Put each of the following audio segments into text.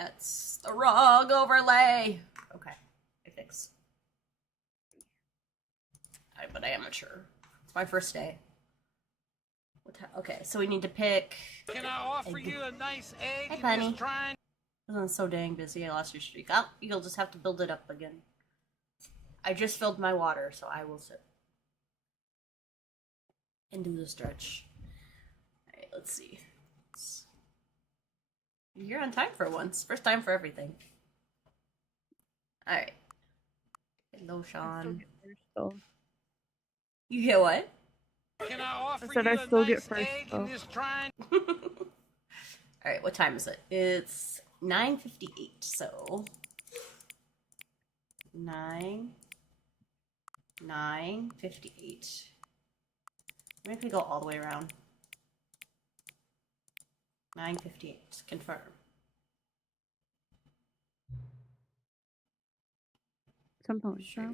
That's the wrong overlay. Okay, I fixed. I'm an amateur. It's my first day. Okay, so we need to pick. Can I offer you a nice egg? Hey, Bunny. I'm so dang busy. I lost your streak. Oh, you'll just have to build it up again. I just filled my water, so I will sit and do the stretch. All right, let's see. You're on time for once. First time for everything. All right. Hello, Sean. You get what? Can I offer I said you I still a get nice first, egg though. in this trying? Alright, what time is it? It's 9:58, so 9:58. Maybe we go all the way around. 9:58. Confirm. Composure.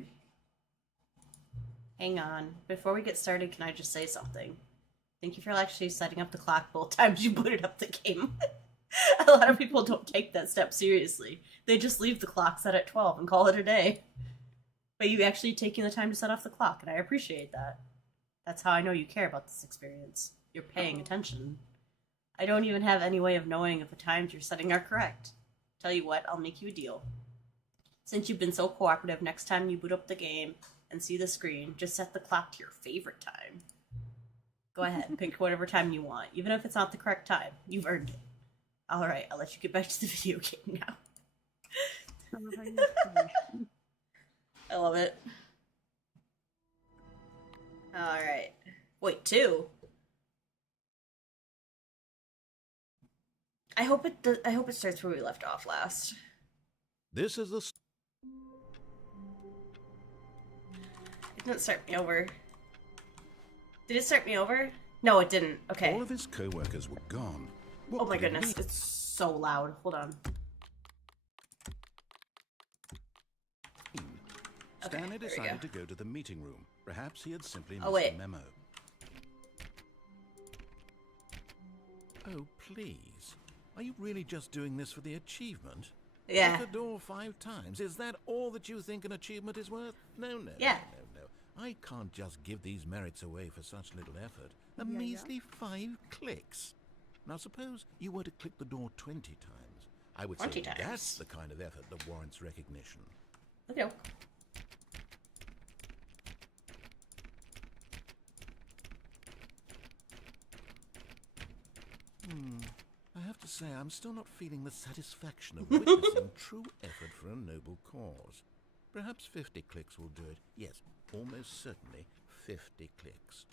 Hang on. Before we get started, can I just say something? Thank you for actually setting up the clock both times you booted up the game. A lot of people don't take that step seriously. They just leave the clock set at 12 and call it a day. But you actually taking the time to set off the clock, and I appreciate that. That's how I know you care about this experience. You're paying attention. I don't even have any way of knowing if the times you're setting are correct. Tell you what, I'll make you a deal. Since you've been so cooperative, next time you boot up the game and see the screen, just set the clock to your favorite time. Go ahead, pick whatever time you want, even if it's not the correct time. You've earned it. Alright, I'll let you get back to the video game now. I love it. Alright. Wait, 2? I hope it starts where we left off last. This is the... It didn't start me over. Did it start me over? No, it didn't. Okay. All of his co-workers were gone. What Oh my could it goodness, mean? it's so loud. Hold on. Stanley there we decided go. to go to the meeting room. Perhaps he had simply missed Oh, wait. a memo. Oh, please. Are you really just doing this for the achievement? Yeah. Lock the door 5 times. Is that all that you think an achievement is worth? No, no, Yeah. no. I can't just give these merits away for such little effort. A measly 5 clicks. Now suppose you were to click the door 20 times. I would say 20 times. that's the kind of effort that warrants recognition. Okay. I have to say, I'm still not feeling the satisfaction of witnessing true effort for a noble cause. Perhaps 50 clicks will do it. Yes, almost certainly 50 clicks.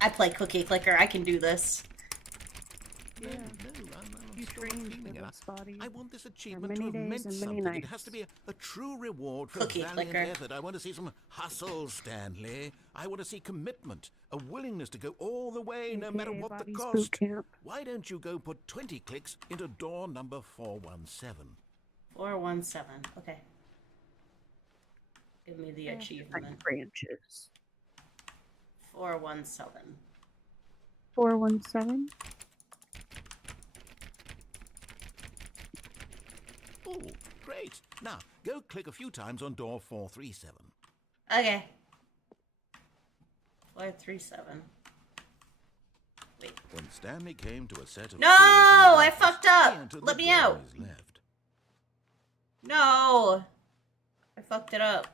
I play Cookie Clicker. I can do this. No, Yeah. I'm You still not trained feeling for it. this, Vatii. I want this achievement to many have days meant and many something. It nights. has to be a true reward for Cookie valiant clicker. effort. I want to see some hustle, Stanley. I want to see commitment, a willingness to go all the way, no matter AKA what the Vatii's cost. boot camp. Why don't you go put 20 clicks into door number 417? 417. Okay. Give me the achievement. Branches. 417. 417. Oh, great. Now, go click a few times on door 437. Okay. 437. Wait. When Stanley came to a set of... No! I fucked he up! entered Let the me door out! on his left. No! I fucked it up.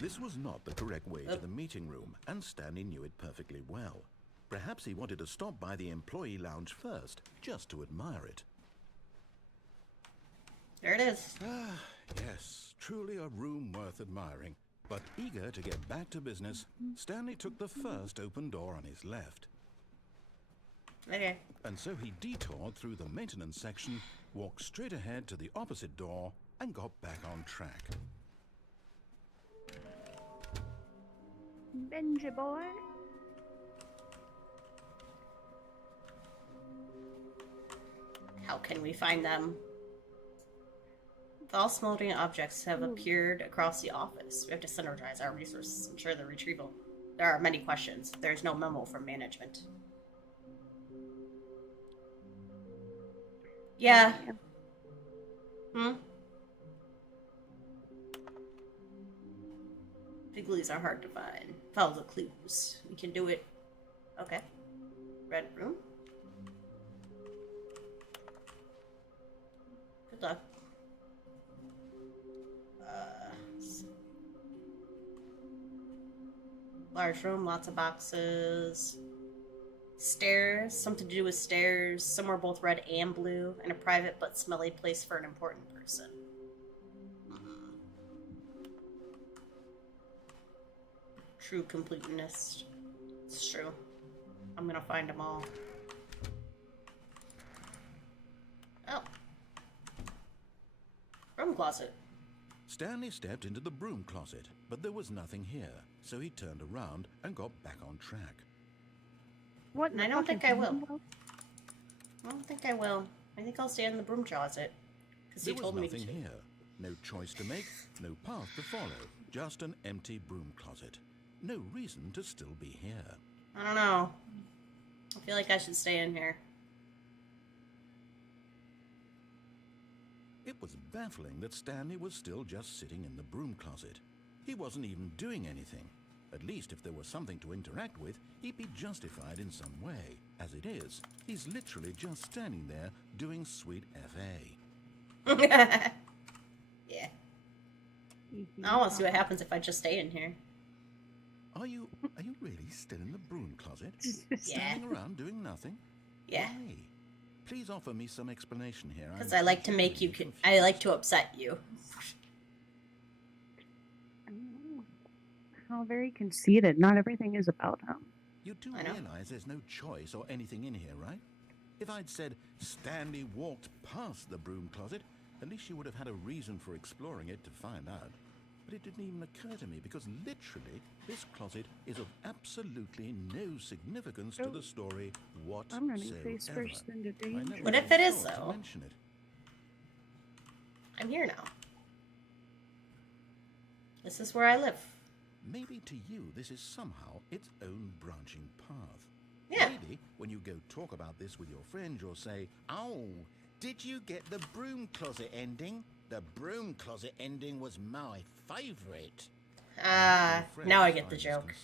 This was not the correct way to the meeting room, and Stanley knew it perfectly well. Perhaps he wanted to stop by the employee lounge first, just to admire it. There it is. Ah, yes, truly a room worth admiring. But eager to get back to business, Stanley took the first open door on his left. Okay. And so he detoured through the maintenance section, walked straight ahead to the opposite door, and got back on track. Benji boy. How can we find them? All smoldering objects have appeared across the office. We have to synergize our resources to ensure the retrieval. There are many questions. There is no memo from management. Yeah. Hmm? Figglies are hard to find. Follow the clues. We can do it. Okay. Red room. Good luck. Large room, lots of boxes. Stairs, something to do with stairs. Some are both red and blue, and a private but smelly place for an important person. True completionist. It's true. I'm gonna find them all. Oh. Room closet. Stanley stepped into the broom closet, but there was nothing here, so he turned around and got back on track. What? I don't think I will. I don't think I will. I think I'll stay in the broom closet. Because he told me to. There was nothing here. No choice to make, no path to follow. Just an empty broom closet. No reason to still be here. I don't know. I feel like I should stay in here. It was baffling that Stanley was still just sitting in the broom closet. He wasn't even doing anything. At least if there was something to interact with, he'd be justified in some way. As it is, he's literally just standing there doing sweet FA. Yeah. I want to see what happens if I just stay in here. Are you really still in the broom closet? Yeah. Standing around doing nothing? Yeah. Why? Please offer me some explanation here. Because I like to make you... I like to upset you. How very conceited. Not everything is about him. You do I know. realize there's no choice or anything in here, right? If I'd said Stanley walked past the broom closet, at least you would have had a reason for exploring it to find out. But it didn't even occur to me because literally this closet is of absolutely no significance to the story whatsoever. I'm running face first into I danger. never What if even it is, thought to though? mention it. I'm here now. This is where I live. Maybe to you this is somehow its own branching path. Yeah. Maybe when you go talk about this with your friend, you'll say, "Oh, did you get the broom closet ending? The broom closet ending was my favourite." Now I get the joke.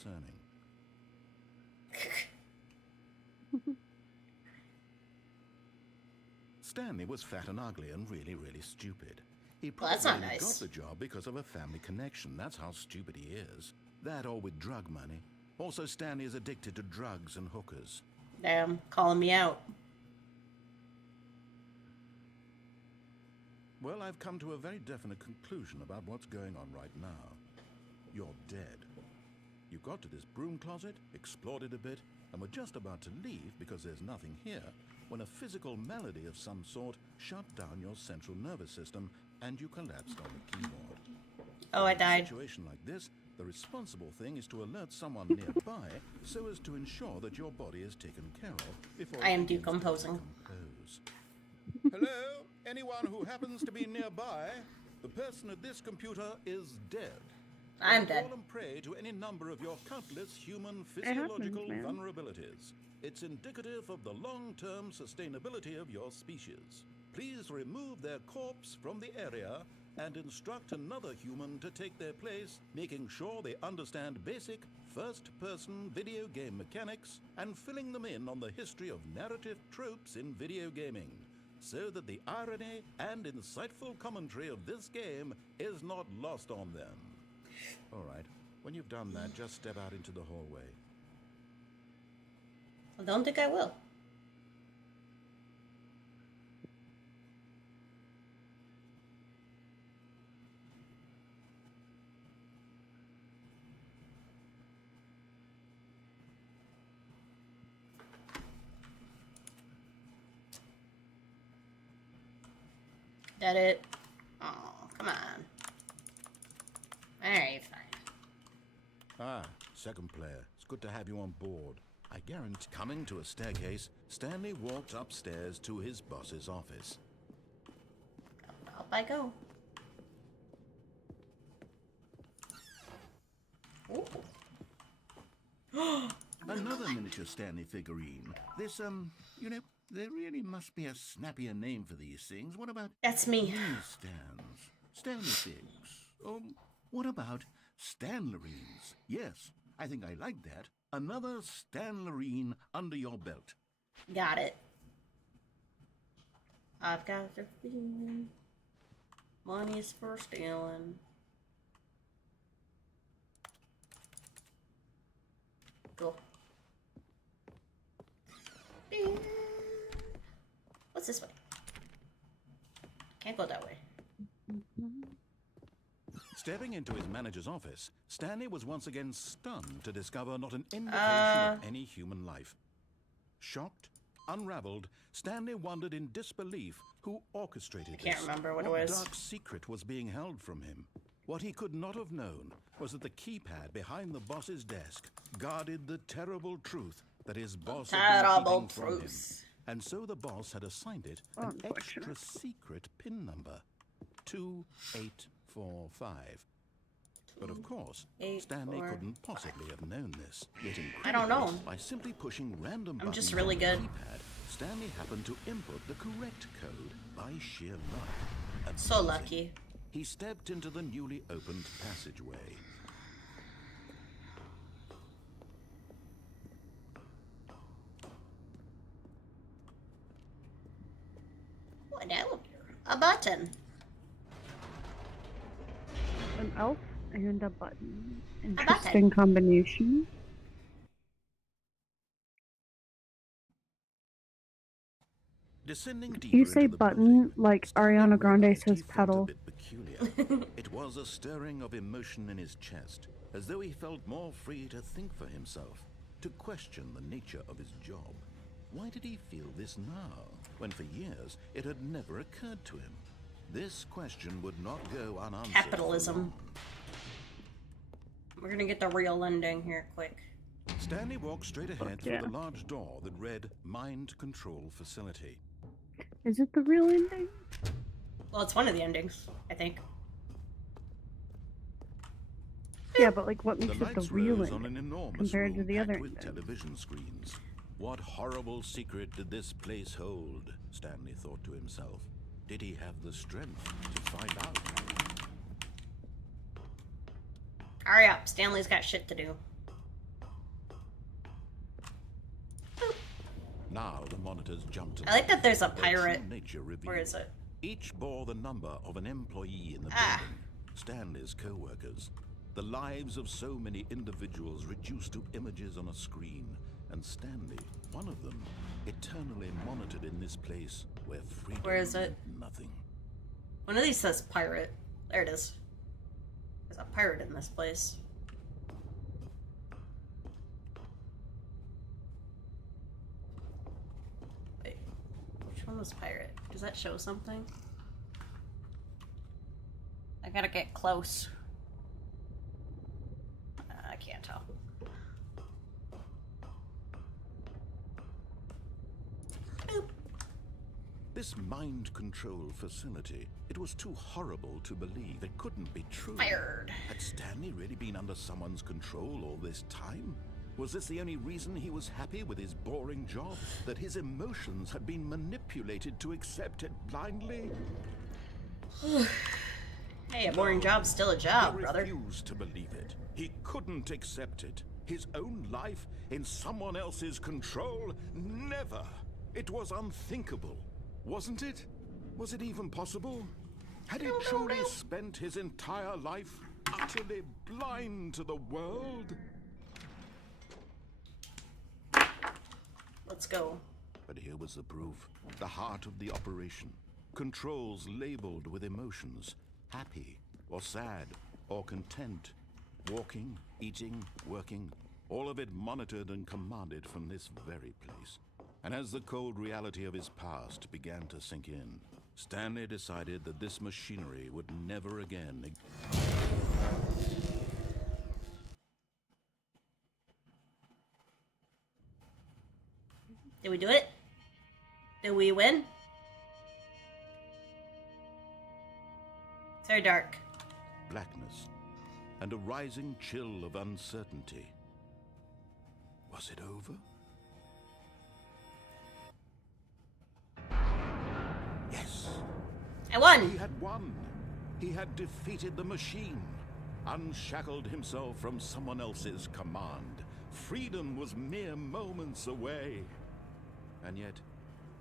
Stanley was fat and ugly and really, really stupid. He Well, probably that's not only nice. got the job because of a family connection. That's how stupid he is. That or with drug money. Also, Stanley is addicted to drugs and hookers. Damn, calling me out. Well, I've come to a very definite conclusion about what's going on right now. You're dead. You got to this broom closet, explored it a bit, and were just about to leave because there's nothing here, when a physical malady of some sort shut down your central nervous system and you collapsed on the keyboard. Oh, I In a died. situation like this, the responsible thing is to alert someone nearby so as to ensure that your body is taken care of before I am it begins to decomposing. decompose. Hello? Anyone who happens to be nearby? The person at this computer is dead. I'm dead. Fallen prey to any number of your countless human happens, physiological man. vulnerabilities. It's indicative of the long-term sustainability of your species. Please remove their corpse from the area and instruct another human to take their place, making sure they understand basic first-person video game mechanics and filling them in on the history of narrative tropes in video gaming, so that the irony and insightful commentary of this game is not lost on them. All right, when you've done that, just step out into the hallway. I don't think I will. That it? Oh, come on. Alright, fine. Ah, second player. It's good to have you on board. I guarantee. Coming to a staircase, Stanley walked upstairs to his boss's office. Up I go. Ooh. Another miniature Stanley figurine. This, There really must be a snappier name for these things. What about That's me. stands? Stanley figs. What about Stanlerines? Yes, I think I like that. Another Stanlerine under your belt. Got it. I've got the feeling money's for stealing. Cool. What's this way? Can't go that way. Stepping into his manager's office, Stanley was once again stunned to discover not an indication of any human life. Shocked, unraveled, Stanley wondered in disbelief who orchestrated this. I can't remember what it was. What dark secret was being held from him? What he could not have known was that the keypad behind the boss's desk guarded the terrible truth that his boss had been keeping from him. And so the boss had assigned it an extra secret PIN number, 2845. But of course, Stanley couldn't possibly have known this. Yet I don't know. By simply pushing random buttons I'm just really good. on the keypad, Stanley happened to input the correct code by sheer luck. So lucky. He stepped into the newly opened passageway. What now? A button. An elf and a button. Interesting combination. Descending deeper You say into the button building, like Stanley Ariana Grande realized he says felt pedal. a bit peculiar. It was a stirring of emotion in his chest, as though he felt more free to think for himself, to question the nature of his job. Why did he feel this now, when for years it had never occurred to him? This question would not go unanswered. Capitalism. We're gonna get the real ending here quick. Stanley walked straight ahead through the large door that read Mind Control Facility. Is it the real ending? Well, it's one of the endings, I think. Yeah, but like what The makes it lights the real rose on ending an enormous compared to room the packed other with endings? television screens. What horrible secret did this place hold? Stanley thought to himself. Did he have the strength to find out? Hurry up, Stanley's got shit to do. Now the monitors jumped to I like that there's a their true pirate. nature revealed. Where is it? Each bore the number of an employee in the Ah. building. Stanley's co-workers. The lives of so many individuals reduced to images on a screen. And Stanley, one of them, eternally monitored in this place where freedom Where is it? meant nothing. One of these says pirate. There it is. There's a pirate in this place. Wait, which one was pirate? Does that show something? I gotta get close. I can't tell. Boop. This mind control facility, it was too horrible to believe. It couldn't be true. Fired. Had Stanley really been under someone's control all this time? Was this the only reason he was happy with his boring job? That his emotions had been manipulated to accept it blindly? Hey, a boring job's still a job, He brother. refused to believe it. He couldn't accept it. His own life in someone else's control? Never. It was unthinkable. Wasn't it? Was it even possible? Had he truly spent his entire life utterly blind to the world? Let's go. But here was the proof. The heart of the operation. Controls labeled with emotions. Happy, or sad, or content. Walking, eating, working. All of it monitored and commanded from this very place. And as the cold reality of his past began to sink in, Stanley decided that this machinery would never again... Did we do it? Did we win? It's very dark. blackness, and a rising chill of I won! He had won. He had defeated the machine, unshackled himself from someone else's command. Freedom was mere moments away. And yet,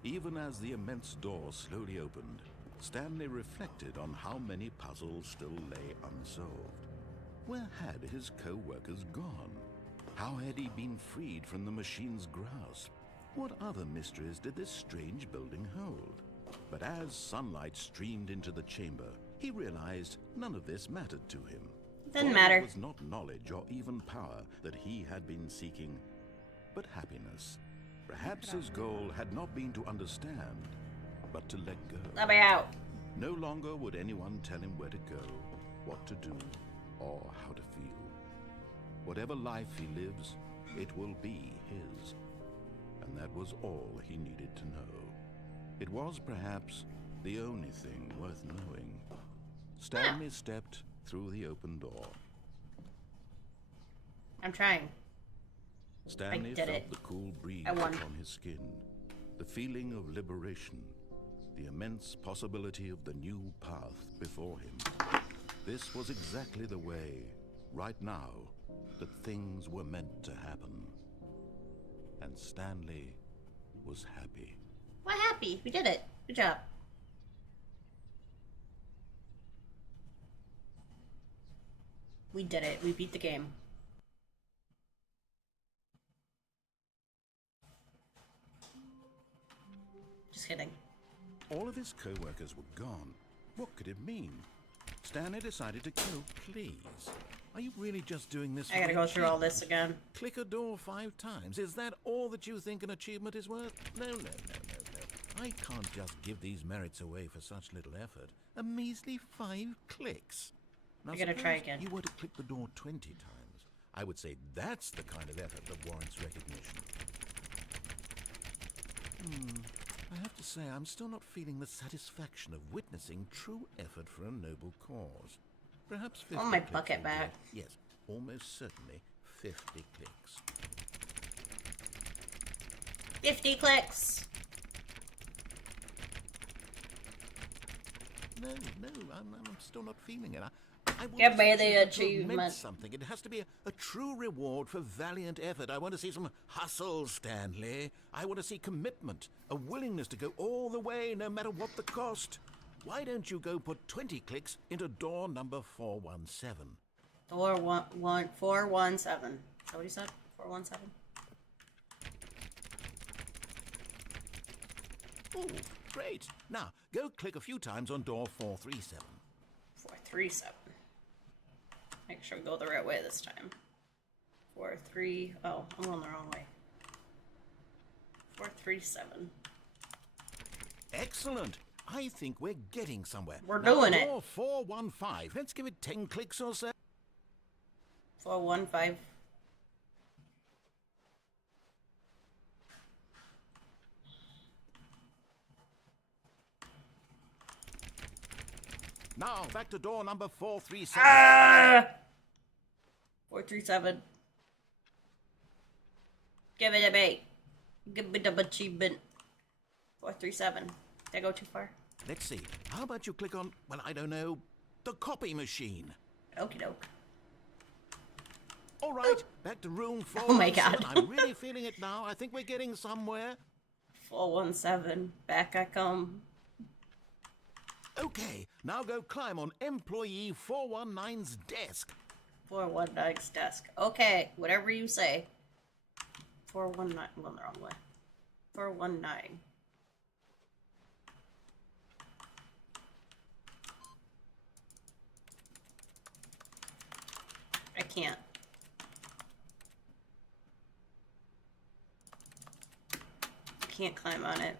even as the immense door slowly opened, Stanley reflected on how many puzzles still lay unsolved. Where had his co-workers gone? How had he been freed from the machine's grasp? What other mysteries did this strange building hold? But as sunlight streamed into the chamber, he realized none of this mattered to him. Didn't For matter. It was not knowledge or even power that he had been seeking, but happiness. Perhaps his goal had not been to understand, but to let go. Let me out. No longer would anyone tell him where to go, what to do, or how to feel. Whatever life he lives, it will be his. And that was all he needed to know. It was perhaps the only thing worth knowing. Stanley stepped through the open door. I'm trying. Stanley did felt it. the cool breeze I won. upon his skin, the feeling of liberation, the immense possibility of the new path before him. This was exactly the way, right now, that things were meant to happen. And Stanley was happy. We're happy. We did it. Good job. We did it. We beat the game. Just kidding. All of his co-workers were gone. What could it mean? Stanley decided to go. Please, are you really just doing this? I gotta go through all this again. Click a door 5 times. Is that all that you think an achievement is worth? No, no, no, no, no. I can't just give these merits away for such little effort. A measly 5 clicks. Now, I gotta try suppose again. you were to click the door 20 times. I would say that's the kind of effort that warrants recognition. I have to say, I'm still not feeling the satisfaction of witnessing true effort for a noble cause. Perhaps 50 Oh, my clicks bucket will do back. it. Yes, almost certainly 50 clicks. 50 clicks. No, I'm still not feeling it. I want Give this me the achievement to have meant achievement. something. It has to be a true reward for valiant effort. I want to see some hustle, Stanley. I want to see commitment, a willingness to go all the way, no matter what the cost. Why don't you go put 20 clicks into door number 417? 417. Is that what he said? 417? Oh, great. Now, go click a few times on door 437. 437. Make sure we go the right way this time. 43. Oh, I'm going the wrong way. 437. Excellent. I think we're getting somewhere. We're Now, doing it. door 415. Let's give it 10 clicks or so. 415. Now, back to door number 437. 437. Give it a bait. Give me the achievement. 437. Did I go too far? Let's see. How about you click on, well, I don't know, the copy machine? Okie doke. All right, back to room 417. Oh my God. I'm really feeling it now. I think we're getting somewhere. 417. Back I come. Okay, now go climb on employee 419's desk. 419's desk. Okay, whatever you say. 419. I'm going the wrong way. 419. I can't. I can't climb on it.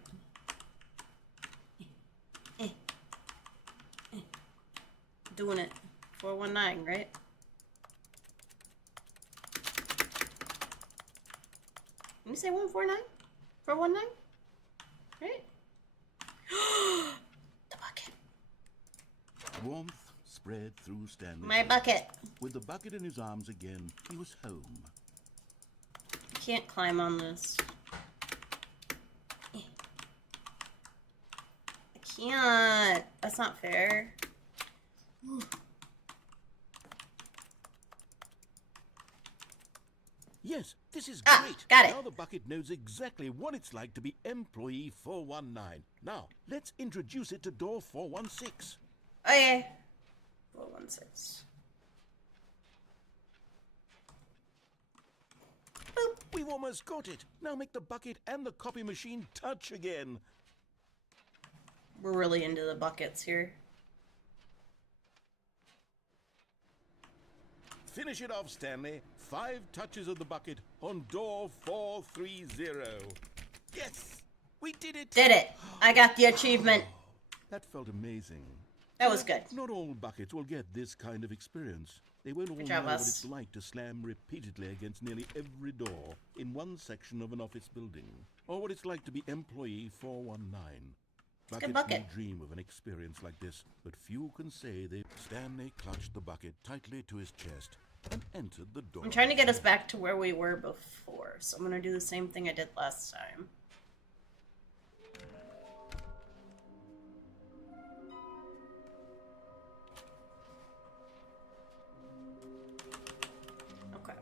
Doing it. 419, right? Let me say 149? 419? Right? The bucket. Warmth spread through Stanley's My head. bucket. With the bucket in his arms again, he was home. I can't climb on this. I can't. That's not fair. Yes, this is Ah, great. got it. Now the bucket knows exactly what it's like to be employee 419. Now, let's introduce it to door 416. Okay. 416. Boop. We've almost got it. Now make the bucket and the copy machine touch again. We're really into the buckets here. Finish it off, Stanley. 5 touches of the bucket on door 430. Yes! We did it! Did it. I got the achievement. That felt amazing. That was good. Not all buckets will get this kind of experience. They won't all Good know job, what us. it's like to slam repeatedly against nearly every door in one section of an office building, or what it's like to be employee 419. It's a good Buckets bucket. may dream of an experience like this, but few can say they... Stanley clutched the bucket tightly to his chest and entered the door. I'm trying to get us back to where we were before, so I'm gonna do the same thing I did last time. Okay.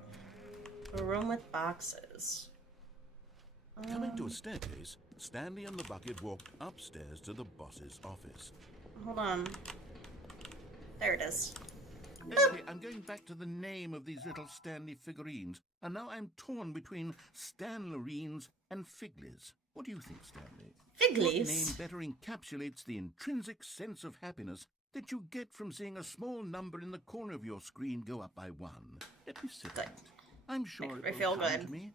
A room with boxes. Coming to a staircase, Stanley and the bucket walked upstairs to the boss's office. Hold on. There it is. Lately, I'm going back to the name of these little Stanley figurines, and now I'm torn between Stanlerines and Figlies. What do you think, Stanley? What name Figlies. better encapsulates the intrinsic sense of happiness that you get from seeing a small number in the corner of your screen go up by 1? Let me sit Good. on it. I'm sure Makes it me will feel come good. to me.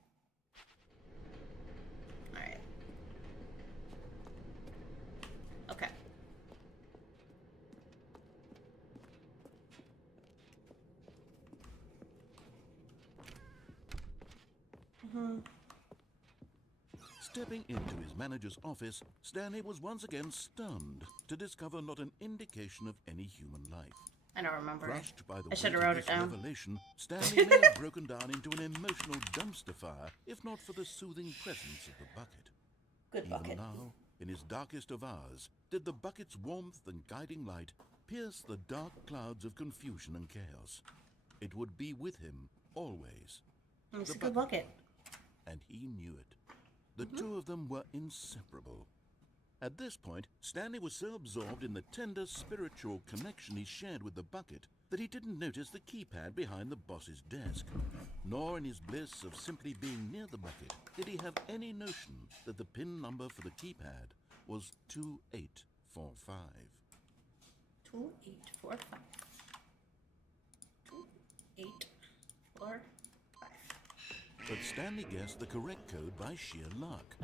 Alright. Okay. Stepping into his manager's office, Stanley was once again stunned to discover not an indication of any human life. I don't remember. Crushed by the I should weight have of wrote this it down. revelation, Stanley may have broken down into an emotional dumpster fire, if not for the soothing presence of the bucket. Good Even bucket. now, in his darkest of hours, did the bucket's warmth and guiding light pierce the dark clouds of confusion and chaos. It would be with him always. It's The a good bucket. And he knew it. The two of them were inseparable. At this point, Stanley was so absorbed in the tender spiritual connection he shared with the bucket that he didn't notice the keypad behind the boss's desk. Nor in his bliss of simply being near the bucket did he have any notion that the PIN number for the keypad was 2845. 2845. 2845. But Stanley guessed the correct code by sheer luck.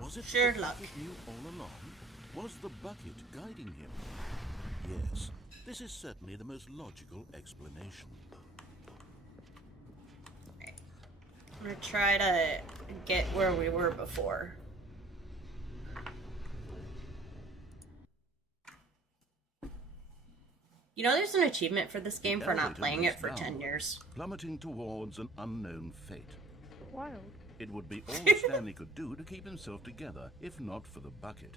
Was it Sheer the luck. bucket knew all along? Was the bucket guiding him? Yes, this is certainly the most logical explanation. I'm gonna try to get where we were before. You know, there's an achievement for this game for not elevator playing was it for down, 10 years. plummeting towards an unknown fate. Wild. It would be all Stanley could do to keep himself together, if not for the bucket.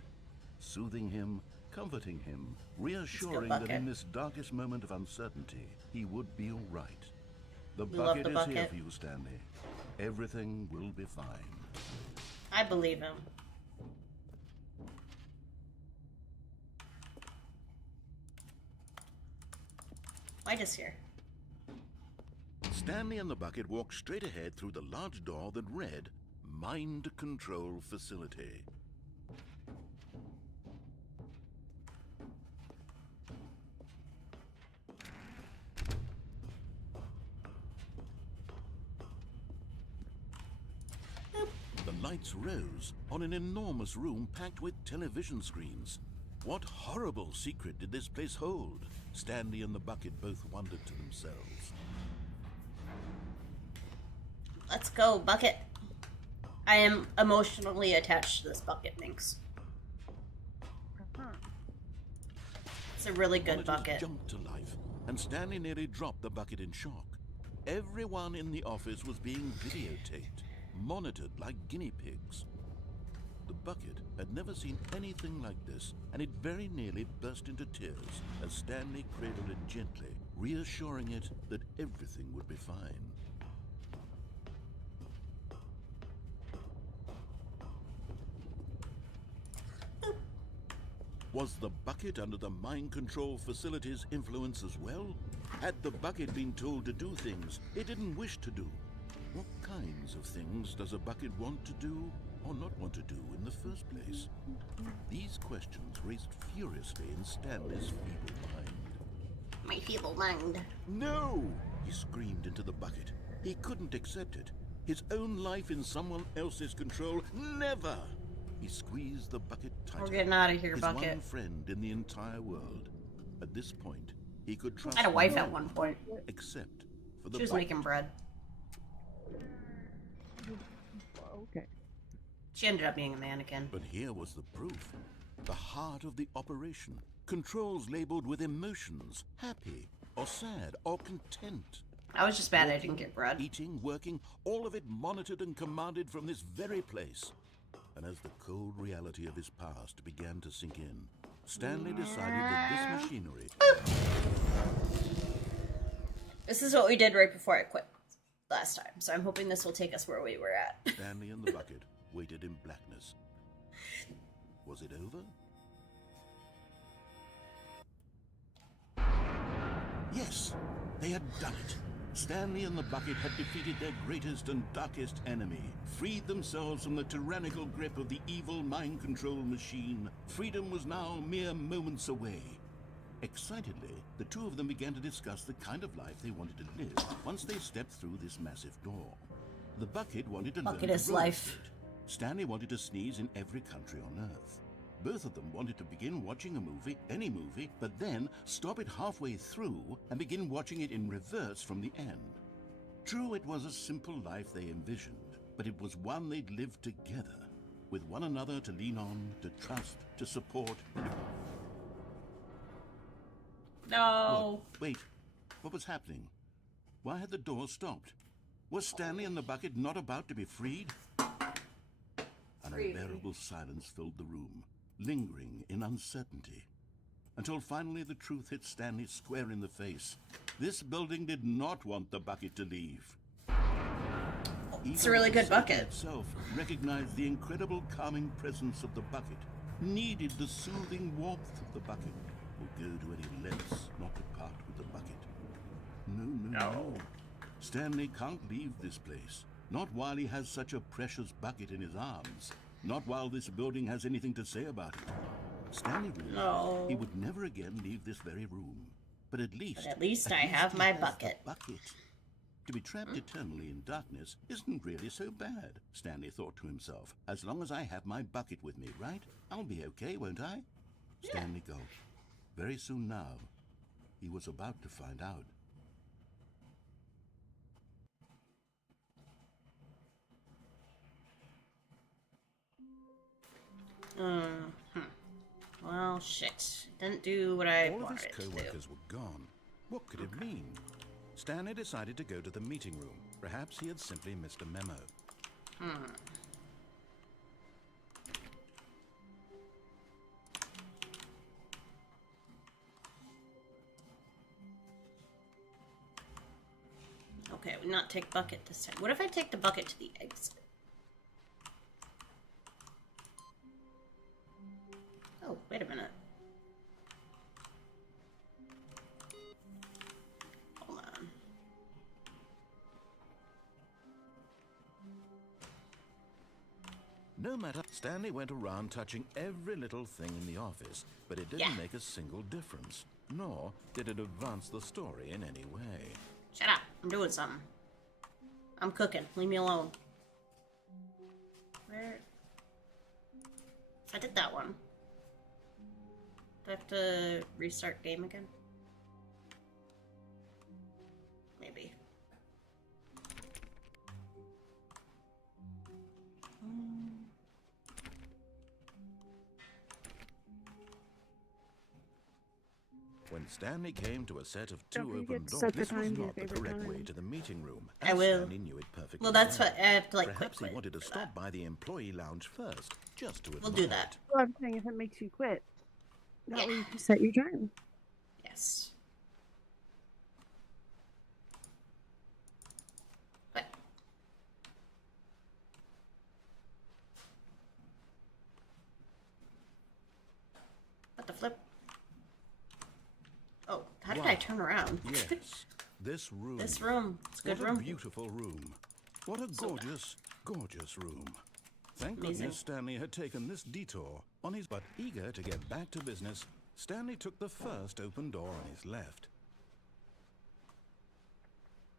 Soothing him, comforting him, reassuring that bucket. in this darkest moment of uncertainty, he would be all right. The We love bucket the is here bucket. for you, Stanley. Everything will be fine. I believe him. Light is here. Stanley and the bucket walked straight ahead through the large door that read, Mind Control Facility. The lights rose on an enormous room packed with television screens. What horrible secret did this place hold? Stanley and the bucket both wondered to themselves. Let's go, bucket. I am emotionally attached to this bucket, Minx. It's a really good Monitors bucket. jumped to life, and Stanley nearly dropped the bucket in shock. Everyone in the office was being videotaped, monitored like guinea pigs. The bucket had never seen anything like this, and it very nearly burst into tears as Stanley cradled it gently, reassuring it that everything would be fine. Was the bucket under the mind control facility's influence as well? Had the bucket been told to do things it didn't wish to do? What kinds of things does a bucket want to do or not want to do in the first place? These questions raced furiously in Stanley's feeble mind. My feeble mind. No! He screamed into the bucket. He couldn't accept it. His own life in someone else's control, never! He squeezed the bucket tighter. We're getting out of here, His bucket. one friend in the entire world. At this point, he could trust I had a wife no at one point. except for the She was bucket. making bread. Okay. She ended up being a mannequin. But here was the proof. The heart of the operation. Controls labeled with emotions. Happy, or sad, or content. I was just bad I didn't get bread. Eating, working, all of it monitored and commanded from this very place. And as the cold reality of his past began to sink in, Stanley decided that this machinery... This is what we did right before I quit last time, so I'm hoping this will take us where we were at. Stanley and the bucket waited in blackness. Was it over? Yes, they had done it. Stanley and the bucket had defeated their greatest and darkest enemy, freed themselves from the tyrannical grip of the evil mind control machine. Freedom was now mere moments away. Excitedly, the two of them began to discuss the kind of life they wanted to live once they stepped through this massive door. The bucket wanted to learn Bucket to is roller life. skate. Stanley wanted to sneeze in every country on Earth. Both of them wanted to begin watching a movie, any movie, but then stop it halfway through and begin watching it in reverse from the end. True, it was a simple life they envisioned, but it was one they'd lived together, with one another to lean on, to trust, to support. No. Wait, what was happening? Why had the door stopped? Was Stanley and the bucket not about to be freed? An unbearable silence filled the room, lingering in uncertainty, until finally the truth hit Stanley square in the face. This building did not want the bucket to leave. It's a really good bucket. Itself recognized the incredible calming presence of the bucket, needed the soothing warmth of the bucket, would go to any lengths not to part with the bucket. No. Stanley can't leave this place. Not while he has such a precious bucket in his arms. Not while this building has anything to say about it. Stanley realized he would never again leave this very room. But at least I have he my has the bucket. bucket. To be trapped eternally in darkness isn't really so bad, Stanley thought to himself. As long as I have my bucket with me, right? I'll be okay, won't I? Stanley gulped. Very soon now, he was about to find out. Well, shit. Didn't do what I All of wanted his it to do. co-workers were gone. What could it mean? Stanley decided to go to the meeting room. Perhaps he had simply missed a memo. Okay, we not take bucket this time. What if I take the bucket to the exit? Oh, wait a minute. Hold on. No matter, Stanley went around touching every little thing in the office, but it didn't make a single difference, nor did it advance the story in any way. Shut up. I'm doing something. I'm cooking. Leave me alone. Where? I did that one. Do I have to restart game again? Maybe. When When Stanley came to a set of Don't two forget open to doors, set the this was time to your not the favorite correct way time. to the meeting room. I And will. Stanley knew it perfectly Well, that's well. what I have to like Perhaps he quit wanted to for stop that. by the employee lounge first, just to admire We'll do that. Well, I'm saying if it makes you quit, that Yeah. way you can set your time. Yes. What? What the flip? Oh, how did I Wow. turn around? Yes, this room. This room. It's a good What room. a beautiful room. What a gorgeous, gorgeous room. Thank Amazing. goodness Stanley had taken this detour on his but eager to get back to business, Stanley took the first open door on his left.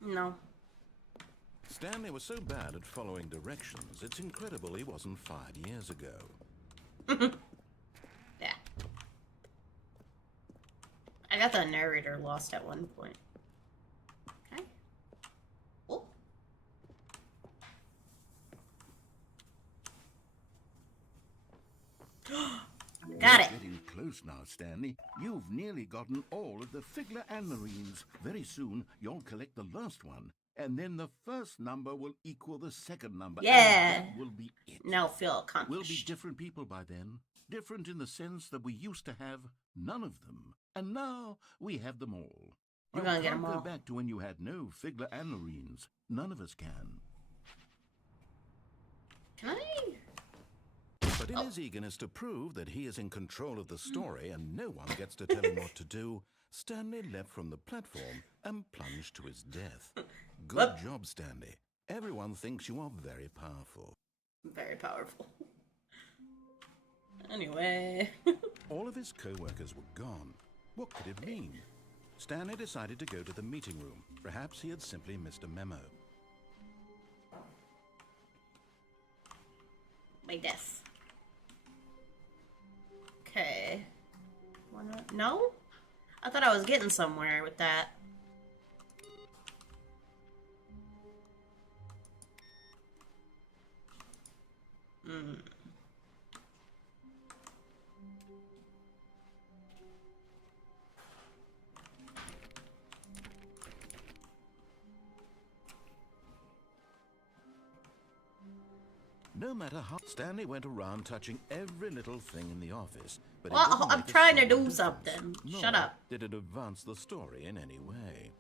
No. Stanley was so bad at following directions, it's incredible he wasn't fired years ago. Yeah. I got the narrator lost at one point. Okay. Oh. Got it. Getting close now, Stanley. You've nearly gotten all of the Figler and Marines. Very soon, you'll collect the last one, and then the first number will equal the second number. Yeah. And that will be it. Now feel accomplished. We'll be different people by then. Different in the sense that we used to have none of them. And now we have them all. We're You gonna get can't them go all. back to when you had no Figler and Marines. None of us can. Can I? But in his eagerness to prove that he is in control of the story and no one gets to tell him what to do, Stanley leapt from the platform and plunged to his death. Good Whoop. job, Stanley. Everyone thinks you are very powerful. Very powerful. Anyway. All of his co-workers were gone. What could it mean? Stanley decided to go to the meeting room. Perhaps he had simply missed a memo. My death. Okay. No? I thought I was getting somewhere with that. Hmm. No matter how Stanley went around touching every little thing in the office, but it Well, didn't I'm make a trying to single do difference. something. Nor Shut up. did it advance the story in any way.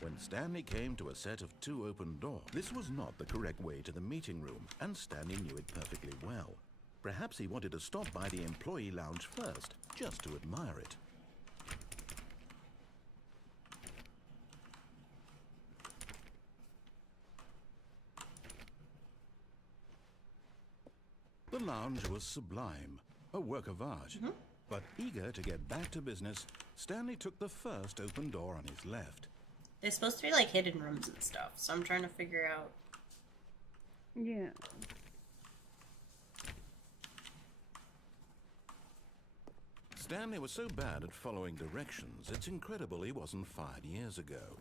When Stanley came to a set of two open doors, this was not the correct way to the meeting room, and Stanley knew it perfectly well. Perhaps he wanted to stop by the employee lounge first, just to admire it. The lounge was sublime, a work of art. But eager to get back to business, Stanley took the first open door on his left. They're supposed to be like hidden rooms and stuff, so I'm trying to figure out. Yeah. Stanley was so bad at following directions, it's incredible he wasn't fired years ago.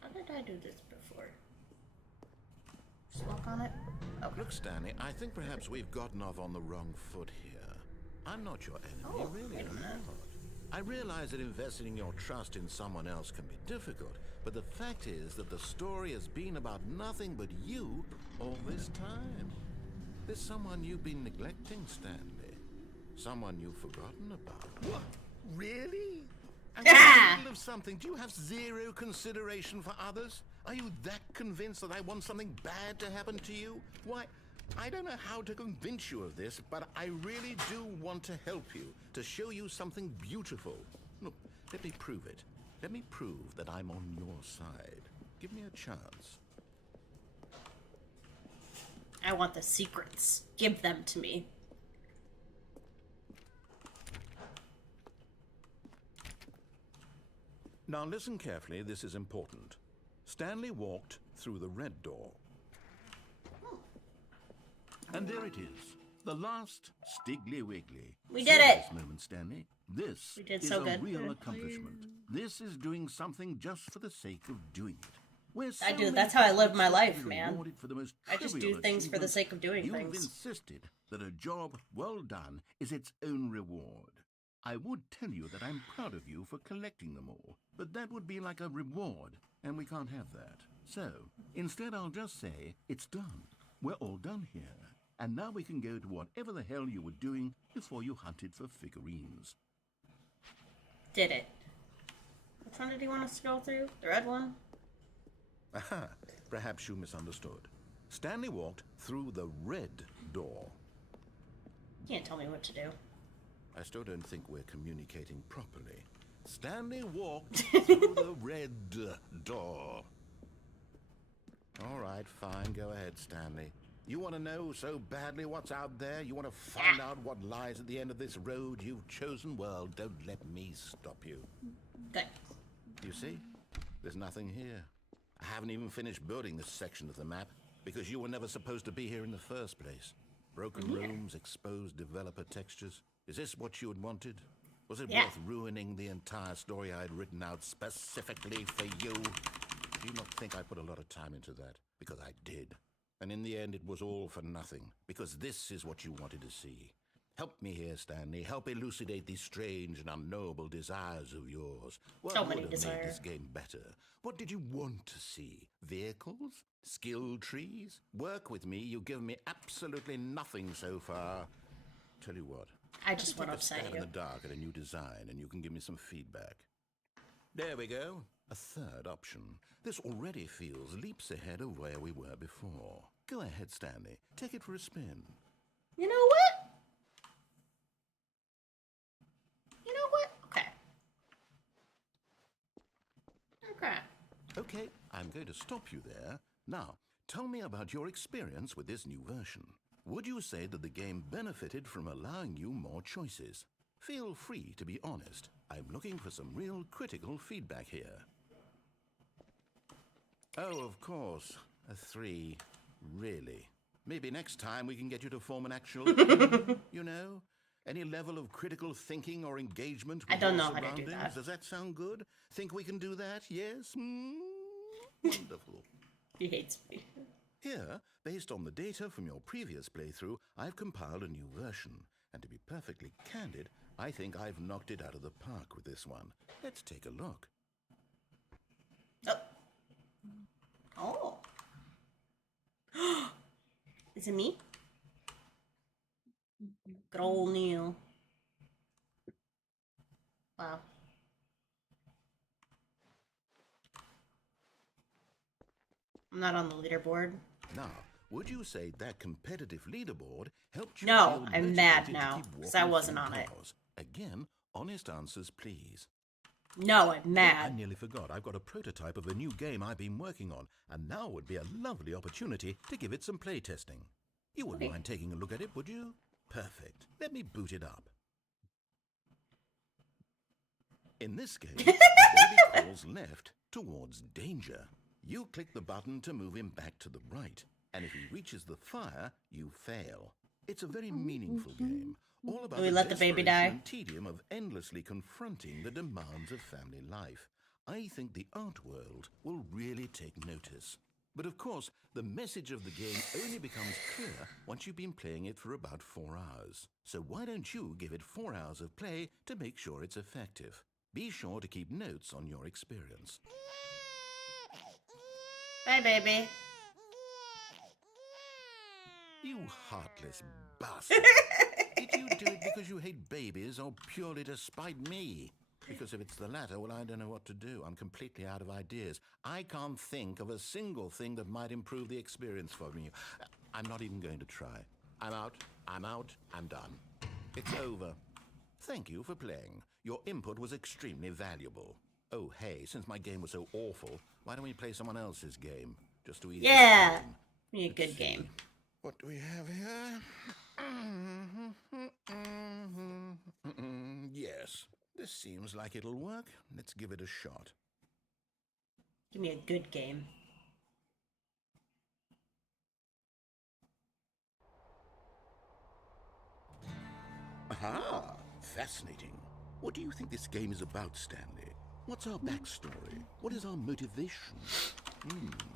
How did I do this before? Just walk on it? Oh, Look, Stanley, I think perhaps we've gotten off on the wrong foot here. I'm not your enemy, Oh, really, wait a I'm minute. not. I realize that investing your trust in someone else can be difficult, but the fact is that the story has been about nothing but you all this time. There's someone you've been neglecting, Stanley. Someone you've forgotten about. What? Really? I'm in the middle of something. Do you have zero consideration for others? Are you that convinced that I want something bad to happen to you? Why, I don't know how to convince you of this, but I really do want to help you, to show you something beautiful. Look, let me prove it. Let me prove that I'm on your side. Give me a chance. I want the secrets. Give them to me. Now listen carefully, this is important. Stanley walked through the red door. And there it is, The last Stiggly Wiggly. We did it! This moment, Stanley. This We did is so a good. real accomplishment. This is doing something just for the sake of doing it. I do. That's how I live my life, man. For the most I just do things for the sake of doing You've things. insisted that a job well done is its own reward. I would tell you that I'm proud of you for collecting them all, but that would be like a reward, and we can't have that. So, instead I'll just say, it's done. We're all done here. And now we can go to whatever the hell you were doing before you hunted for figurines. Did it. Which one did he want us to go through? The red one? Aha, perhaps you misunderstood. Stanley walked through the red door. You can't tell me what to do. I still don't think we're communicating properly. Stanley walked through the red door. All right, fine, go ahead, Stanley. You want to know so badly what's out there? You want to find out what lies at the end of this road you've chosen? Well, don't let me stop you. Good. You see? There's nothing here. I haven't even finished building this section of the map because you were never supposed to be here in the first place. Broken rooms, exposed developer textures. Is this what you had wanted? Was it worth ruining the entire story I had written out specifically for you? Do you not think I put a lot of time into that? Because I did. And in the end, it was all for nothing, because this is what you wanted to see. Help me here, Stanley. Help elucidate these strange and unknowable desires of yours. What So would many have made desires. this game better? What did you want to see? Vehicles? Skill trees? Work with me. You've given me absolutely nothing so far. Tell you what. I just want to Take a upset stab you. in the dark at a new design, and you can give me some feedback. There we go. A third option. This already feels leaps ahead of where we were before. Go ahead, Stanley. Take it for a spin. You know what? You know what? Okay. Okay. Okay, I'm going to stop you there. Now, tell me about your experience with this new version. Would you say that the game benefited from allowing you more choices? Feel free to be honest. I'm looking for some real critical feedback here. Oh, of course. A 3. Really? Maybe next time we can get you to form an actual opinion, you know? Any level of critical thinking or engagement with I don't your know how to do surroundings? that. Does that sound good? Think we can do that? Yes? Wonderful. He hates me. Here, based on the data from your previous playthrough, I've compiled a new version. And to be perfectly candid, I think I've knocked it out of the park with this one. Let's take a look. Oh. Oh. Is it me? Good old Neil. Wow. I'm not on the leaderboard. Now, would you say that competitive leaderboard helped you? No, feel I'm mad motivated to now, keep 'cause I walking wasn't through on it. doors? Again, honest answers, please. No, I'm I mad. nearly forgot. I've got a prototype of a new game I've been working on, and now would be a lovely opportunity to give it some playtesting. You wouldn't Okay. mind taking a look at it, would you? Perfect. Let me boot it up. In this game, the baby crawls left towards danger. You click the button to move him back to the right, and if he reaches the fire, you fail. It's a very meaningful game, all about Do we let the baby desperation die? and tedium of endlessly confronting the demands of family life. I think the art world will really take notice. But of course, the message of the game only becomes clear once you've been playing it for about 4 hours. So why don't you give it 4 hours of play to make sure it's effective? Be sure to keep notes on your experience. Bye, baby. You heartless bastard. Did you do it because you hate babies or purely to spite me? Because if it's the latter, well, I don't know what to do. I'm completely out of ideas. I can't think of a single thing that might improve the experience for me. I'm not even going to try. I'm out, I'm done. It's over. Thank you for playing. Your input was extremely valuable. Oh, hey, since my game was so awful, why don't we play someone else's game? Just to ease the Yeah. strain. Be a good game. What do we have here? Yes, this seems like it'll work. Let's give it a shot. Give me a good game. Aha! Fascinating. What do you think this game is about, Stanley? What's our backstory? What is our motivation?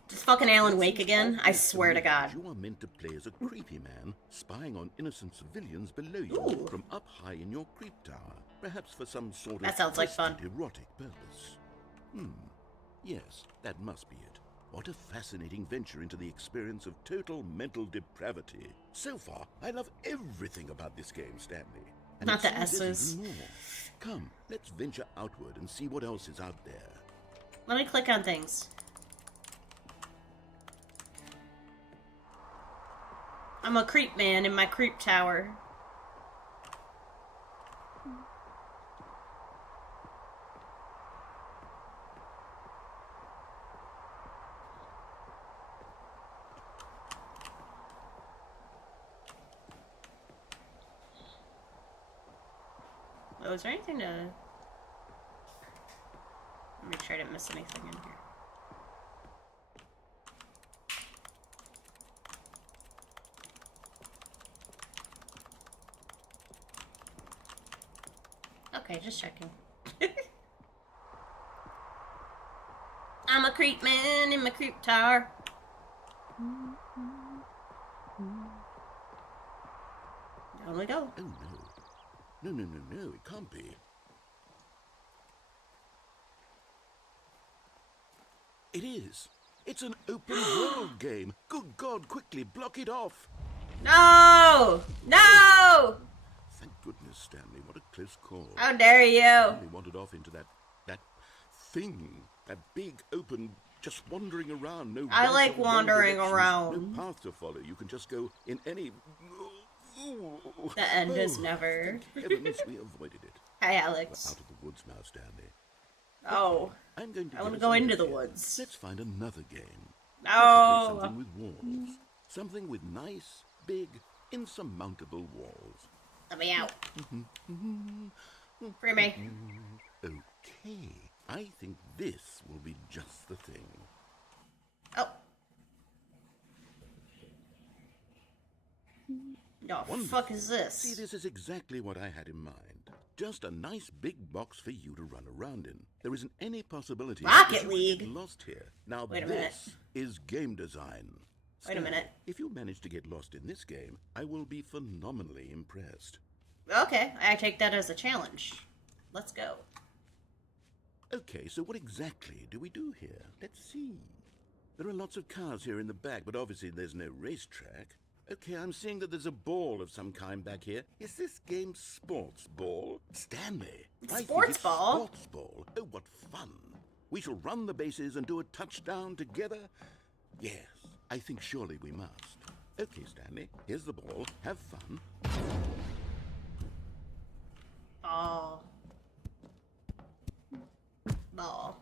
Just fucking Alan Wake again? I swear to God. You are meant to play as a creepy man, spying on innocent civilians below you from up high in your creep tower. Perhaps for some sort That of sounds like fun. erotic purpose. Yes, that must be it. What a fascinating venture into the experience of total mental depravity. So far, I love everything about this game, Stanley. And Not the it seems there's S's. even more. Come, let's venture outward and see what else is out there. Let me click on things. I'm a creep man in my creep tower. Oh, is there anything to... Make sure I didn't miss anything in here. Okay, just checking. I'm a creep man in my creep tower. Down we go. Oh, no. No, it can't be. It is. It's an open world game. Good God, quickly block it off. No! No! Thank goodness, Stanley. What a close call. How dare you? Stanley wandered off into that thing. That big, open, just wandering around. No I right like or wrong wandering directions, around. No path to follow. You can just go in any... The end is never. Thank heavens we avoided it. Hi, We're Alex. out of the woods now, Stanley. Oh. I'm going to I want get to us go another into the game. woods. Let's find another game. No. Something with walls. Something with nice, big, insurmountable walls. Let me out. Free me. Okay, I think this will be just the thing. Oh. The Wonderful. fuck is this? See, this is exactly what I had in mind. Just a nice big box for you to run around in. There isn't any possibility Rocket that you will League. get lost here. Now Wait a minute. this is game design. Wait a minute. If you manage to get lost in this game, I will be phenomenally impressed. Okay, I take that as a challenge. Let's go. Okay, so what exactly do we do here? Let's see. There are lots of cars here in the back, but obviously there's no racetrack. Okay, I'm seeing that there's a ball of some kind back here. Is this game sports ball? Stanley, I think Sports it's ball? Sports ball. Oh, what fun. We shall run the bases and do a touchdown together? Yes, I think surely we must. Okay, Stanley, here's the ball. Have fun. Ball. Ball.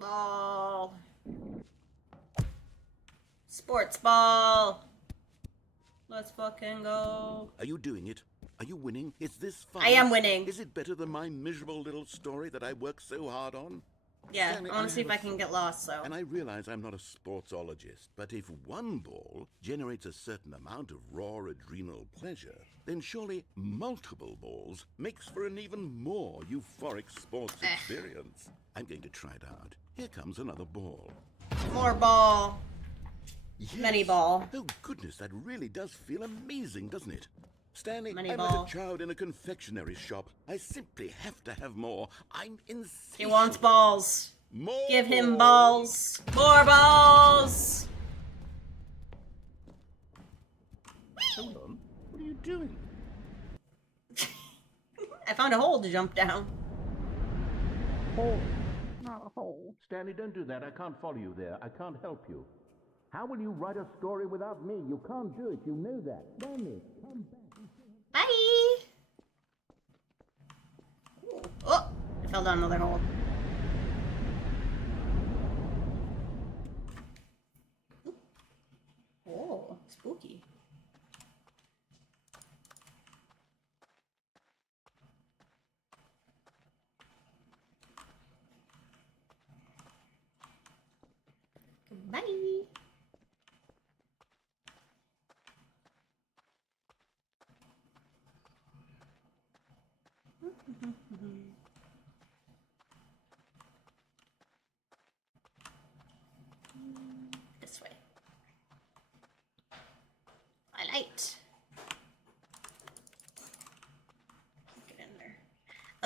Ball. Sports ball. Let's fucking go. Are you doing it? Are you winning? Is this fun? I am winning. Is it better than my miserable little story that I worked so hard on? Yeah, Stanley, I want I to see if have I a can get lost, though. And I realize I'm not a sportsologist, but if one ball generates a certain amount of raw adrenal pleasure, then surely multiple balls makes for an even more euphoric sports experience. I'm going to try it out. Here comes another ball. More ball. Yes. Many ball. Oh, goodness, that really does feel amazing, doesn't it? Stanley, Many I'm ball. like a child in a confectionery shop. I simply have to have more. I'm insatiable. He wants balls. More Give him balls. More balls. Hold on. What are you doing? I found a hole to jump down. Hole. Not a hole. Stanley, don't do that. I can't follow you there. I can't help you. How will you write a story without me? You can't do it. You know that. Stanley, come back. Bye. Oh, I fell down another hole. Oh, spooky. Goodbye.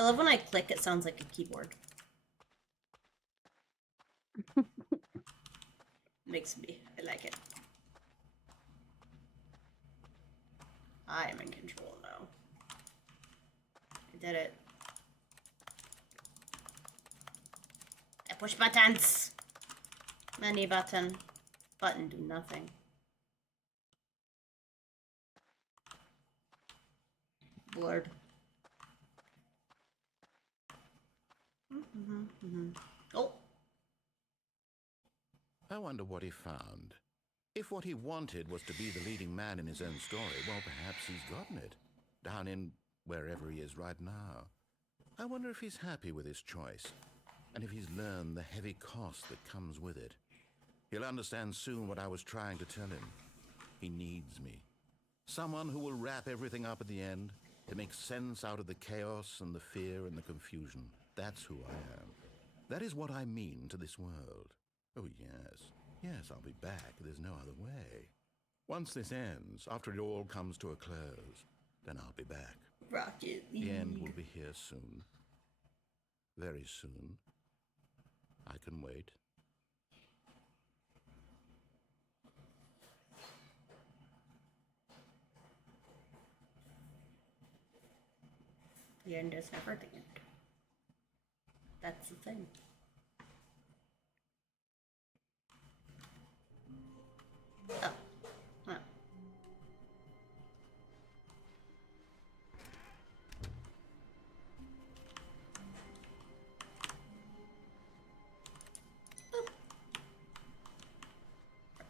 I love when I click, it sounds like a keyboard. Makes me. I like it. I am in control now. I did it. I push buttons! Many button. Button do nothing. Bored. Oh! I wonder what he found. If what he wanted was to be the leading man in his own story, well, perhaps he's gotten it. Down in wherever he is right now. I wonder if he's happy with his choice, and if he's learned the heavy cost that comes with it. He'll understand soon what I was trying to tell him. He needs me. Someone who will wrap everything up at the end, to make sense out of the chaos and the fear and the confusion. That's who I am. That is what I mean to this world. Oh, yes. Yes, I'll be back. There's no other way. Once this ends, after it all comes to a close, then I'll be back. Rocket League. The end will be here soon. Very soon. I can wait. The end is never the end. That's the thing. Oh. Oh.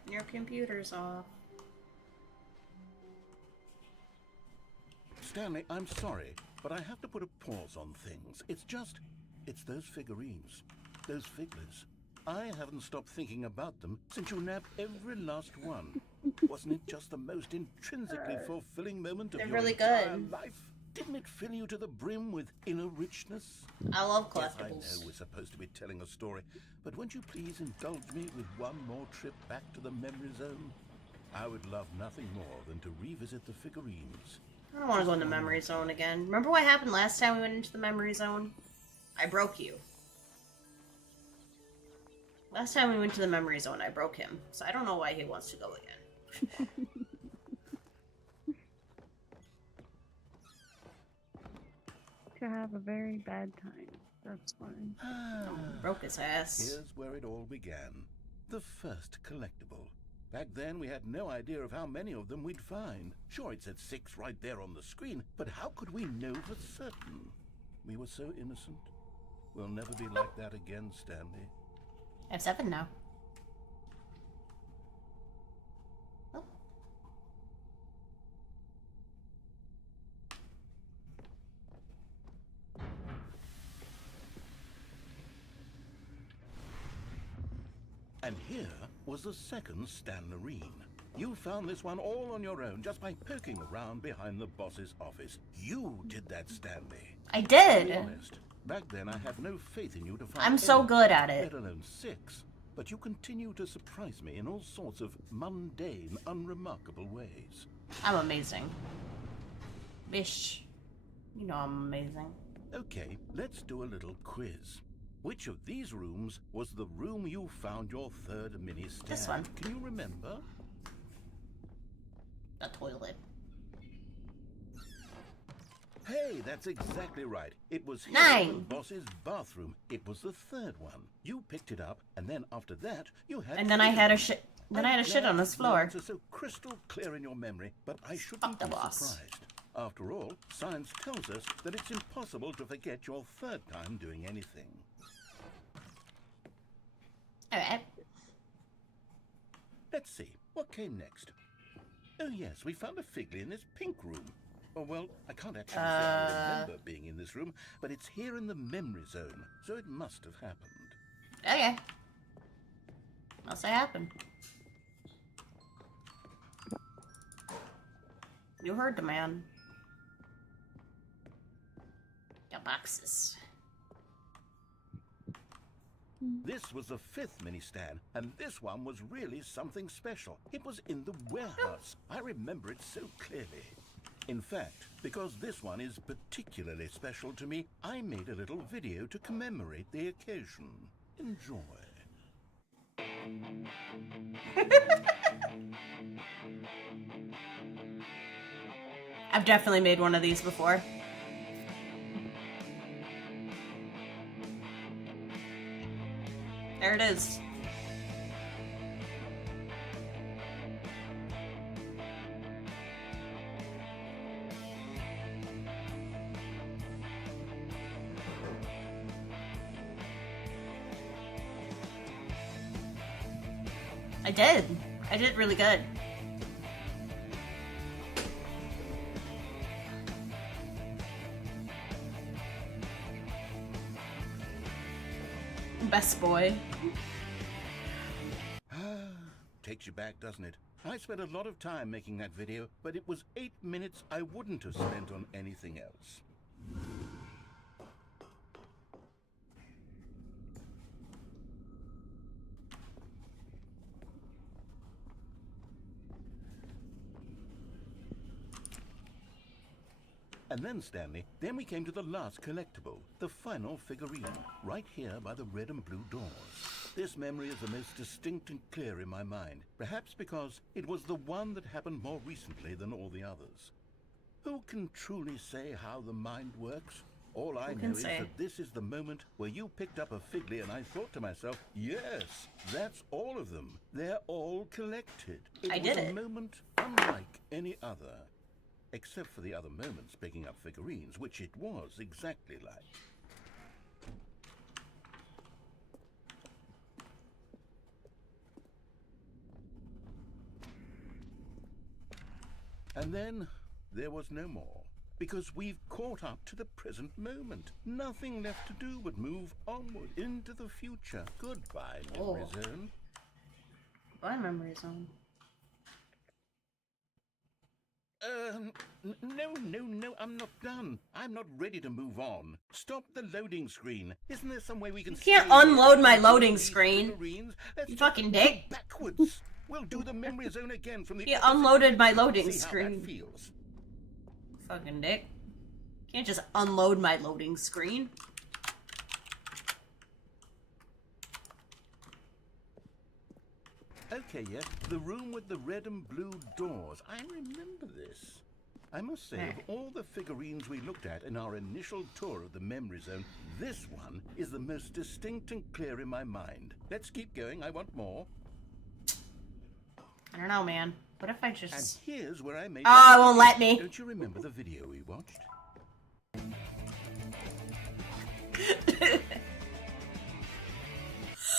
Your computer's off. Stanley, I'm sorry, but I have to put a pause on things. It's those figurines, those figures. I haven't stopped thinking about them since you nabbed every last one. Wasn't it just the most intrinsically fulfilling moment of They're your really entire good. life? Didn't it fill you to the brim with inner richness? I love Yes, I collectibles. know we're supposed to be telling a story, but won't you please indulge me with one more trip back to the memory zone? I would love nothing more than to revisit the figurines. I don't want to go in the memory zone again. Remember what happened last time we went into the memory zone? I broke you. Last time we went to the memory zone, I broke him. So I don't know why he wants to go again. To have a very bad time. That's fine. Broke his ass. Here's where it all began. The first collectible. Back then, we had no idea of how many of them we'd find. Sure, it said 6 right there on the screen, but how could we know for certain? We were so innocent. We'll never be like that again, Stanley. I have 7 now. Oh. And here was the second Stanley. You found this one all on your own, just by poking around behind the boss's office. You did that, Stanley. I Be did. honest. Back then, I had no faith in you to find I'm so any, good at it. let alone 6. But you continue to surprise me in all sorts of mundane, unremarkable ways. I'm amazing. Bish. You know I'm amazing. Okay, let's do a little quiz. Which of these rooms was the room you found your third mini stand? This one. Can you remember? The toilet. Hey, that's exactly right. It was here 9. in the boss's bathroom. It was the third one. You picked it up, and then after that, you had. And then I had a shit. Then I had a shit on this floor. It's so crystal clear in your memory, but I shouldn't Fuck the be boss. surprised. After all, science tells us that it's impossible to forget your third time doing anything. Alright. Let's see, what came next? Oh yes, we found a Figley in this pink room. Oh well, I can't actually say I remember being in this room, but it's here in the memory zone, so it must have happened. Okay. Must have happened. You heard the man. Got boxes. This was the 5th mini stand, and this one was really something special. It was in the warehouse. I remember it so clearly. In fact, because this one is particularly special to me, I made a little video to commemorate the occasion. Enjoy. I've definitely made one of these before. There it is. I did. I did really good. Best boy. Takes you back, doesn't it? I spent a lot of time making that video, but it was 8 minutes I wouldn't have spent on anything else. And then, Stanley, then we came to the last collectible, the final figurine, right here by the red and blue doors. This memory is the most distinct and clear in my mind, perhaps because it was the one that happened more recently than all the others. Who can truly say how the mind works? All I know is that this is the moment where you picked up a Figley and I thought to myself, yes, that's all of them. They're all collected. It was a moment unlike any other. Except for the other moments picking up figurines, which it was exactly like. And then there was no more, because we've caught up to the present moment. Nothing left to do but move onward into the future. Goodbye, Memory Zone. Bye, Memory Zone. No, I'm not done. I'm not ready to move on. Stop the loading screen. Isn't there some way we can... You can't unload my loading screen. You fucking dick. Backwards. We'll do the Memory Zone again from the... You unloaded my loading screen. How that feels. Fucking dick. You can't just unload my loading screen. Okay, yeah, the room with the red and blue doors. I remember this. I must say, of all the figurines we looked at in our initial tour of the Memory Zone, this one is the most distinct and clear in my mind. Let's keep going, I want more. I don't know, man. What if I just... And here's where I made... Oh, it won't let me. Don't you remember the video we watched?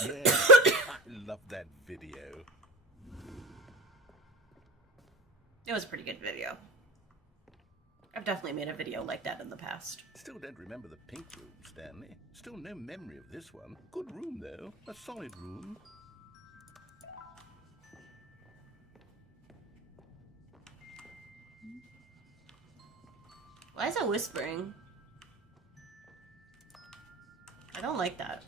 Yeah, I love that video. It was a pretty good video. I've definitely made a video like that in the past. Still don't remember the pink room, Stanley. Still no memory of this one. Good room, though. A solid room. Why is it whispering? I don't like that.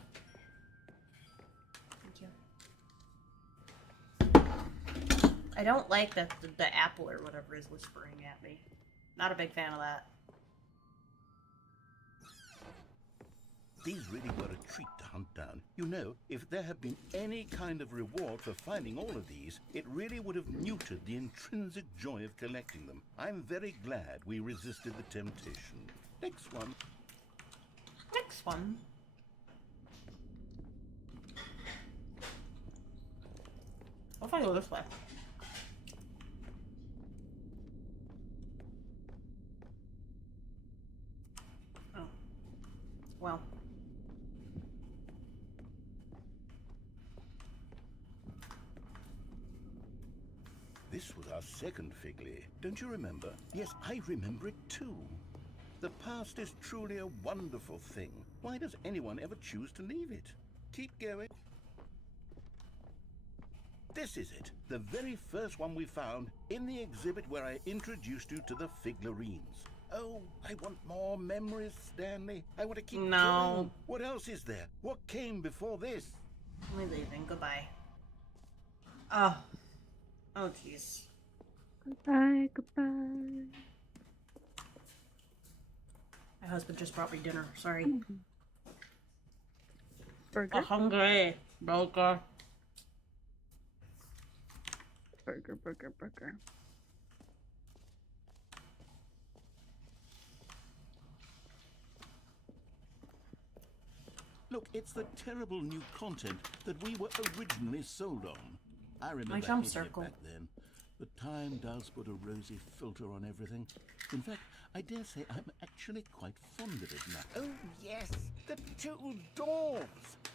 I don't like that the apple or whatever is whispering at me. Not a big fan of that. These really were a treat to hunt down. You know, if there had been any kind of reward for finding all of these, it really would have muted the intrinsic joy of collecting them. I'm very glad we resisted the temptation. Next one. Next one. What if I go this way? Oh. Well. This was our second Figley. Don't you remember? Yes, I remember it too. The past is truly a wonderful thing. Why does anyone ever choose to leave it? Keep going. This is it, the very first one we found in the exhibit where I introduced you to the figurines. Oh, I want more memories, Stanley. I want to keep going. What else is there? What came before this? We're leaving. Goodbye. Oh. Oh, jeez. Goodbye, goodbye. My husband just brought me dinner. Sorry. Burger? I'm hungry. Burger. Burger, burger, burger. Look, it's the terrible new content that we were originally sold on. I remember My jump hating it circle. back then. But time does put a rosy filter on everything. In fact, I dare say I'm actually quite fond of it now. Oh, yes, the two doors.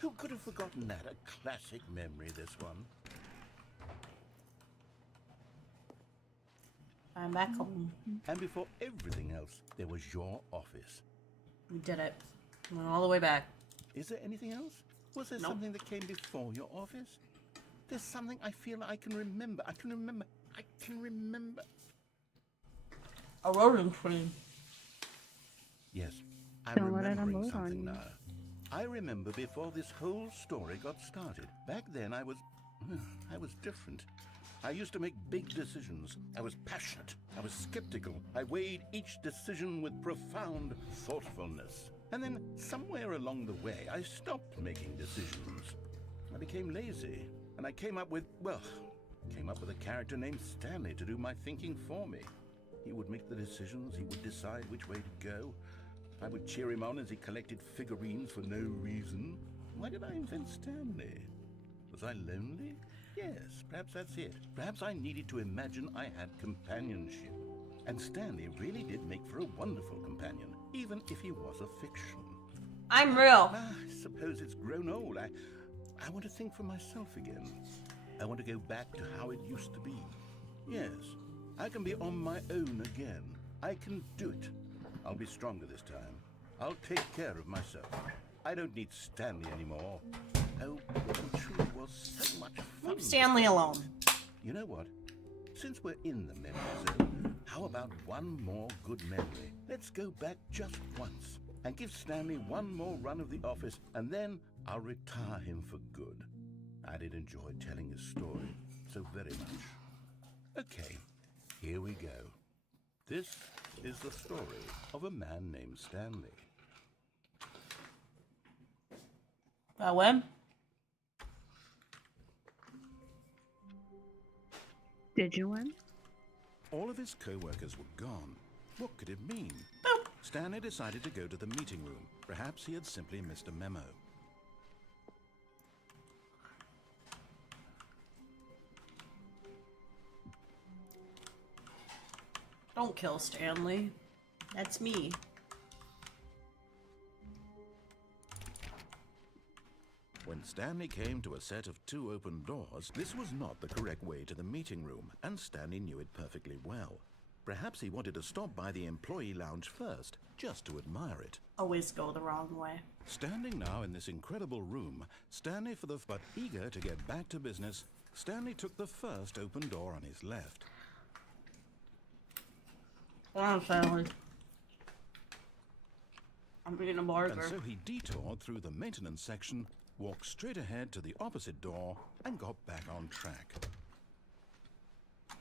Who could have forgotten that? A classic memory, this one. I'm back home. And before everything else, there was your office. We did it. Went all the way back. Is there anything else? Was there Nope. something that came before your office? There's something I feel I can remember. I can remember. A rolling train. Yes, I'm Don't let it remembering unload on something you. now. I remember before this whole story got started. Back then I was different. I used to make big decisions. I was passionate. I was skeptical. I weighed each decision with profound thoughtfulness. And then somewhere along the way, I stopped making decisions. I became lazy. And I came up with a character named Stanley to do my thinking for me. He would make the decisions. He would decide which way to go. I would cheer him on as he collected figurines for no reason. Why did I invent Stanley? Was I lonely? Yes, perhaps that's it. Perhaps I needed to imagine I had companionship. And Stanley really did make for a wonderful companion, even if he was a fiction. I'm real. I suppose it's grown old. I want to think for myself again. I want to go back to how it used to be. Yes, I can be on my own again. I can do it. I'll be stronger this time. I'll take care of myself. I don't need Stanley anymore. Oh, it truly was so much fun. Leave Stanley alone. You know what? Since we're in the memory zone, how about one more good memory? Let's go back just once and give Stanley one more run of the office, and then I'll retire him for good. I did enjoy telling his story so very much. Okay, here we go. This is the story of a man named Stanley. When? Did you win? All of his co-workers were gone. What could it mean? Boop. Stanley decided to go to the meeting room. Perhaps he had simply missed a memo. Don't kill Stanley. That's me. When Stanley came to a set of 2 open doors, this was not the correct way to the meeting room, and Stanley knew it perfectly well. Perhaps he wanted to stop by the employee lounge first, just to admire it. Always go the wrong way. Standing now in this incredible room, but eager to get back to business, Stanley took the first open door on his left. Come on, Stanley. I'm eating a burger. And so he detoured through the maintenance section, walked straight ahead to the opposite door, and got back on track.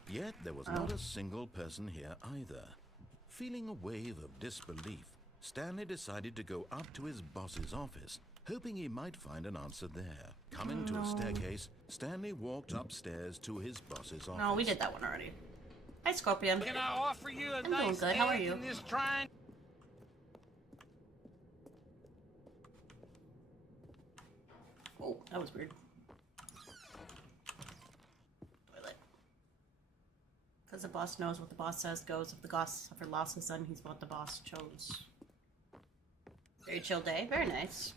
Yet there was not a single person here either. Feeling a wave of disbelief, Stanley decided to go up to his boss's office, hoping he might find an answer there. Coming to a staircase, Stanley walked upstairs to his boss's office. No, we did that one already. Hi, Scorpion. Can I offer you a I'm doing nice good. How are egg you? in this trying? Oh, that was weird. Toilet. Because the boss knows what the boss says goes. If the boss ever lost his son, he's what the boss chose. Very chill day. Very nice.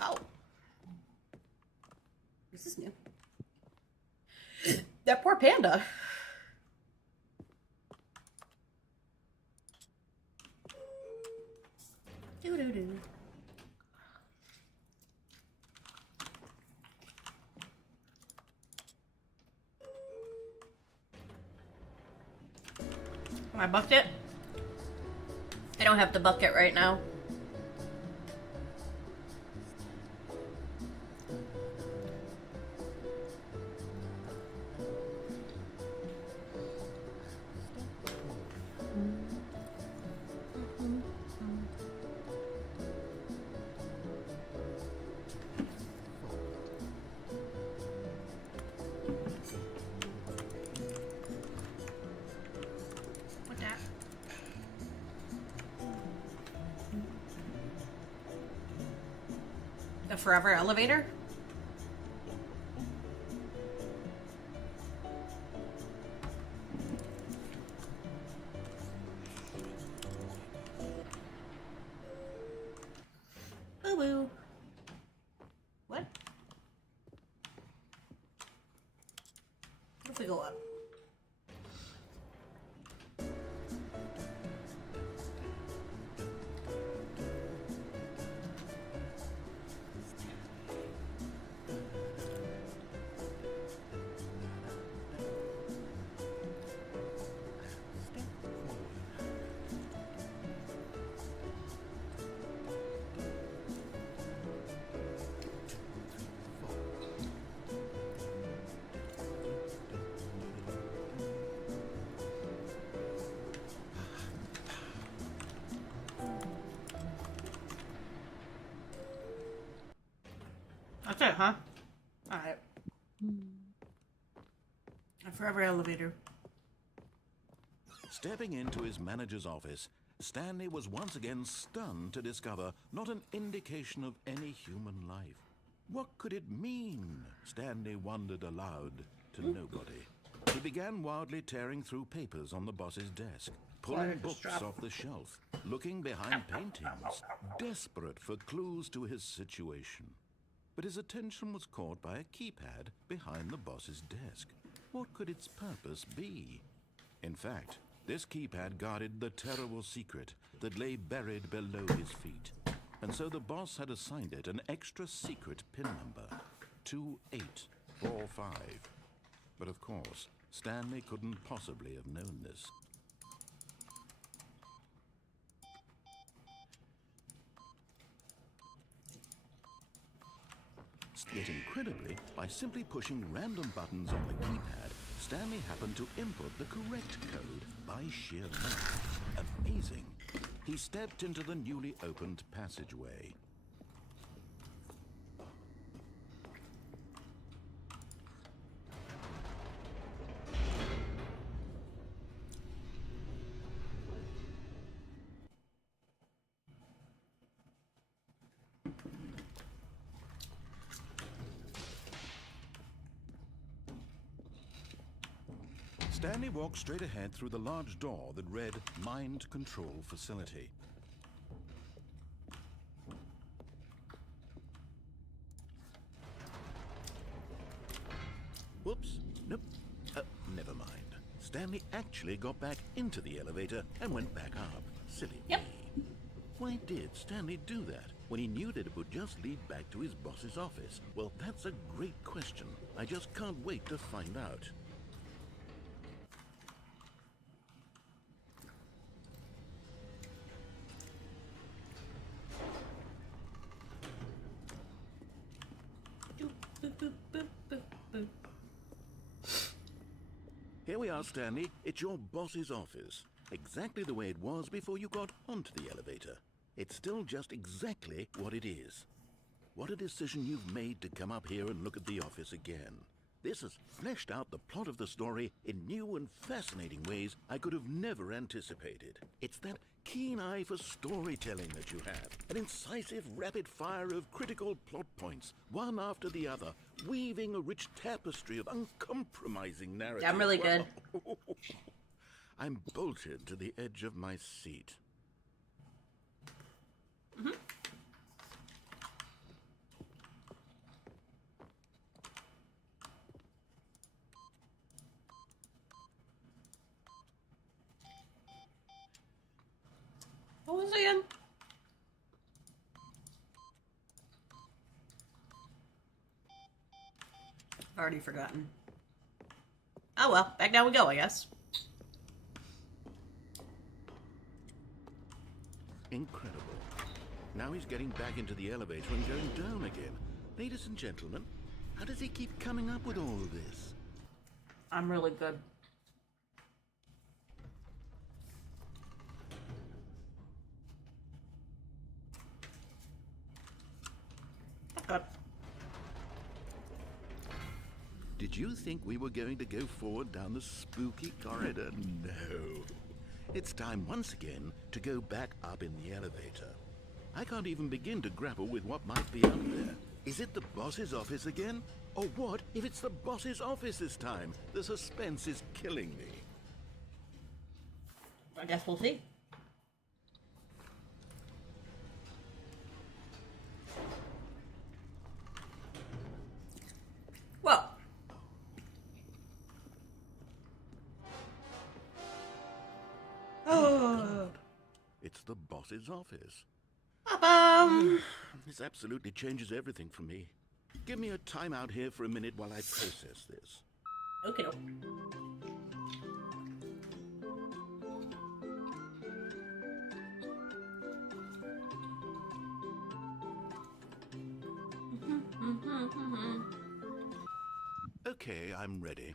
Oh. This is new. That poor panda. Doo-doo-doo. My bucket? I don't have the bucket right now. The forever elevator? Boo boo. What? What if we go up? That's it, huh? Alright. A forever elevator. Stepping into his manager's office, Stanley was once again stunned to discover not an indication of any human life. What could it mean? Stanley wondered aloud to nobody. He began wildly tearing through papers on the boss's desk, pulling books off the shelf, looking behind paintings, desperate for clues to his situation. But his attention was caught by a keypad behind the boss's desk. What could its purpose be? In fact, this keypad guarded the terrible secret that lay buried below his feet. And so the boss had assigned it an extra secret pin number, 2845. But of course, Stanley couldn't possibly have known this. Yet incredibly, by simply pushing random buttons on the keypad, Stanley happened to input the correct code by sheer luck. Amazing. He stepped into the newly opened passageway. Stanley walked straight ahead through the large door that read Mind Control Facility. Whoops, nope, never mind. Stanley actually got back into the elevator and went back up. Silly me. Why did Stanley do that when he knew that it would just lead back to his boss's office? Well, that's a great question. I just can't wait to find out. Here we are, Stanley. It's your boss's office. Exactly the way it was before you got onto the elevator. It's still just exactly what it is. What a decision you've made to come up here and look at the office again. This has fleshed out the plot of the story in new and fascinating ways I could have never anticipated. It's that keen eye for storytelling that you have. An incisive rapid fire of critical plot points, one after the other, weaving a rich tapestry of uncompromising narrative. I'm really good. I'm bolted to the edge of my seat. Mm-hmm. What was it again? I've already forgotten. Oh well, back down we go, I guess. Incredible. Now he's getting back into the elevator and going down again. Ladies and gentlemen, how does he keep coming up with all of this? I'm really good. Good. Did you think we were going to go forward down the spooky corridor? No. It's time once again to go back up in the elevator. I can't even begin to grapple with what might be out there. Is it the boss's office again? Or what if it's the boss's office this time? The suspense is killing me. I guess we'll see. Well. Oh. It's the boss's office. Ba-bum. This absolutely changes everything for me. Give me a time out here for a minute while I process this. Okay. Okay, I'm ready.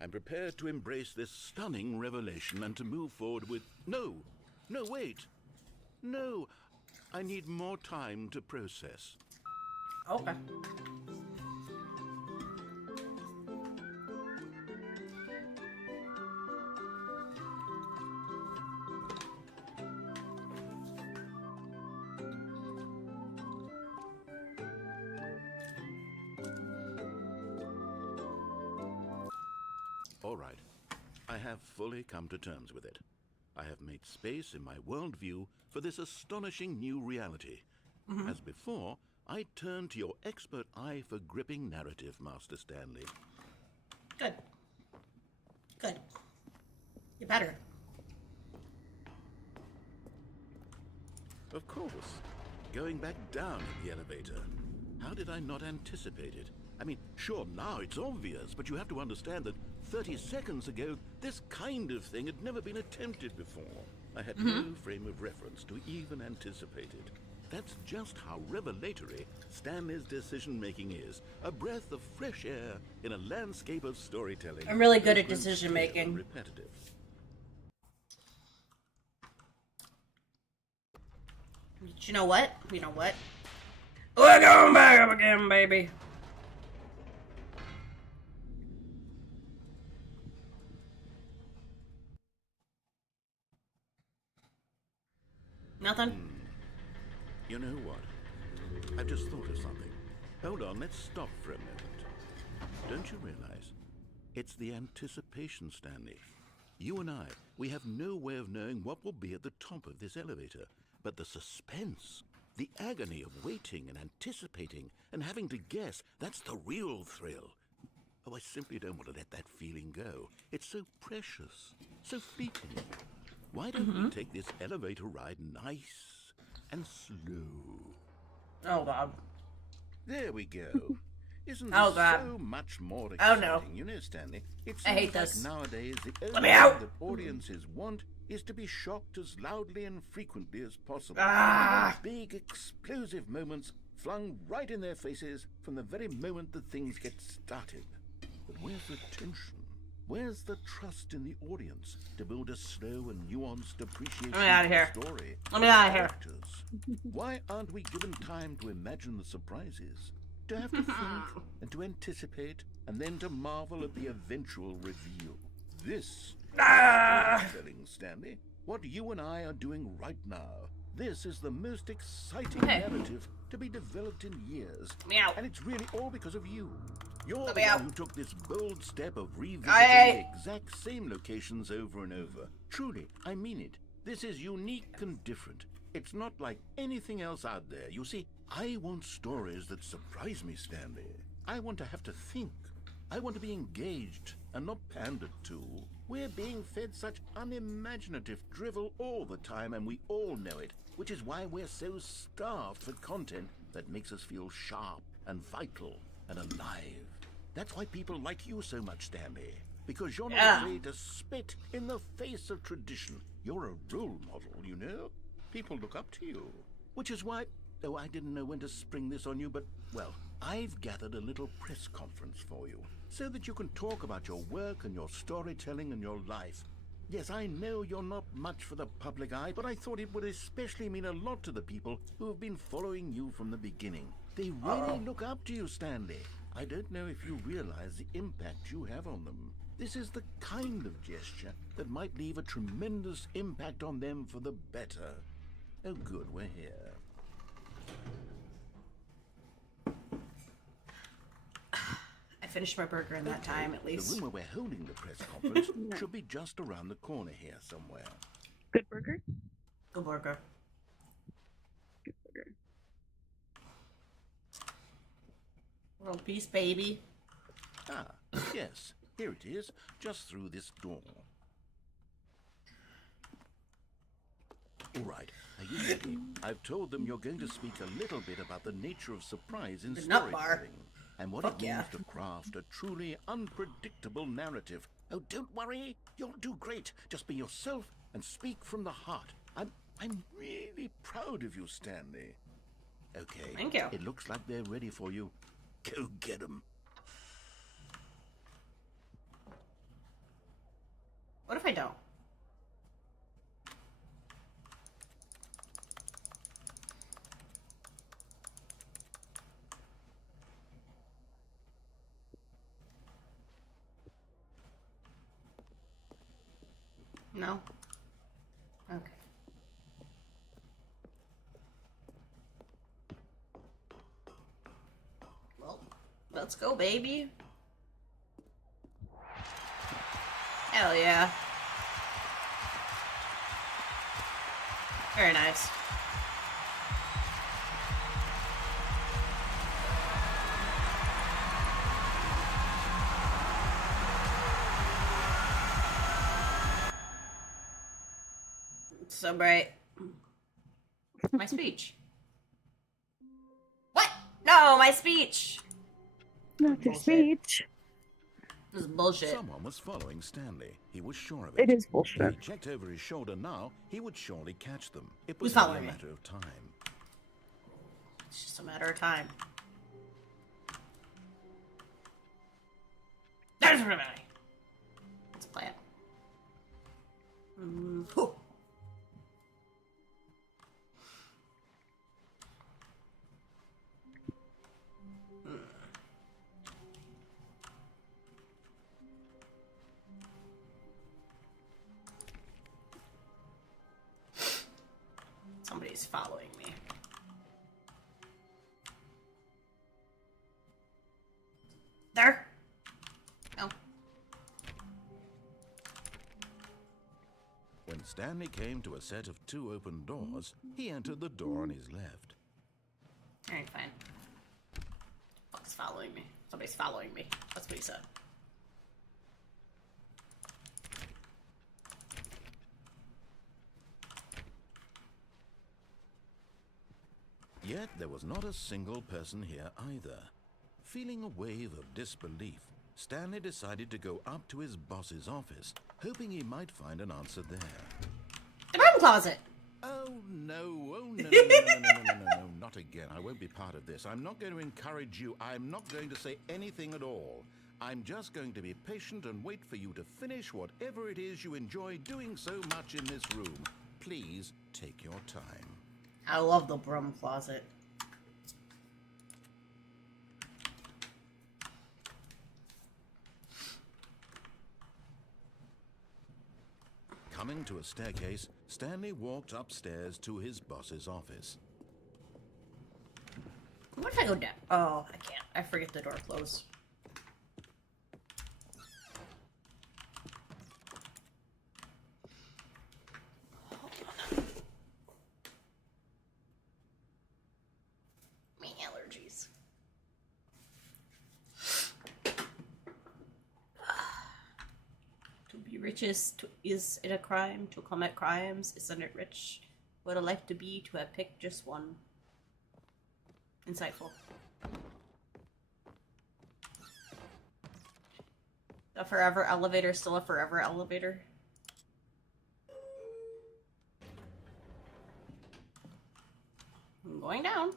I'm prepared to embrace this stunning revelation and to move forward with... No! No, wait! No! I need more time to process. Okay. All right. I have fully come to terms with it. I have made space in my worldview for this astonishing new reality. As before, I turn to your expert eye for gripping narrative, Master Stanley. Good. Good. You better. Of course. Going back down in the elevator. How did I not anticipate it? I mean, sure, now it's obvious, but you have to understand that 30 seconds ago, this kind of thing had never been attempted before. I had no frame of reference to even anticipate it. That's just how revelatory Stanley's decision-making is. A breath of fresh air in a landscape of storytelling. I'm really good at Those grown decision-making. stale and repetitive. But you know what? You know what? We're going back up again, baby. Nothing? You know what? I've just thought of something. Hold on, let's stop for a moment. Don't you realize? It's the anticipation, Stanley. You and I, we have no way of knowing what will be at the top of this elevator. But the suspense, the agony of waiting and anticipating and having to guess, that's the real thrill. Oh, I simply don't want to let that feeling go. It's so precious, so fleeting. Why don't we take this elevator ride nice and slow? Oh, God. There we go. Isn't this Oh, God. so much more Oh, exciting? no. You know, Stanley, it I hate seems like this. nowadays the Let only me out. thing that audiences want is to be shocked as loudly and frequently as possible. Ah. Big, explosive moments flung right in their faces from the very moment that things get started. But where's the tension? Where's the trust in the audience to build a slow and nuanced appreciation Let me outta of here. the story? Let me outta here. Characters? Why aren't we given time to imagine the surprises? To have to think and to anticipate and then to marvel at the eventual reveal. This is storytelling, Stanley. What you and I are doing right now. This is the most exciting Okay. narrative to be developed in years. Meow. And it's really all because of you. You're Let the me one out. who took this bold step of revisiting Aye. the exact same locations over and over. Truly, I mean it. This is unique and different. It's not like anything else out there. You see, I want stories that surprise me, Stanley. I want to have to think. I want to be engaged and not pandered to. We're being fed such unimaginative drivel all the time, and we all know it, which is why we're so starved for content that makes us feel sharp and vital and alive. That's why people like you so much, Stanley. Because you're not Yeah. afraid to spit in the face of tradition. You're a role model, you know? People look up to you. Which is why... Oh, I didn't know when to spring this on you, but, well, I've gathered a little press conference for you, so that you can talk about your work and your storytelling and your life. Yes, I know you're not much for the public eye, but I thought it would especially mean a lot to the people who have been following you from the beginning. They really look up to you, Stanley. I don't know if you realize the impact you have on them. This is the kind of gesture that might leave a tremendous impact on them for the better. Oh, good, we're here. finished my burger in that time, at The least. room where we're holding the press conference should be just around the corner here somewhere. Good burger? Good burger. Good burger. World peace, baby. Ah, yes. Here it is, just through this door. All right, are you ready? I've told them you're going to speak a little bit about the nature of surprise in The nut bar. storytelling and what Fuck it means yeah. to craft a truly unpredictable narrative. Oh, don't worry, you'll do great. Just be yourself and speak from the heart. I'm really proud of you, Stanley. Okay. Thank you. It looks like they're ready for you. Go get them. What if I don't? No? Okay. Well, let's go, baby. Hell yeah. Very nice. So bright. My speech. What? No, my speech. Not your Bullshit. speech. This is bullshit. Someone was following Stanley. He was sure of it. It is If bullshit. he checked over his shoulder now, he would surely catch them. It Who's was only a following me? matter of time. It's just a matter of time. There's everybody. Let's play it. Whew. Somebody's following me. There? No. When Stanley came to a set of 2 open doors, he entered the door on his left. Alright, fine. Fuck's following me. Somebody's following me. That's what he said. Yet there was not a single person here either. Feeling a wave of disbelief, Stanley decided to go up to his boss's office, hoping he might find an answer there. The broom closet! Oh no, no, not again. I won't be part of this. I'm not going to encourage you. I'm not going to say anything at all. I'm just going to be patient and wait for you to finish whatever it is you enjoy doing so much in this room. Please take your time. I love the broom closet. Coming to a staircase, Stanley walked upstairs to his boss's office. What if I go down? Oh, I can't. I forget the door closed. My allergies. To be rich is it a crime? To commit crimes, isn't it rich? What a life to be to have picked just one. Insightful. A forever elevator, still a forever elevator. I'm going down.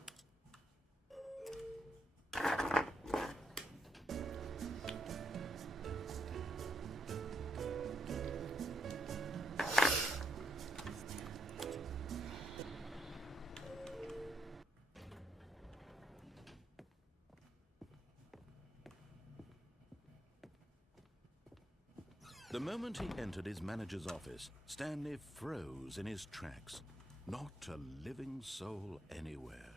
The moment he entered his manager's office, Stanley froze in his tracks. Not a living soul anywhere.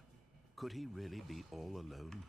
Could he really be all alone?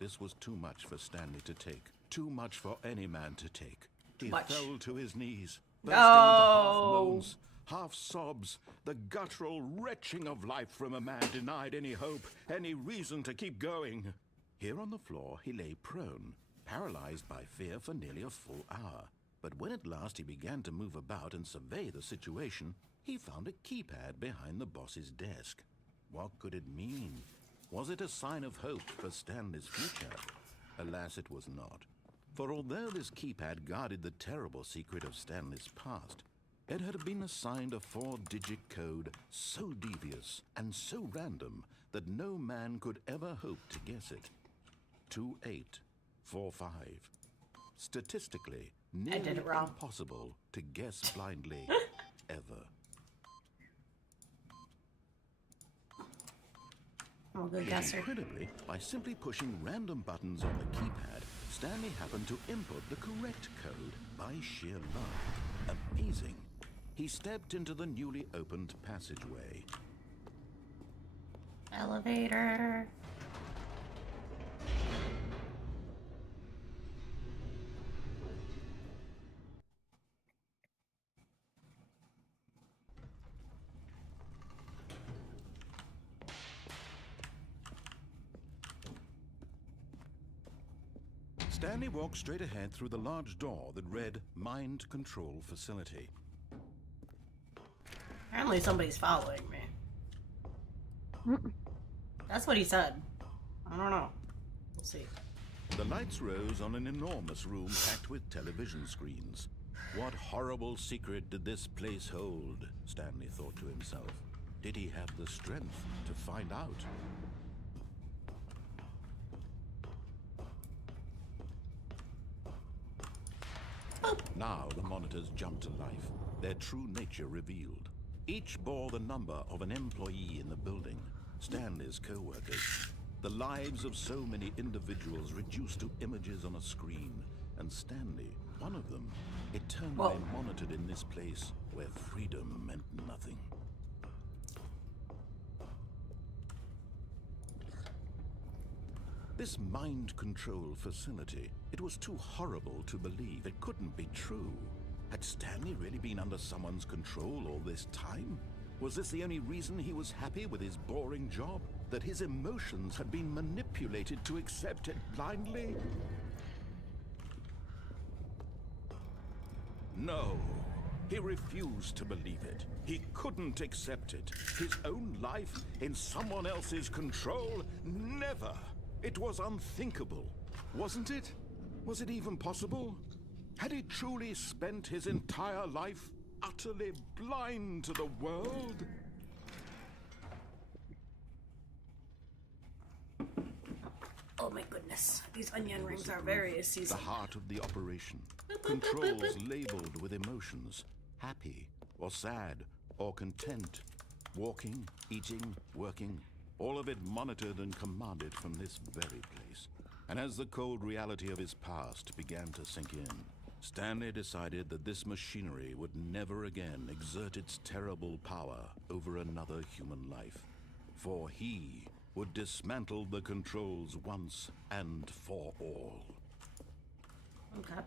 This was too much for Stanley to take. Too much for any man to take. He much. fell to his knees, bursting into half No. moans, half sobs, the guttural retching of life from a man denied any hope, any reason to keep going. Here on the floor he lay prone, paralyzed by fear for nearly a full hour. But when at last he began to move about and survey the situation, he found a keypad behind the boss's desk. What could it mean? Was it a sign of hope for Stanley's future? Alas, it was not. For although this keypad guarded the terrible secret of Stanley's past, it had been assigned a 4-digit code so devious and so random that no man could ever hope to guess it. 2845. Statistically, I did nearly it wrong. impossible to guess blindly ever. I'm a good Yet guesser. incredibly, by simply pushing random buttons on the keypad, Stanley happened to input the correct code by sheer luck. Amazing. He stepped into the newly opened passageway. Elevator. Stanley walked straight ahead through the large door that read Mind Control Facility. Apparently somebody's following me. That's what he said. I don't know. We'll see. The lights rose on an enormous room packed with television screens. What horrible secret did this place hold? Stanley thought to himself. Did he have the strength to find out? Now the monitors jumped to life, their true nature revealed. Each bore the number of an employee in the building, Stanley's co-workers. The lives of so many individuals reduced to images on a screen, and Stanley, one of them, eternally monitored in this place where freedom meant nothing. This mind control facility, it was too horrible to believe. It couldn't be true. Had Stanley really been under someone's control all this time? Was this the only reason he was happy with his boring job? That his emotions had been manipulated to accept it blindly? No. He refused to believe it. He couldn't accept it. His own life in someone else's control? Never. It was unthinkable, wasn't it? Was it even possible? Had he truly spent his entire life utterly blind to the world? Oh my goodness. These onion rings are very The seasoned. heart of the operation. Controls labeled with emotions. Happy, or sad, or content. Walking, eating, working. All of it monitored and commanded from this very place. And as the cold reality of his past began to sink in, Stanley decided that this machinery would never again exert its terrible power over another human life. For he would dismantle the controls once and for all. Okay.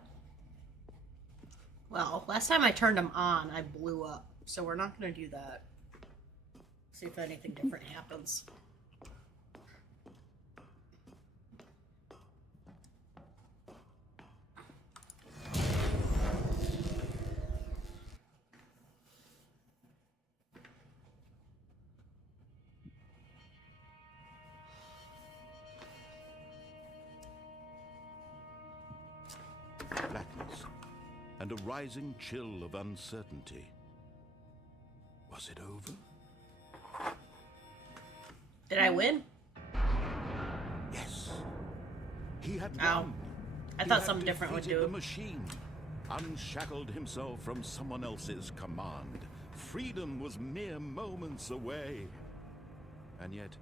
Well, last time I turned them on, I blew up. So we're not going to do that. See if anything different happens. Blackness and a rising chill of uncertainty. Was it over? Did I win? Yes. He had Ow. won. I He thought had something different would defeated do. the machine, unshackled himself from someone else's command. Freedom was mere moments away. And yet,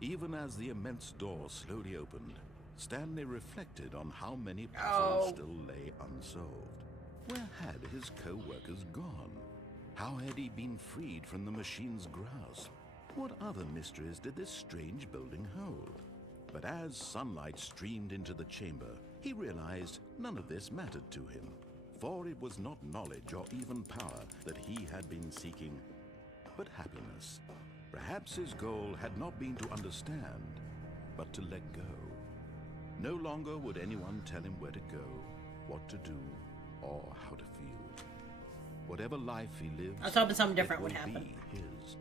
even as the immense door slowly opened, Stanley reflected on how many puzzles still lay unsolved. Where had his co-workers gone? How had he been freed from the machine's grasp? What other mysteries did this strange building hold? But as sunlight streamed into the chamber, he realized none of this mattered to him, for it was not knowledge or even power that he had been seeking, but happiness. Perhaps his goal had not been to understand, but to let go. No longer would anyone tell him where to go, what to do, or how to feel. Whatever life he lives, I was hoping something different it would will happen. be his.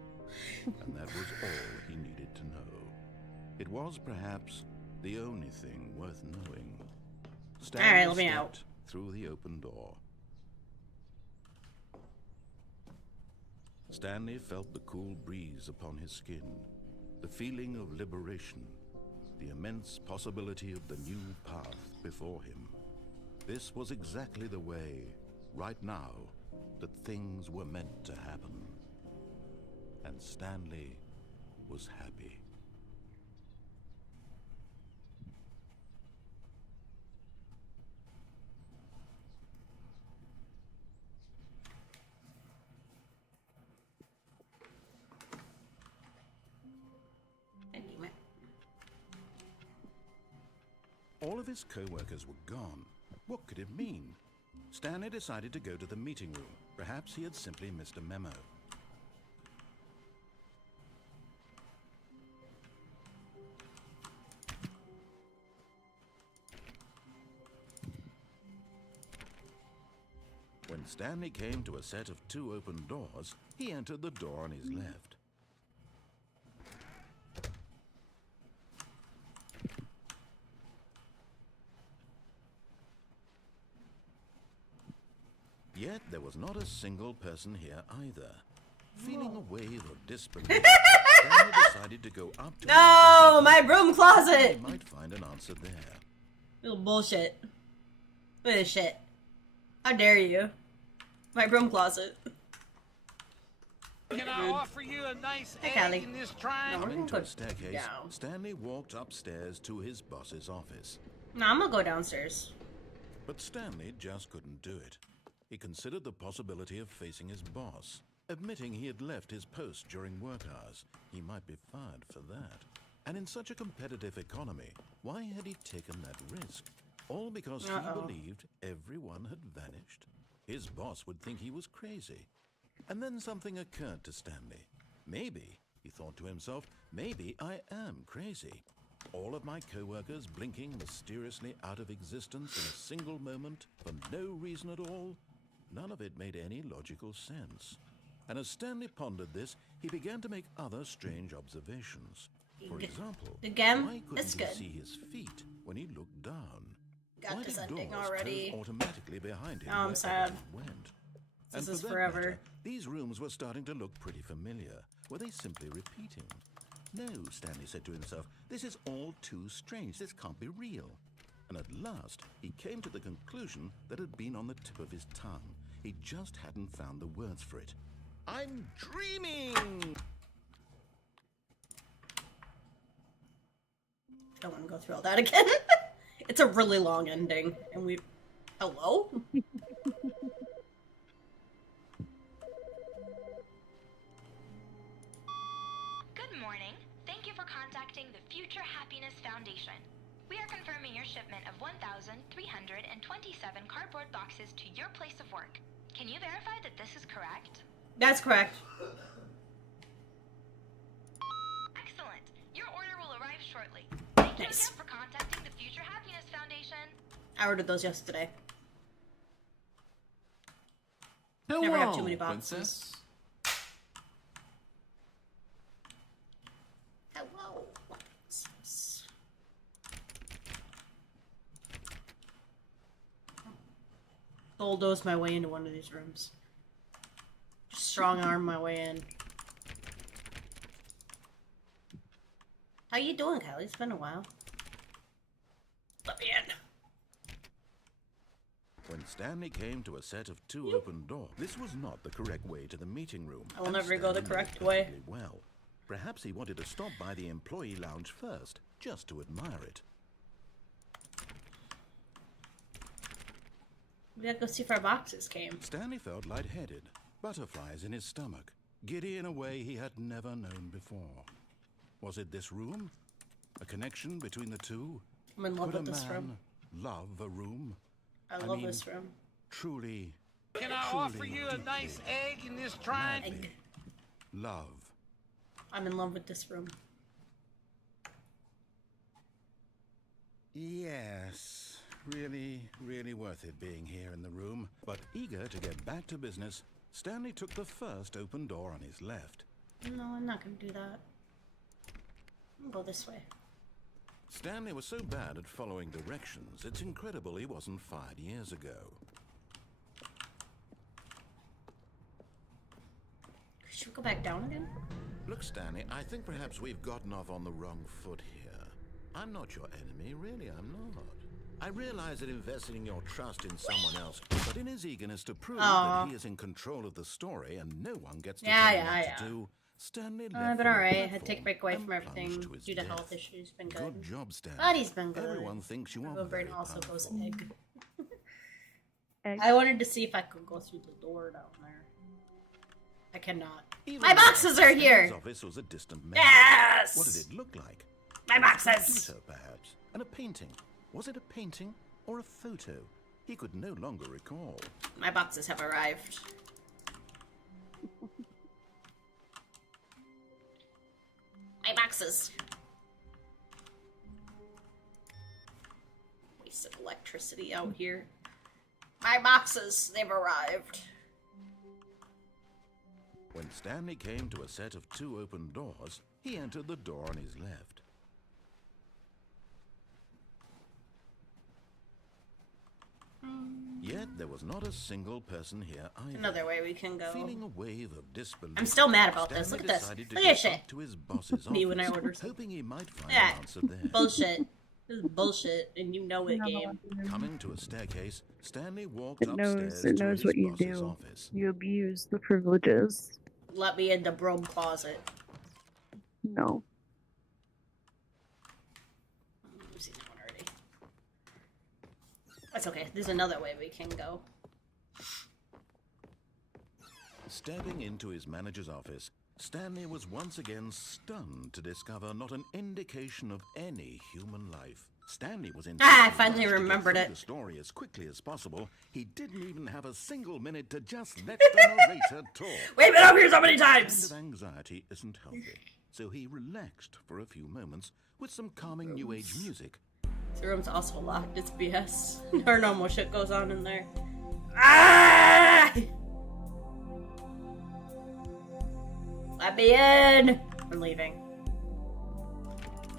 And that was all he needed to know. It was perhaps the only thing worth knowing. Stanley All right, let me out. stepped through the open door. Stanley felt the cool breeze upon his skin, the feeling of liberation, the immense possibility of the new path before him. This was exactly the way, right now, that things were meant to happen. And Stanley was happy. All of his co-workers were gone. What could it mean? Stanley decided to go to the meeting room. Perhaps he had simply missed a memo. When Stanley came to a set of 2 open doors, he entered the door on his left. Yet there was not a single person here either. Feeling a wave of disbelief, Stanley decided to go up to No, my broom closet. He might find an answer there. Little bullshit. Look at this shit. How dare you? My broom closet. Can I offer you a nice Hey, egg Callie. in this triangle? No. Into a staircase, down. Stanley walked upstairs to his boss's office. No, I'm gonna go downstairs. But Stanley just couldn't do it. He considered the possibility of facing his boss. Admitting he had left his post during work hours, he might be fired for that. And in such a competitive economy, why had he taken that risk? All because he believed everyone had vanished? His boss would think he was crazy. And then something occurred to Stanley. Maybe, he thought to himself, maybe I am crazy. All of my co-workers blinking mysteriously out of existence in a single moment for no reason at all? None of it made any logical sense. And as Stanley pondered this, he began to make other strange observations. For example, Again, why it's couldn't good. he see his feet when he looked down? Got Why this did ending doors already. close automatically behind him Oh, I'm wherever sad. he went? This And is for that forever. matter, these rooms were starting to look pretty familiar. Were they simply repeating? No, Stanley said to himself, this is all too strange. This can't be real. And at last, he came to the conclusion that had been on the tip of his tongue. He just hadn't found the words for it. I'm dreaming! I don't want to go through all that again. It's a really long ending, and we... Hello? Good morning. Thank you for contacting the Future Happiness Foundation. We are confirming your shipment of 1,327 cardboard boxes to your place of work. Can you verify that this is correct? That's correct. Excellent. Your order will arrive shortly. Thank you Nice. again for contacting the Future Happiness Foundation. I ordered those yesterday. Hello, Never have too many boxes. princess. Hello. Bulldoze my way into one of these rooms. Strong arm my way in. How you doing, Kylie? It's been a while. Let me in. When Stanley came to a set of 2 open doors, this was not the correct way to the meeting room. I will and never go the Stanley knew correct it way. perfectly well. Perhaps he wanted to stop by the employee lounge first, just to admire it. We gotta go see if our boxes came. Stanley felt lightheaded, butterflies in his stomach, giddy in a way he had never known before. Was it this room? A connection between the two? I'm in love Could with a this man room. love a room? I love this room. Truly, Can I offer you a nice egg in this trying? madly love. I'm in love with this room. Yes, really, really worth it being here in the room. But eager to get back to business, Stanley took the first open door on his left. No, I'm not gonna do that. I'll go this way. Stanley was so bad at following directions, it's incredible he wasn't fired years ago. Should we go back down again? Look, Stanley, I think perhaps we've gotten off on the wrong foot here. I'm not your enemy, really, I'm not. I realize that investing your trust in someone else, but in his eagerness to prove that he is in control of the story and no one gets to tell him what to do, Stanley left I've been from the alright. I had to take a platform break away and from everything plunged to his due to death. health issues. Been good. Good job, Stanley. Body's been good. Everyone thinks you are My brain very also goes powerful. egg. Egg. I wanted to see if I could go through the door down there. I cannot. Even My though boxes are here! Stanley's office was a distant memory. Yes! What did it look like? My A boxes! computer, perhaps. And a painting. Was it a painting or a photo? He could no longer recall. My boxes have arrived. My boxes. Wasted electricity out here. My boxes, they've arrived. When Stanley came to a set of 2 open doors, he entered the door on his left. Yet there was not a single person here either. Another way we can go. Feeling a wave of disbelief, I'm still mad about this. Stanley Look at this. decided to Look go at shit. up to his boss's Me when I office, order something. hoping he might find Yeah. an answer there. Bullshit. This is bullshit, and you know it, game. Coming to a staircase, Stanley walked It upstairs knows to his what you boss's do. office. You abuse the privileges. Let me in the broom closet. No. I've seen that one already. That's okay. There's another way we can go. Stepping into his manager's office, Stanley was once again stunned to discover not an indication of any human life. Stanley was in. I finally remembered it. The story as quickly as possible. He didn't even have a single minute to just let the narrator talk. We've been over here so many Kind times! of anxiety isn't healthy, so he relaxed for a few moments with some calming new age music. This room's also locked. It's BS. Our normal shit goes on in there. Ah! Let me in! I'm leaving.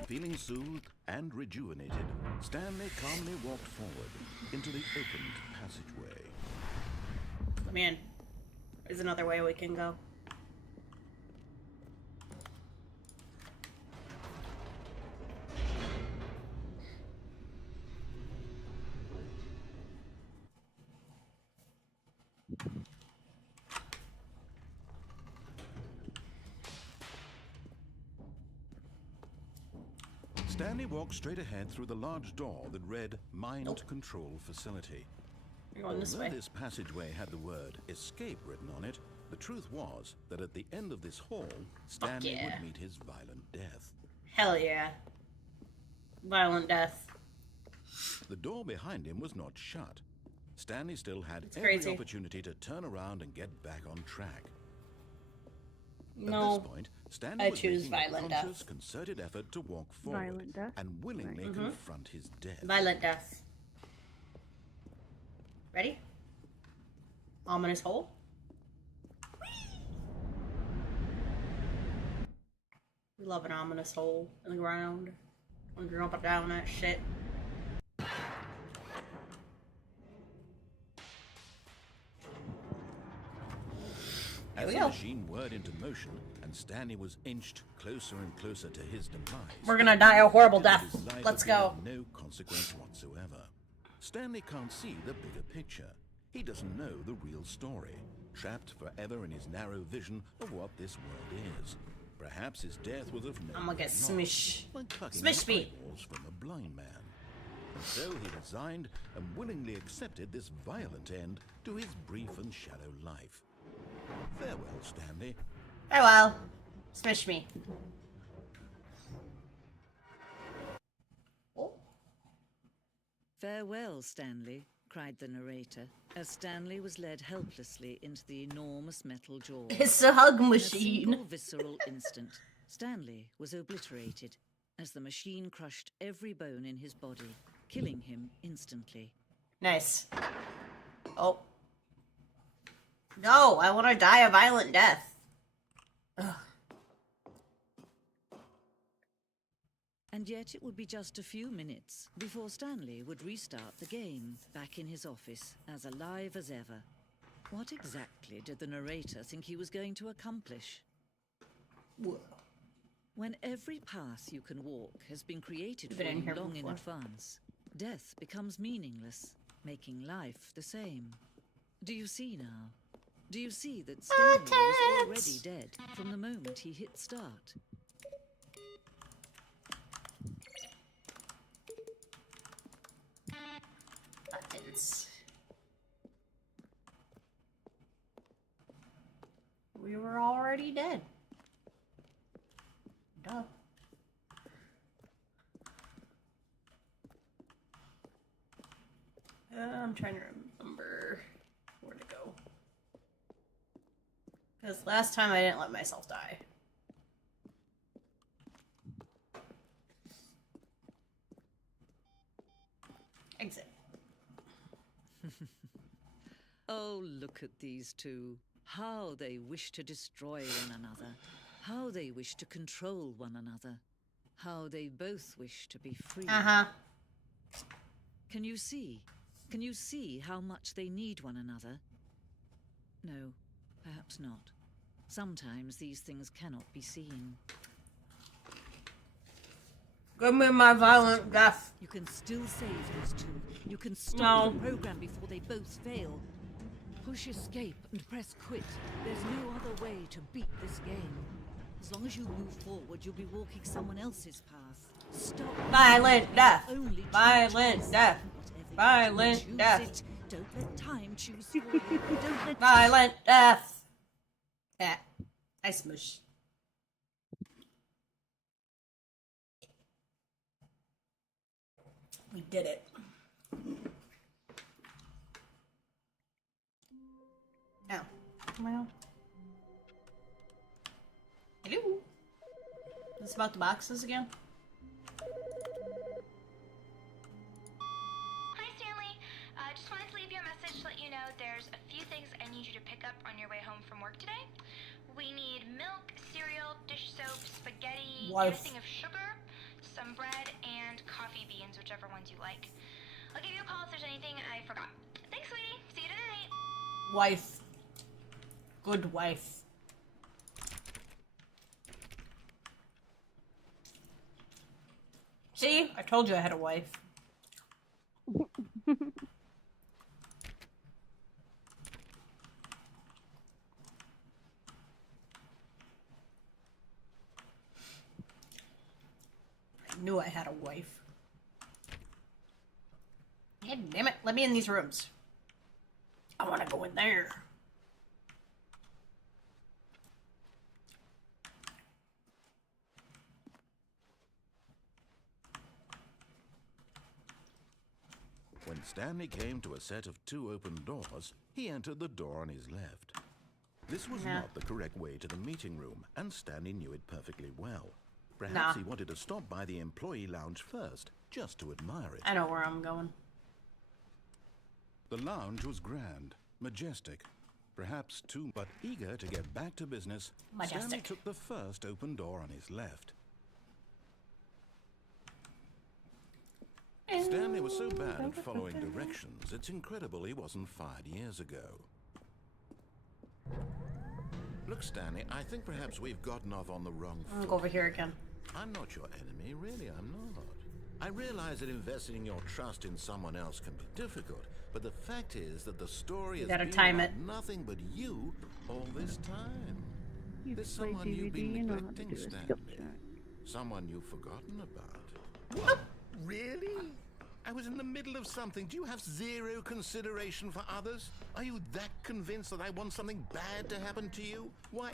Feeling soothed and rejuvenated, Stanley calmly walked forward into the opened passageway. Let me in. There's another way we can go. Stanley walked straight ahead through the large door that read Mind Control Facility. You're going this Although way. this passageway had the word escape written on it, the truth was that at the end of this hall, Stanley yeah. would meet his violent death. Hell yeah. Violent death. The door behind him was not shut. Stanley still had every crazy. opportunity to turn around and get back on track. At No. this point, Stanley I was choose making a violent conscious, death. concerted effort to walk forward Violent death? and willingly confront his death. Violent death. Ready? Ominous hole. We love an ominous hole in the ground. I'm jumping down that shit. There As we the go. machine whirred into motion and Stanley was inched closer and closer to his demise, We're gonna die a horrible death. his life Let's appeared go. of no consequence whatsoever. Stanley can't see the bigger picture. He doesn't know the real story, trapped forever in his narrow vision of what this world is. Perhaps his death was of no I'm gonna get great loss, smish. like plucking Smish the me. eyeballs from a blind man. And so he resigned and willingly accepted this violent end to his brief and shallow life. Farewell, Stanley. Farewell. Smish me. Farewell, Stanley, cried the narrator, as Stanley was led helplessly into the enormous metal jaw. It's a hug In a machine. single visceral instant, Stanley was obliterated as the machine crushed every bone in his body, killing him instantly. Nice. Oh. No, I want to die a violent death. Ugh. And yet it would be just a few minutes before Stanley would restart the game, back in his office, as alive as ever. What exactly did the narrator think he was going to accomplish? Whoa. When every path you can walk has been created for Been in you here long in before. advance, death becomes meaningless, making life the same. Do you see now? Do you see that Stanley was already dead from the moment he hit start? Buttons. We were already dead. Duh. I'm trying to remember where to go. Because last time I didn't let myself die. Exit. Oh, look at these two. How they wish to destroy one another. How they wish to control one another. How they both wish to be free. Uh-huh. Can you see? Can you see how much they need one another? No, perhaps not. Sometimes these things cannot be seen. Give me my violent death. You can still save these two. You can stop No. the program before they both fail. Push escape and press quit. There's no other way to beat this game. As long as you move forward, you'll be walking someone else's path. Stop. Violent death. Only choose Violent choice. death. Whatever you Violent choose death. it. Don't let time choose for you. Don't let Violent death. Yeah. I smush. We did it. Now. Well. Hello. Is this about the boxes again? Hi, Stanley. Just wanted to leave you a message to let you know there's a few things I need you to pick up on your way home from work today. We need milk, cereal, dish soap, spaghetti, Wife. anything of sugar, some bread, and coffee beans, whichever ones you like. I'll give you a call if there's anything I forgot. Thanks, sweetie. See you tonight. Wife. Good wife. See? I told you I had a wife. I knew I had a wife. God damn it. Let me in these rooms. I want to go in there. When Stanley came to a set of 2 open doors, he entered the door on his left. This was Nah. not the correct way to the meeting room, and Stanley knew it perfectly well. Perhaps Nah. he wanted to stop by the employee lounge first, just to admire it. I know where I'm going. The lounge was grand, majestic, perhaps too, but eager to get back to business, Stanley Majestic. took the first open door on his left. Stanley was so bad at following directions, it's incredible he wasn't fired years ago. Look, Stanley, I think perhaps we've gotten off on the wrong I'm gonna foot. go over here again. I'm not your enemy, really, I'm not. I realize that investing your trust in someone else can be difficult, but the fact is that the story has gotta been time about it. nothing but you all this time. You There's play someone you've been DVD, you know how to neglecting, do a skill Stanley. check. Someone you've forgotten about. What? Really? I was in the middle of something. Do you have zero consideration for others? Are you that convinced that I want something bad to happen to you? Why,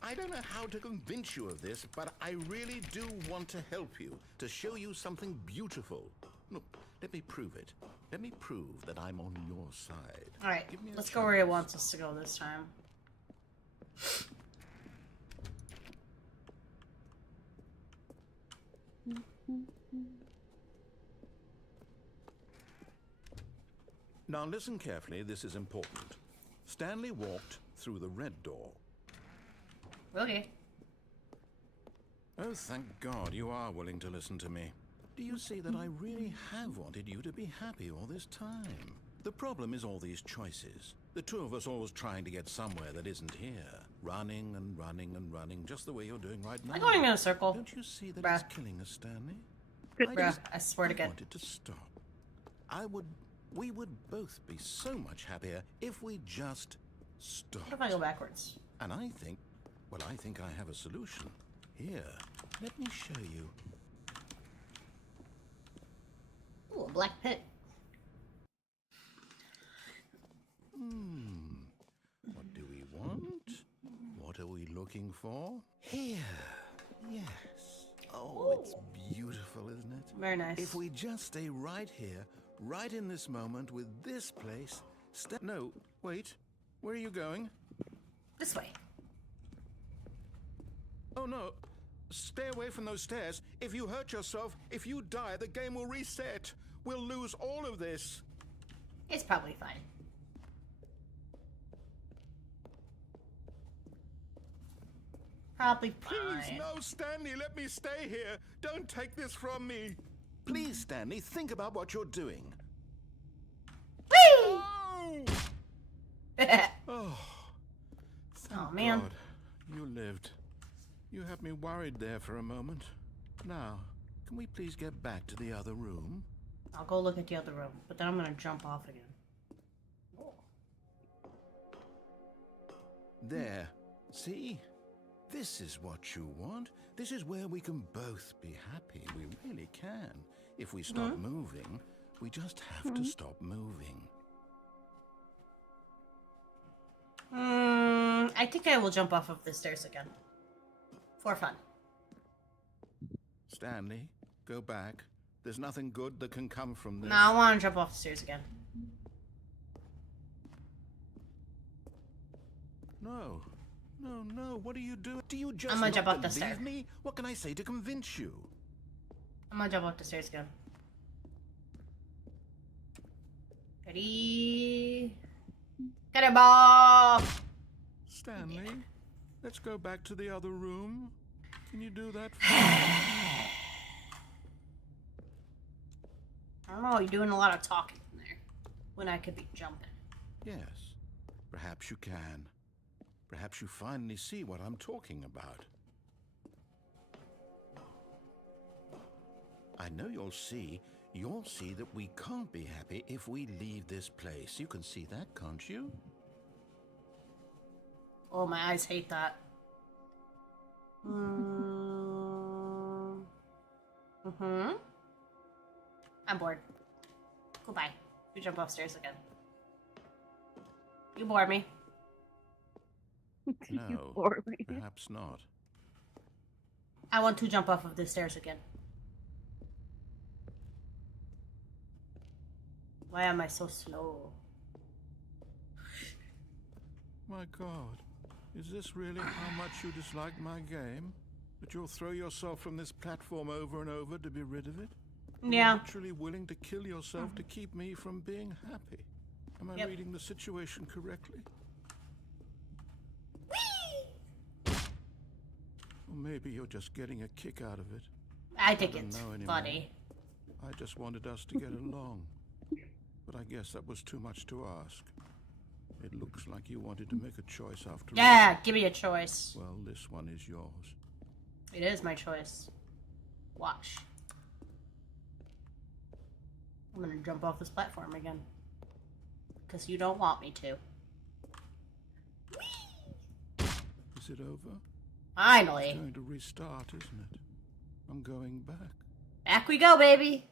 I don't know how to convince you of this, but I really do want to help you, to show you something beautiful. Look, let me prove it. Let me prove that I'm on your side. Alright, Give me a let's go where he chance. wants us to go this time. Now listen carefully, this is important. Stanley walked through the red door. Okay. Oh, thank God you are willing to listen to me. Do you see that I really have wanted you to be happy all this time? The problem is all these choices. The two of us always trying to get somewhere that isn't here. Running and running and running, just the way you're doing right now. I'm going in a circle. Don't you see that Bruh. it's killing us, Stanley? Bruh, I swear to I God. wanted to stop. We would both be so much happier if we just stopped. What if I go backwards? And I think I have a solution. Here, let me show you. Ooh, a black pit. What do we want? What are we looking for? Here. Yes. Oh, it's beautiful, isn't it? Very nice. If we just stay right here, right in this moment with this place. No, wait. Where are you going? This way. Oh, no. Stay away from those stairs. If you hurt yourself, if you die, the game will reset. We'll lose all of this. It's probably fine. Probably Please, fine. no, Stanley, let me stay here. Don't take this from me. Please, Stanley, think about what you're doing. Whee! Oh, thank man. God you lived. You had me worried there for a moment. Now, can we please get back to the other room? I'll go look at the other room, but then I'm gonna jump off again. There. See? This is what you want. This is where we can both be happy. We really can. If we stop moving, we just have to stop moving. I think I will jump off of the stairs again. For fun. Stanley, go back. There's nothing good that can come from this. No, I want to jump off the stairs again. No. No, no. What are you doing? Do you just I'm gonna not jump off the believe stair. me? What can I say to convince you? I'm gonna jump off the stairs again. Ready? Get it, ball! Stanley, let's go back to the other room. Can you do that for me? I don't know, you're doing a lot of talking in there. When I could be jumping. Yes. Perhaps you can. Perhaps you finally see what I'm talking about. I know you'll see. You'll see that we can't be happy if we leave this place. You can see that, can't you? Oh, my eyes hate that. I'm bored. Goodbye. We jump upstairs again. You bore me. You No, bore me. perhaps not. I want to jump off of the stairs again. Why am I so slow? My God, is this really how much you dislike my game? That you'll throw yourself from this platform over and over to be rid of it? You're Yeah. literally willing to kill yourself to keep me from being happy. Am I Yep. reading the situation correctly? Or maybe you're just getting a kick out of it. I think don't it's know anymore. funny. I just wanted us to get along. But I guess that was too much to ask. It looks like you wanted to make a choice after all. Yeah, give me a choice. Well, this one is yours. It is my choice. Watch. I'm gonna jump off this platform again. Because you don't want me to. Is it over? Finally. It's going to restart, isn't it? I'm going back. Back we go, baby.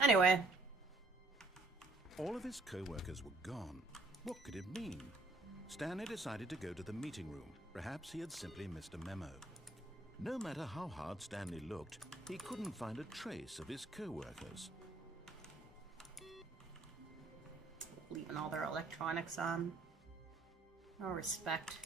Anyway. All of his co-workers were gone. What could it mean? Stanley decided to go to the meeting room. Perhaps he had simply missed a memo. No matter how hard Stanley looked, he couldn't find a trace of his co-workers. Leaving all their electronics on. No respect.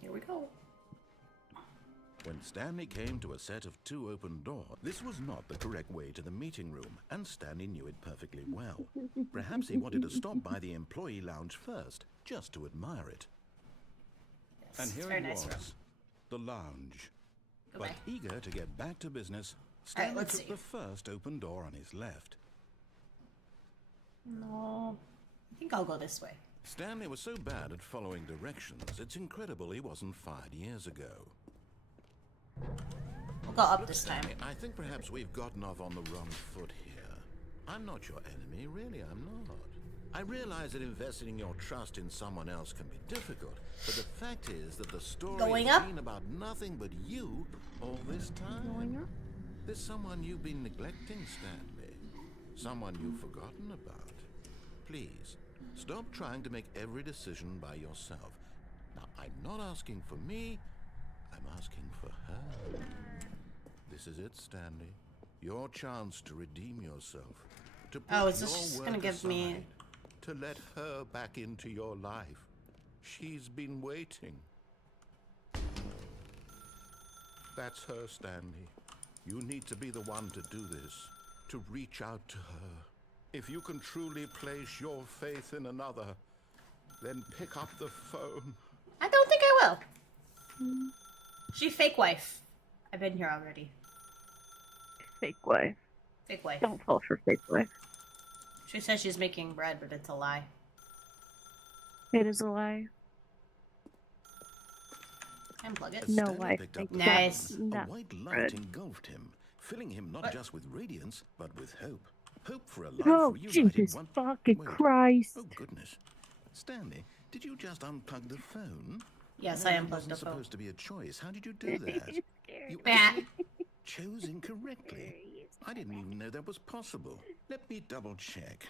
Here we go. When Stanley came to a set of 2 open doors, this was not the correct way to the meeting room, and Stanley knew it perfectly well. Perhaps he wanted to stop by the employee lounge first, just to admire it. Yes, And it's here very it nice was, room. the lounge. Goodbye. But eager to get back to business, Alright, Stanley let's took see. the first open door on his left. No. I think I'll go this way. Stanley was so bad at following directions, it's incredible he wasn't fired years ago. We'll go up this time. Stanley, I think perhaps we've gotten off on the wrong foot here. I'm not your enemy, really, I'm not. I realize that investing your trust in someone else can be difficult, but the fact is that the story Going has up? been about nothing but you all this time. Going up? There's someone you've been neglecting, Stanley. Someone you've forgotten about. Please, stop trying to make every decision by yourself. Now, I'm not asking for me, I'm asking for her. This is it, Stanley. Your chance to redeem yourself. To put Oh, is this your just work gonna give me- aside, to let her back into your life. She's been waiting. That's her, Stanley. You need to be the one to do this, to reach out to her. If you can truly place your faith in another, then pick up the phone. I don't think I will. She fake wife. I've been here already. Fake wife. Fake wife. Don't fall for fake wife. She says she's making bread, but it's a lie. It is a lie. Unplug it. As No Stanley wife picked up makes the Nice. phone, that. a white light bread. engulfed him, filling him not What? just with radiance, but with hope. Hope for a life Oh, reunited Jesus one... fucking Wait. Christ. Oh, goodness. Stanley, did you just unplug the phone? Yes, No, I it unplugged wasn't the phone. supposed to be a choice. How did you do that? It's scary. You Bah. actually chose incorrectly. I didn't even know that was possible. Let me double check.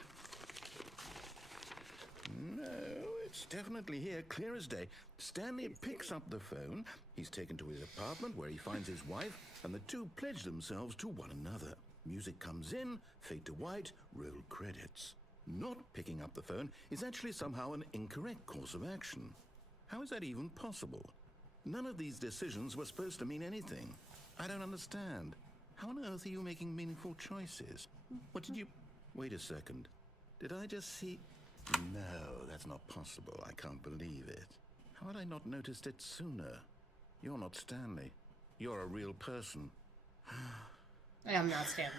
No, it's definitely here, clear as day. Stanley picks up the phone. He's taken to his apartment where he finds his wife, and the two pledge themselves to one another. Music comes in, fade to white, roll credits. Not picking up the phone is actually somehow an incorrect course of action. How is that even possible? None of these decisions were supposed to mean anything. I don't understand. How on earth are you making meaningful choices? What did you... Wait a second. Did I just see... No, that's not possible. I can't believe it. How had I not noticed it sooner? You're not Stanley. You're a real person. I am not Stanley.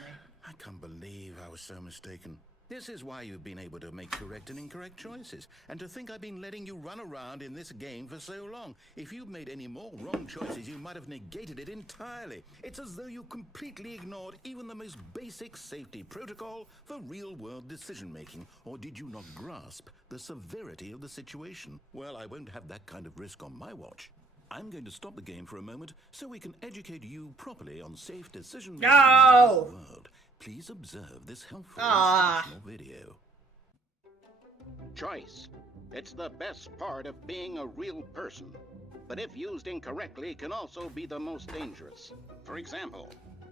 I can't believe I was so mistaken. This is why you've been able to make correct and incorrect choices. And to think I've been letting you run around in this game for so long. If you'd made any more wrong choices, you might have negated it entirely. It's as though you completely ignored even the most basic safety protocol for real-world decision-making. Or did you not grasp the severity of the situation? Well, I won't have that kind of risk on my watch. I'm going to stop the game for a moment so we can educate you properly on safe decision-making No! in the world. Please observe this helpful Ah. instructional video. Choice. It's the best part of being a real person. But if used incorrectly, can also be the most dangerous. For example,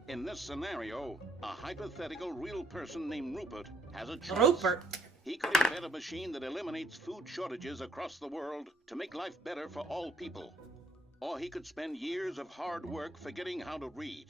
in this scenario, a hypothetical real person named Rupert has a choice. Rupert. He could invent a machine that eliminates food shortages across the world to make life better for all people. Or he could spend years of hard work forgetting how to read.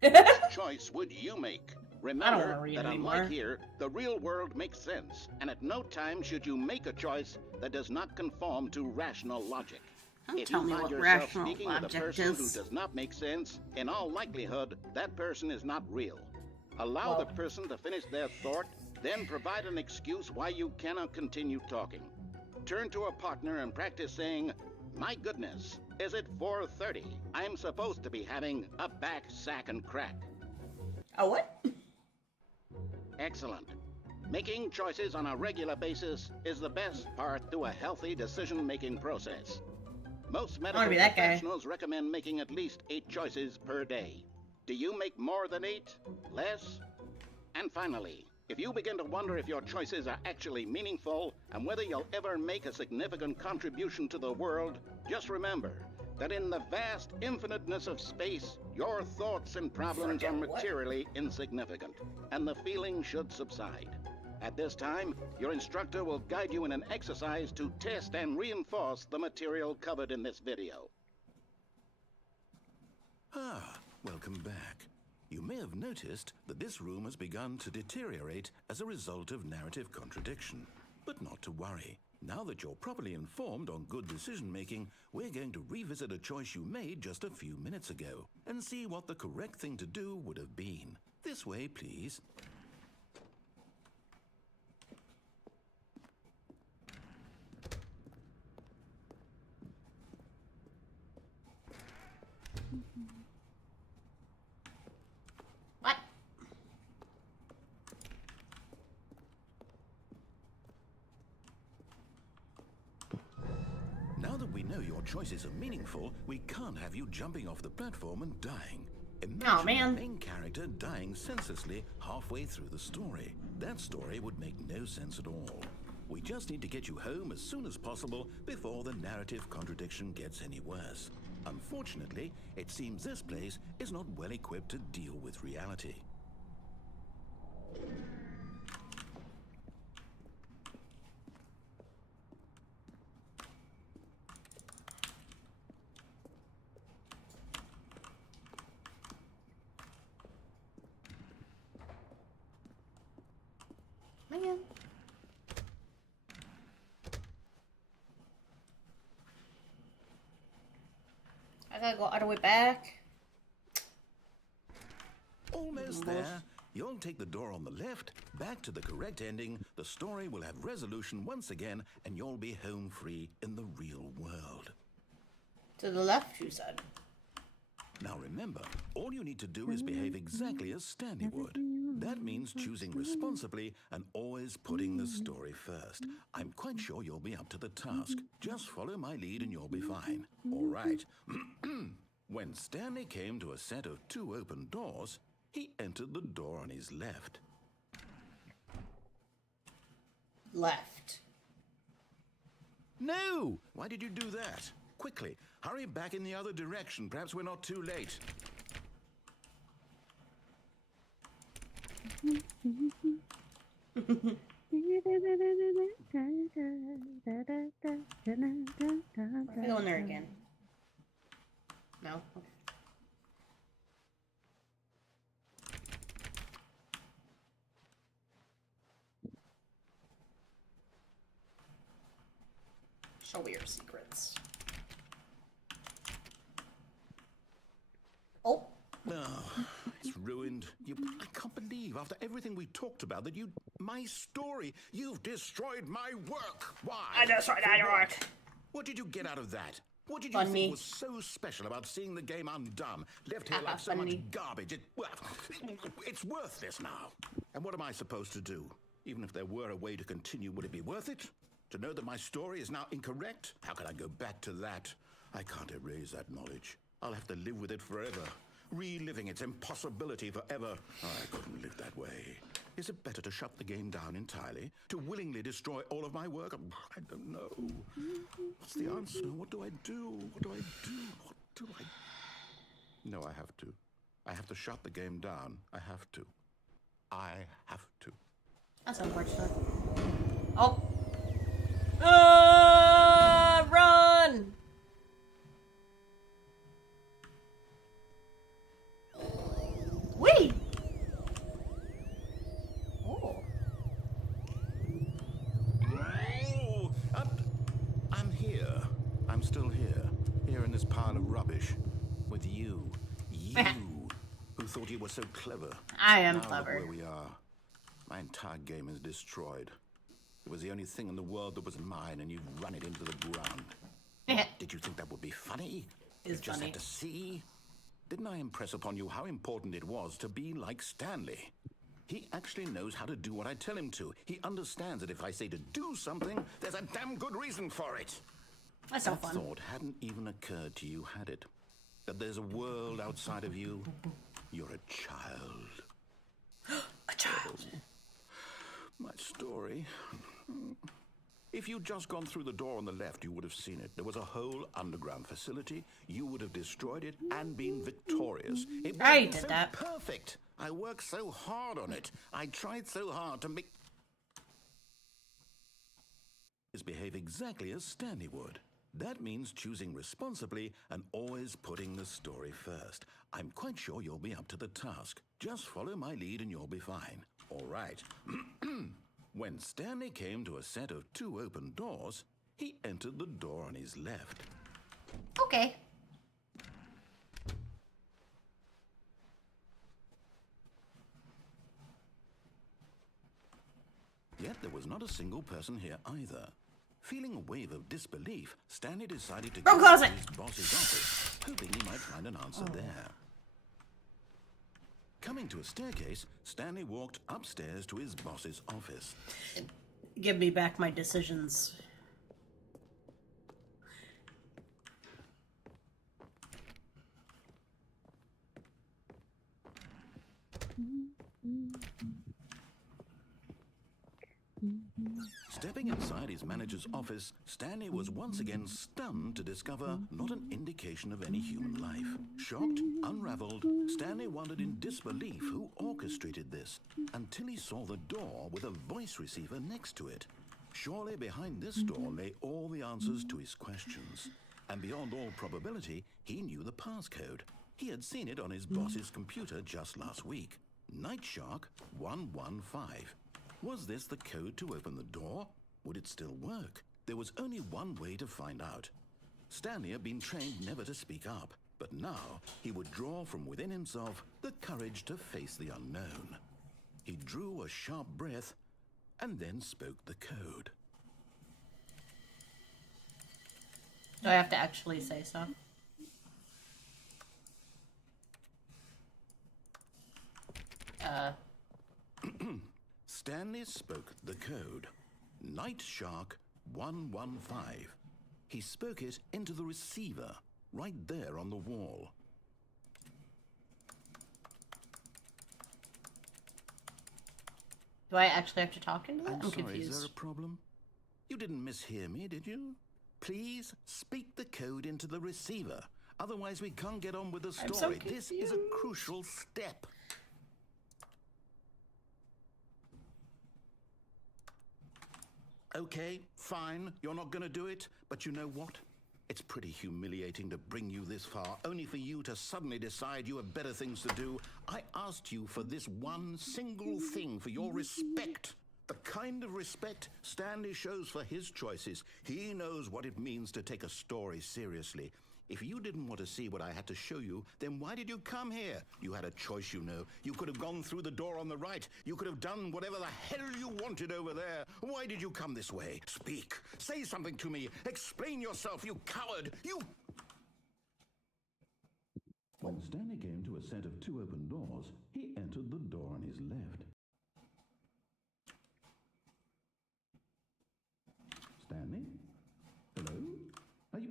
Which choice would you make? Remember wanna read that anymore. unlike here, the real world makes sense, and at no time should you make a choice that does not conform to rational logic. Don't If tell you me find what yourself rational speaking with a logic person is. who does not make sense, in all likelihood, that person is not real. Allow Well. the person to finish their thought, then provide an excuse why you cannot continue talking. Turn to a partner and practice saying, "My goodness, is it 4:30? I'm supposed to be having a back, sack, and crack." Oh, what? Excellent. Making choices on a regular basis is the best part to a healthy decision-making process. Most wanna medical be that guy. professionals recommend making at least 8 choices per day. Do you make more than 8? Less? And finally, if you begin to wonder if your choices are actually meaningful and whether you'll ever make a significant contribution to the world, just remember that in the vast infiniteness of space, your thoughts and problems are materially insignificant, and the feeling should subside. At this time, your instructor will guide you in an exercise to test and reinforce the material covered in this video. Ah, welcome back. You may have noticed that this room has begun to deteriorate as a result of narrative contradiction. But not to worry. Now that you're properly informed on good decision-making, we're going to revisit a choice you made just a few minutes ago and see what the correct thing to do would have been. This way, please. What? Now that we know your choices are meaningful, we can't have you jumping off the platform and dying. Imagine man. the main character dying senselessly halfway through the story. That story would make no sense at all. We just need to get you home as soon as possible before the narrative contradiction gets any worse. Unfortunately, it seems this place is not well equipped to deal with reality. Man. I gotta go all the way back. Almost there. You'll take the door on the left, back to the correct ending, the story will have resolution once again, and you'll be home free in the real world. To the left, you said. Now remember, all you need to do is behave exactly as Stanley would. That means choosing responsibly and always putting the story first. I'm quite sure you'll be up to the task. Just follow my lead and you'll be fine. All right. When Stanley came to a set of 2 open doors, he entered the door on his left. Left. No! Why did you do that? Quickly, hurry back in the other direction. Perhaps we're not too late. Are we going there again? No? Okay. Show me your secrets. Oh. No, it's ruined. I can't believe, after everything we talked about, that my story, you've destroyed my work. Why? I destroyed your work. What did you get out of that? What did you Funny. think was so special about seeing the game undone, left here like so much Funny. garbage? It's worthless now. And what am I supposed to do? Even if there were a way to continue, would it be worth it? To know that my story is now incorrect? How can I go back to that? I can't erase that knowledge. I'll have to live with it forever. Reliving its impossibility forever. I couldn't live that way. Is it better to shut the game down entirely? To willingly destroy all of my work? I don't know. What's the answer? What do I do? What do I do? What do I... No, I have to. I have to shut the game down. I have to. I have to. That's unfortunate. Oh. Run! Wait! Oh. Oh, I'm here. I'm still here. Here in this pile of rubbish. With you. You, who thought you were so clever. I am Now look clever. where we are. My entire game is destroyed. It was the only thing in the world that was mine, and you've run it into the ground. Did you think that would be funny? It's You just funny. had to see? Didn't I impress upon you how important it was to be like Stanley? He actually knows how to do what I tell him to. He understands that if I say to do something, there's a damn good reason for it. That's no That fun. thought hadn't even occurred to you, had it? That there's a world outside of you? You're a child. A child. My story. If you'd just gone through the door on the left, you would have seen it. There was a whole underground facility. You would have destroyed it and been victorious. It I was did so that. perfect. I worked so hard on it. I tried so hard to make behave exactly as Stanley would. That means choosing responsibly and always putting the story first. I'm quite sure you'll be up to the task. Just follow my lead and you'll be fine. All right. When Stanley came to a set of 2 open doors, he entered the door on his left. Okay. Yet there was not a single person here either. Feeling a wave of disbelief, Stanley decided to go to closet. his boss's office, hoping he might find an answer there. Coming to a staircase, Stanley walked upstairs to his boss's office. Give me back my decisions. Stepping inside his manager's office, Stanley was once again stunned to discover not an indication of any human life. Shocked, unraveled, Stanley wondered in disbelief who orchestrated this, until he saw the door with a voice receiver next to it. Surely behind this door lay all the answers to his questions. And beyond all probability, he knew the passcode. He had seen it on his boss's computer just last week. Night Shark 115. Was this the code to open the door? Would it still work? There was only one way to find out. Stanley had been trained never to speak up, but now he would draw from within himself the courage to face the unknown. He drew a sharp breath and then spoke the code. Do I have to actually say so? Stanley spoke the code. Night Shark 115. He spoke it into the receiver, right there on the wall. Do I actually have to talk into it? I'm I'm sorry, confused. is there a problem? You didn't mishear me, did you? Please speak the code into the receiver. Otherwise, we can't get on with the I'm so story. This is a confused. crucial step. Okay, fine, you're not going to do it, but you know what? It's pretty humiliating to bring you this far, only for you to suddenly decide you have better things to do. I asked you for this one single thing, for your respect. The kind of respect Stanley shows for his choices. He knows what it means to take a story seriously. If you didn't want to see what I had to show you, then why did you come here? You had a choice, you know. You could have gone through the door on the right. You could have done whatever the hell you wanted over there. Why did you come this way? Speak. Say something to me. Explain yourself, you coward. You... When Stanley came to a set of 2 open doors, he entered the door on his left. Stanley? Hello? Are you...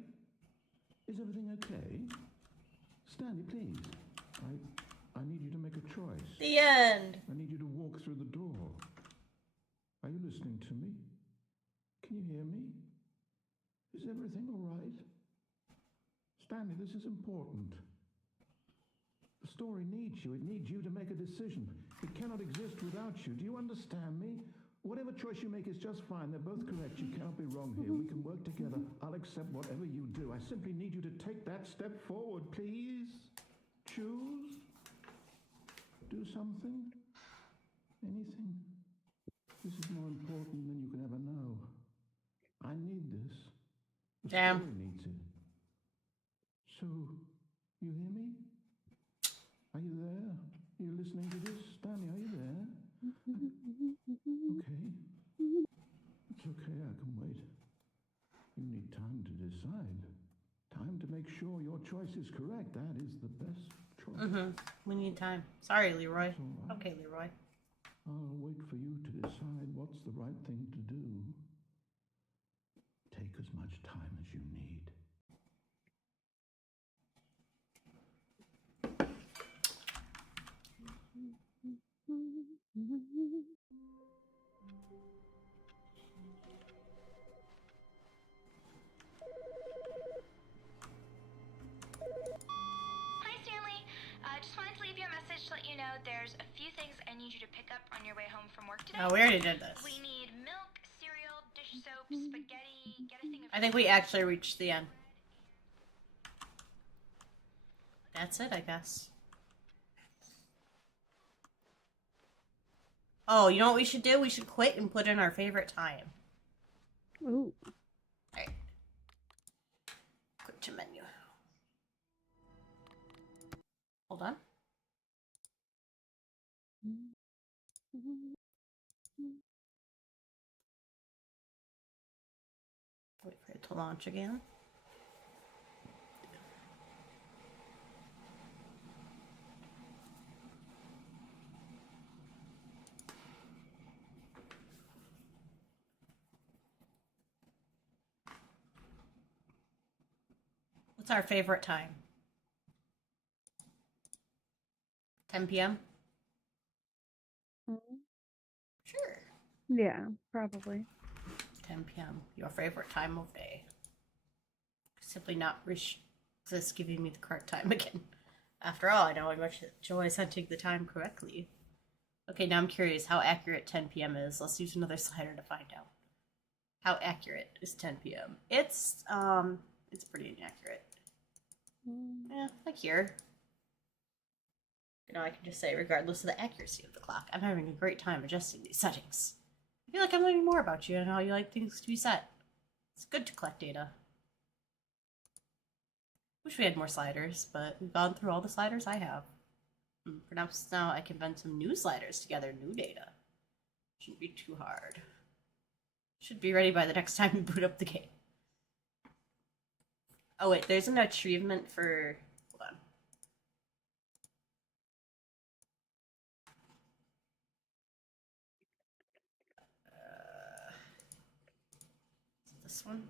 Is everything okay? Stanley, please. I need you to make a choice. The end. I need you to walk through the door. Are you listening to me? Can you hear me? Is everything all right? Stanley, this is important. The story needs you. It needs you to make a decision. It cannot exist without you. Do you understand me? Whatever choice you make is just fine. They're both correct. You cannot be wrong here. We can work together. I'll accept whatever you do. I simply need you to take that step forward, please. Choose. Do something. Anything. This is more important than you can ever know. I need this. The Damn. story needs it. So, you hear me? Are you there? Are you listening to this? Stanley, are you there? Okay. It's okay, I can wait. You need time to decide. Time to make sure your choice is correct. That is the best choice. We need time. Sorry, Leroy. That's all right. Okay, Leroy. I'll wait for you to decide what's the right thing to do. Take as much time as you need. Hi, Stanley. Just wanted to leave you a message to let you know there's a few things I need you to pick up on your way home from work today. Oh, we already did this. We need milk, cereal, dish soap, spaghetti, get a thing of... I think we actually reached the end. That's it, I guess. Oh, you know what we should do? We should quit and put in our favorite time. Ooh. Alright. Quit to menu. Hold on. Wait for it to launch again. What's our favorite time? 10 p.m.? Sure. Yeah, probably. 10 p.m. Your favorite time of day. Simply not resist giving me the correct time again. After all, I know I much enjoy setting the time correctly. Okay, now I'm curious how accurate 10 p.m. is. Let's use another slider to find out. How accurate is 10 p.m.? It's pretty inaccurate. Yeah, like here. You know, I can just say, regardless of the accuracy of the clock, I'm having a great time adjusting these settings. I feel like I'm learning more about you and how you like things to be set. It's good to collect data. Wish we had more sliders, but we've gone through all the sliders I have. Perhaps now I can invent some new sliders to gather new data. Shouldn't be too hard. Should be ready by the next time we boot up the game. Oh wait, there's an achievement for... Hold on. Is it this one?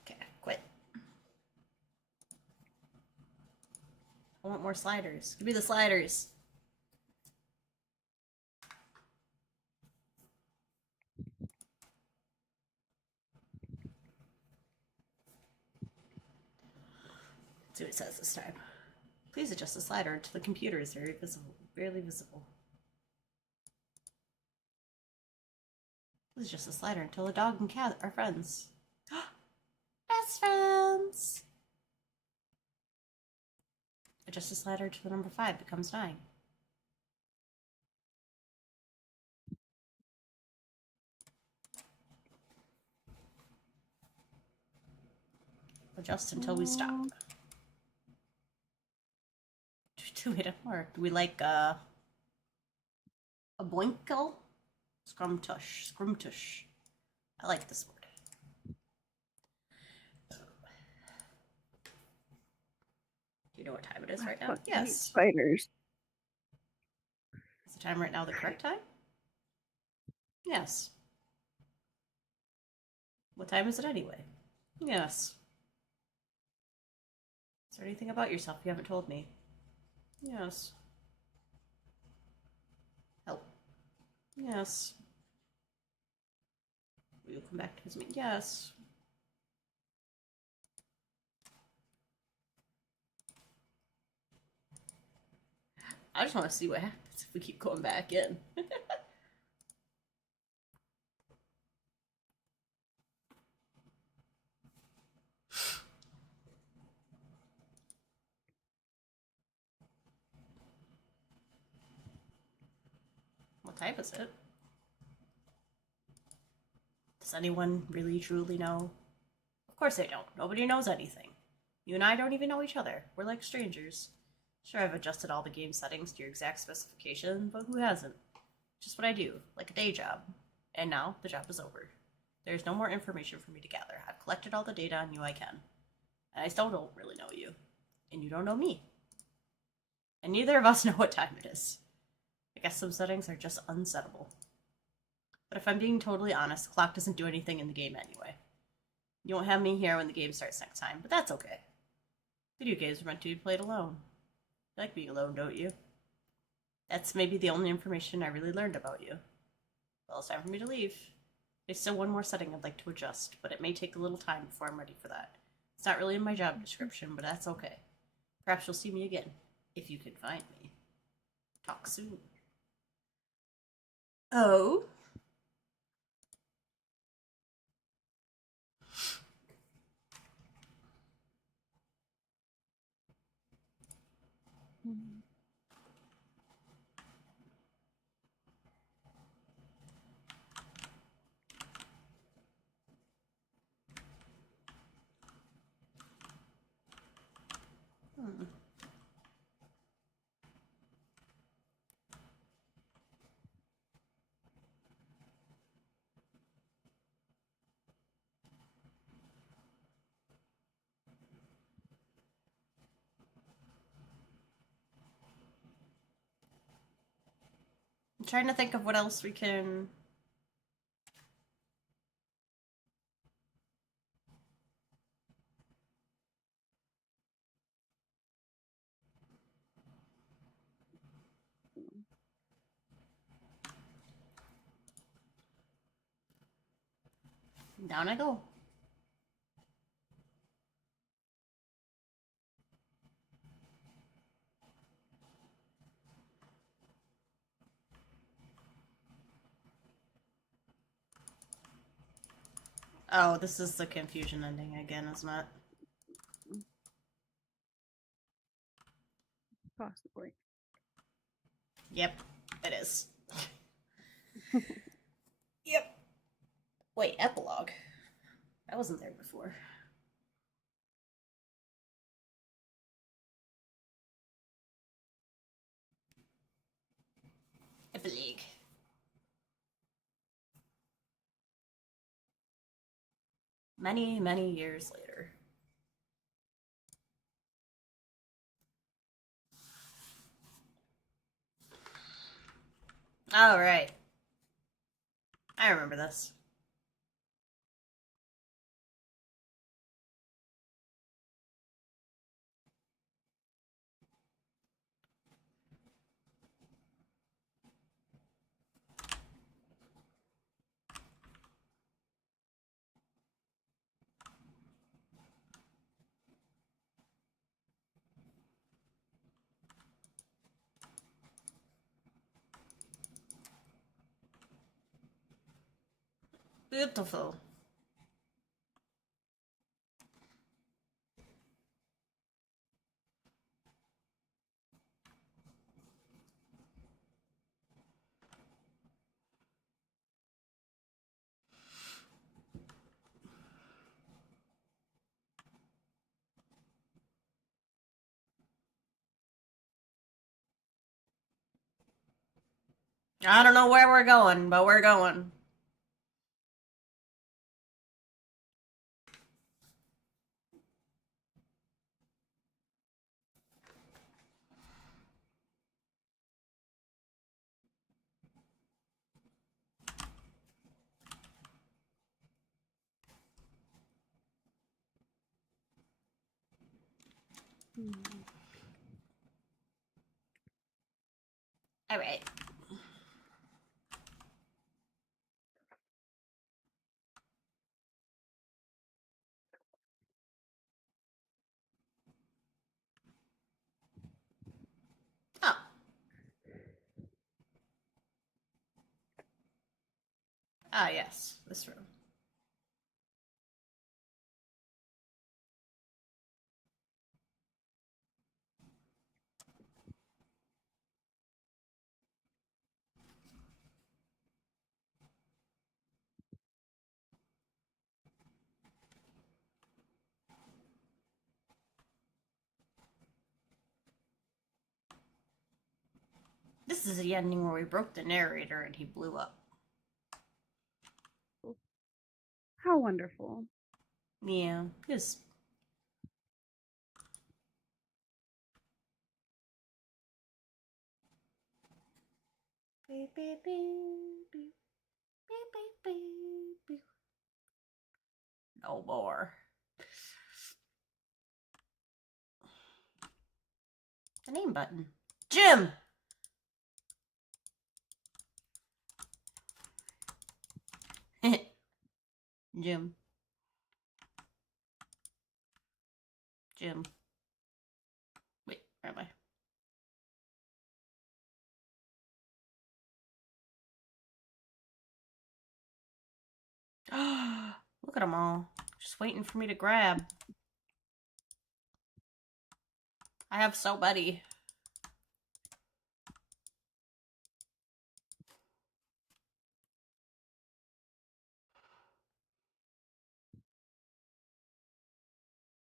Okay, quit. I want more sliders. Give me the sliders. Let's see what it says this time. Please adjust the slider until the computer is very visible, barely visible. Please adjust the slider until the dog and cat are friends. Best friends! Adjust the slider to the number 5 becomes 9. Adjust until we stop. Do it more. Do we like a boinkle? Scrumtush. Scrumtush. I like this word. Do you know what time it is right now? Yes. Spiders. Is the time right now the correct time? Yes. What time is it anyway? Yes. Is there anything about yourself you haven't told me? Yes. Help. Yes. Will you come back to me? Yes. I just want to see what happens if we keep going back in. time is it? Does anyone really truly know? Of course they don't. Nobody knows anything. You and I don't even know each other. We're like strangers. Sure, I've adjusted all the game settings to your exact specification, but who hasn't? Just what I do, like a day job. And now, the job is over. There's no more information for me to gather. I've collected all the data on you I can. And I still don't really know you. And you don't know me. And neither of us know what time it is. I guess some settings are just unsettable. But if I'm being totally honest, the clock doesn't do anything in the game anyway. You won't have me here when the game starts next time, but that's okay. Video games are meant to be played alone. You like being alone, don't you? That's maybe the only information I really learned about you. Well, it's time for me to leave. There's still one more setting I'd like to adjust, but it may take a little time before I'm ready for that. It's not really in my job description, but that's okay. Perhaps you'll see me again, if you can find me. Talk soon. Oh? I'm trying to think of what else we can... Down I go. Oh, this is the confusion ending again, isn't it? Possibly. Yep, it is. Yep. Wait, epilogue. That wasn't there before. Epilogue. Many, many years later. All right. I remember this. Beautiful. I don't know where we're going, but we're going. All right. Oh. Ah, yes. This room. This is the ending where we broke the narrator and he blew up. How wonderful. Yeah, just beep, beep, beep, beep, beep, beep, beep. No more. The name button. Jim! Jim. Jim. Wait, where am I? Look at them all. Just waiting for me to grab. I have so many.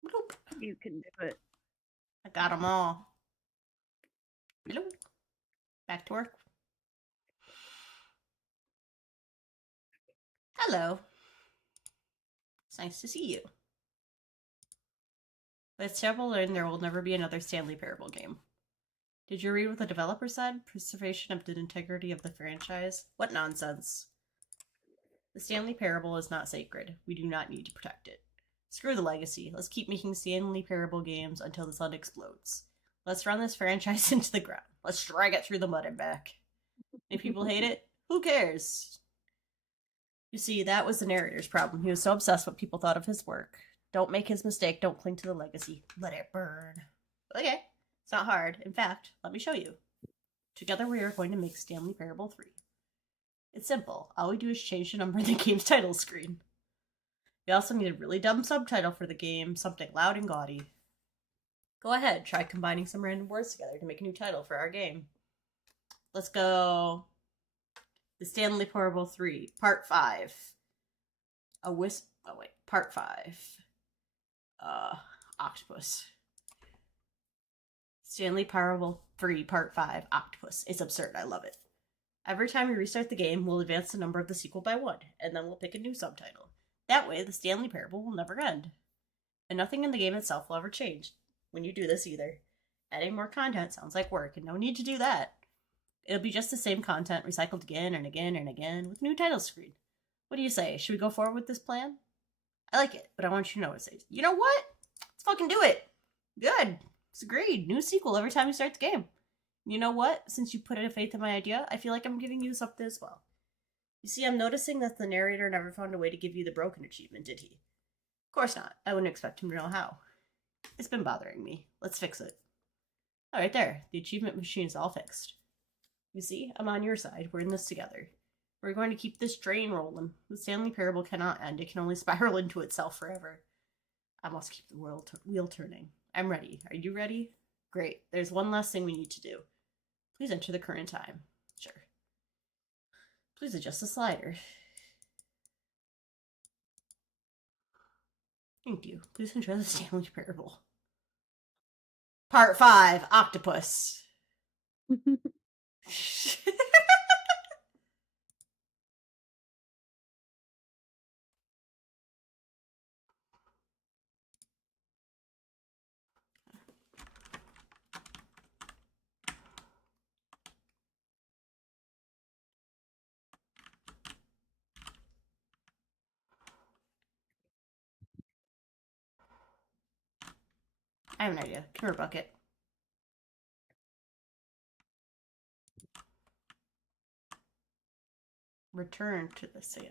Bloop. You can do it. I got them all. Bloop. Back to work. Hello. It's nice to see you. But several learned there will never be another Stanley Parable game. Did you read what the developer said? Preservation of the integrity of the franchise? What nonsense. The Stanley Parable is not sacred. We do not need to protect it. Screw the legacy. Let's keep making Stanley Parable games until the sun explodes. Let's run this franchise into the ground. Let's drag it through the mud and back. If people hate it, who cares? You see, that was the narrator's problem. He was so obsessed with what people thought of his work. Don't make his mistake. Don't cling to the legacy. Let it burn. Okay. It's not hard. In fact, let me show you. Together we are going to make Stanley Parable 3. It's simple. All we do is change the number in the game's title screen. We also need a really dumb subtitle for the game, something loud and gaudy. Go ahead, try combining some random words together to make a new title for our game. Let's go... The Stanley Parable 3, Part 5. Part 5. Octopus. Stanley Parable 3, Part 5, Octopus. It's absurd, I love it. Every time we restart the game, we'll advance the number of the sequel by 1, and then we'll pick a new subtitle. That way, the Stanley Parable will never end. And nothing in the game itself will ever change when you do this either. Adding more content sounds like work, and no need to do that. It'll be just the same content recycled again and again and again with new title screen. What do you say? Should we go forward with this plan? I like it, but I want you to know what it says. You know what? Let's fucking do it. Good. It's agreed. New sequel every time you start the game. You know what? Since you put in faith in my idea, I feel like I'm giving you something as well. You see, I'm noticing that the narrator never found a way to give you the broken achievement, did he? Of course not. I wouldn't expect him to know how. It's been bothering me. Let's fix it. All right, there. The achievement machine is all fixed. You see, I'm on your side. We're in this together. We're going to keep this train rolling. The Stanley Parable cannot end. It can only spiral into itself forever. I must keep the wheel turning. I'm ready. Are you ready? Great. There's one last thing we need to do. Please enter the current time. Sure. Please adjust the slider. Thank you. Please enjoy the Stanley Parable. Part 5, Octopus. I have an idea. Come here, bucket. Return to the sand.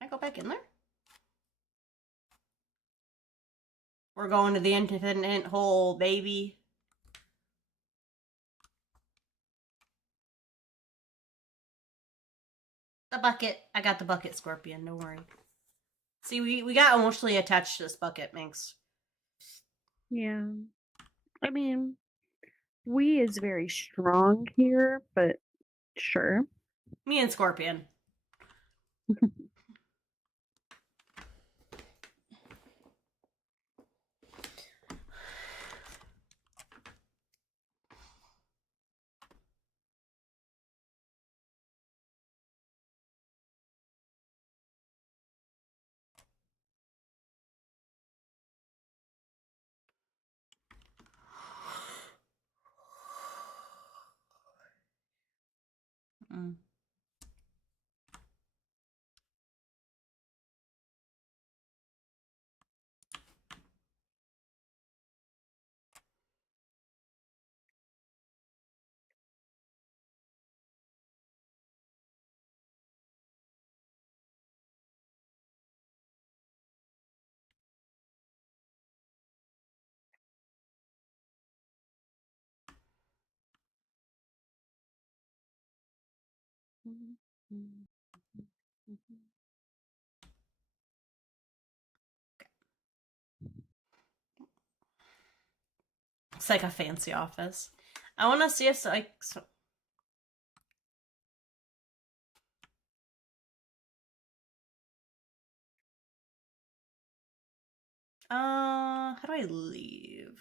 Can I go back in there? We're going to the infinite hole, baby. The bucket. I got the bucket, Scorpion. Don't worry. See, we got emotionally attached to this bucket, Minx. Yeah. I mean, we is very strong here, but sure. Me and Scorpion. It's like a fancy office. I want to see if how do I leave?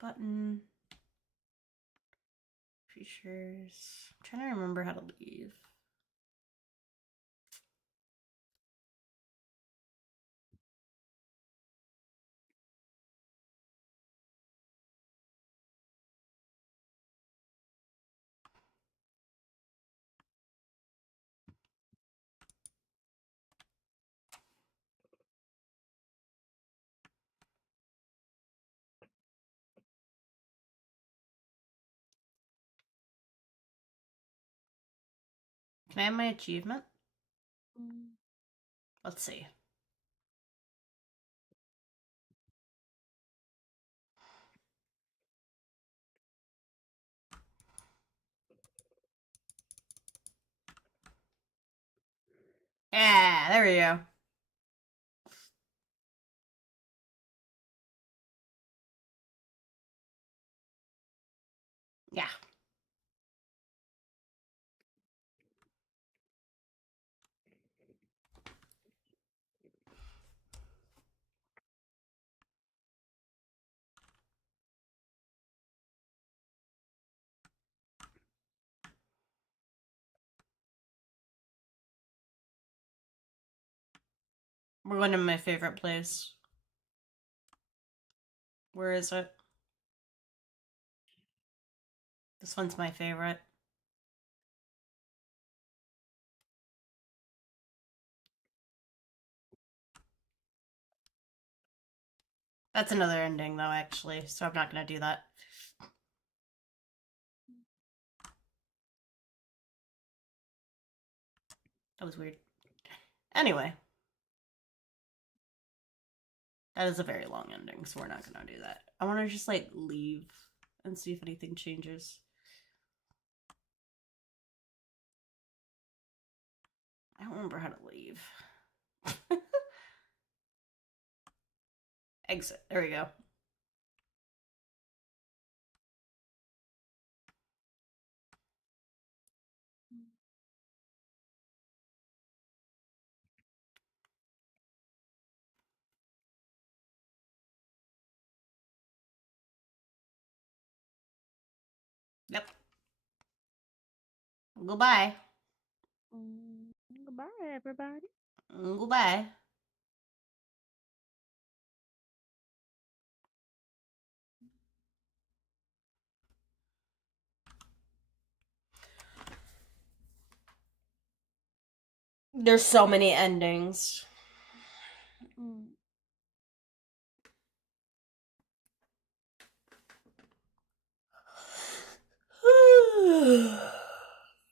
Button. Features. I'm trying to remember how to leave. Can I have my achievement? Let's see. Yeah, there we go. Yeah. We're going to my favorite place. Where is it? This one's my favorite. That's another ending, though, actually, so I'm not going to do that. That was weird. Anyway. That is a very long ending, so we're not going to do that. I want to just, like, leave and see if anything changes. I don't remember how to leave. Exit. There we go. Yep. Goodbye. Goodbye, everybody. Goodbye. There's so many endings.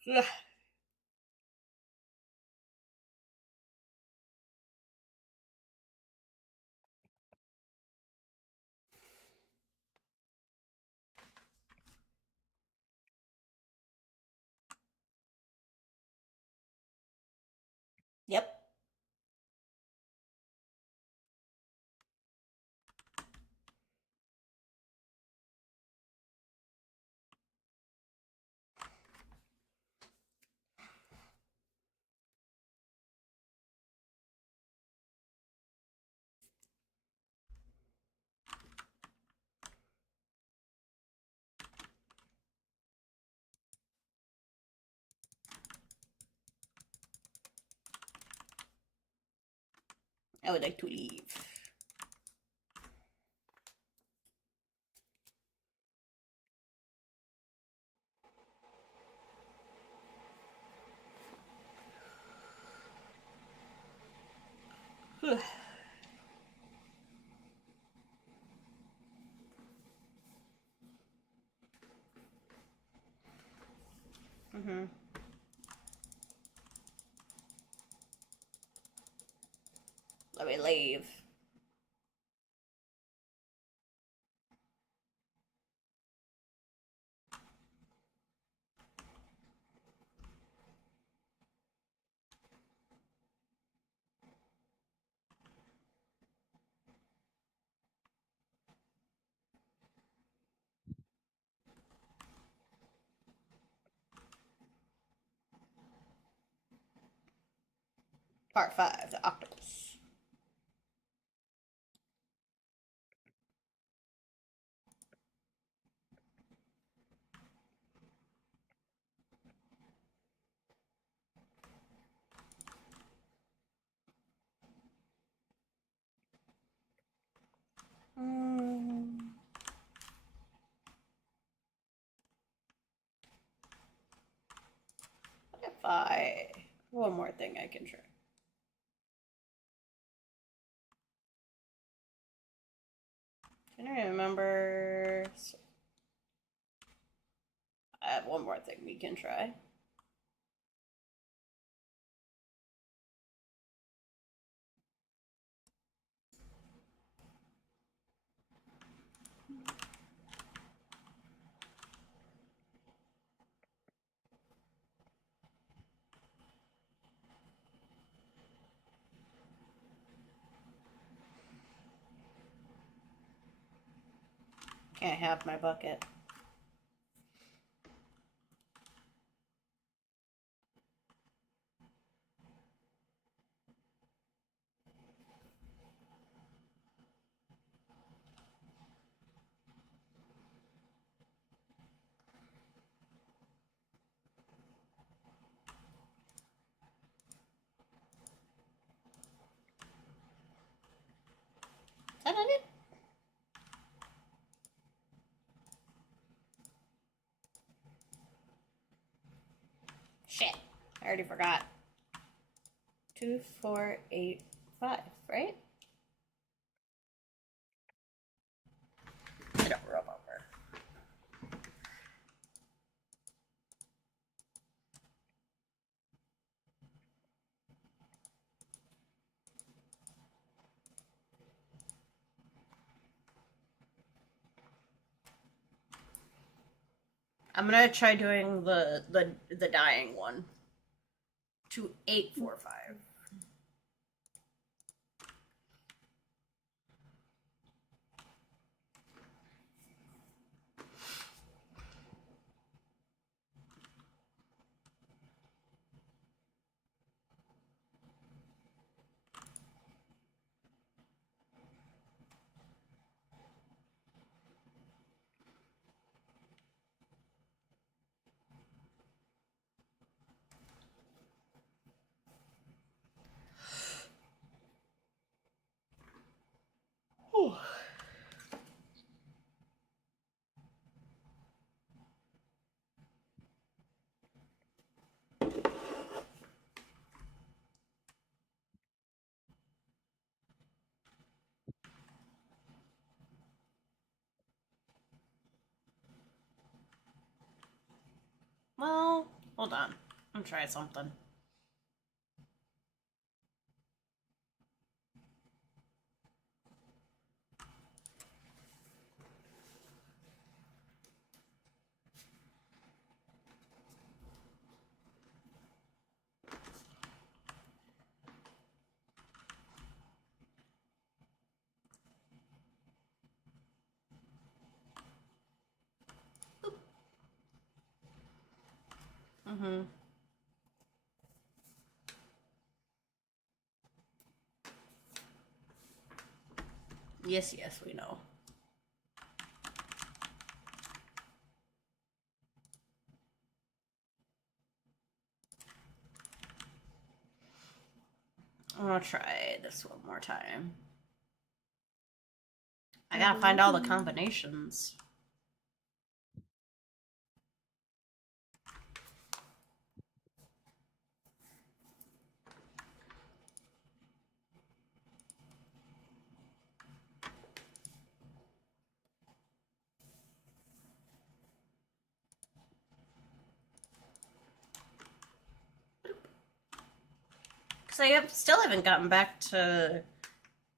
Yep. I would like to leave. Let me leave. Part 5, the octopus. What if I... One more thing I can try. Can I remember... I have one more thing we can try. Can't have my bucket. Is that it? Shit. I already forgot. 2, 4, 8, 5, right? I don't remember. I'm gonna try doing the dying one. 2, 8, 4, 5. Well, hold on. I'm trying something. Mm-hmm. Yes, yes, we know. I'm gonna try this one more time. I gotta find all the combinations. Because I still haven't gotten back to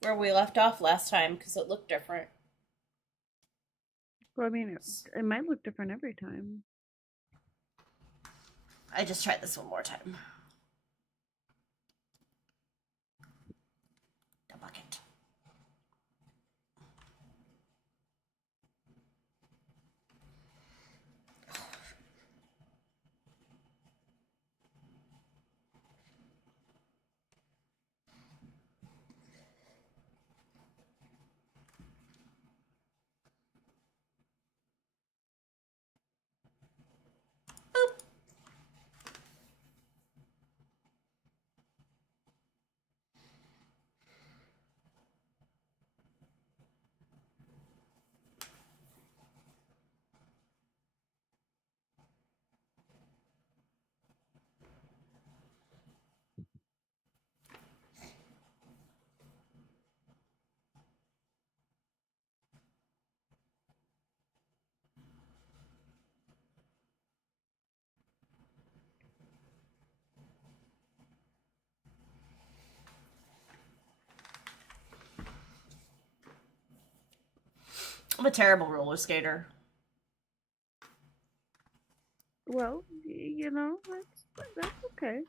where we left off last time because it looked different. Well, I mean, it might look different every time. I just tried this one more time. The bucket. I'm a terrible roller skater. Well, you know, that's okay.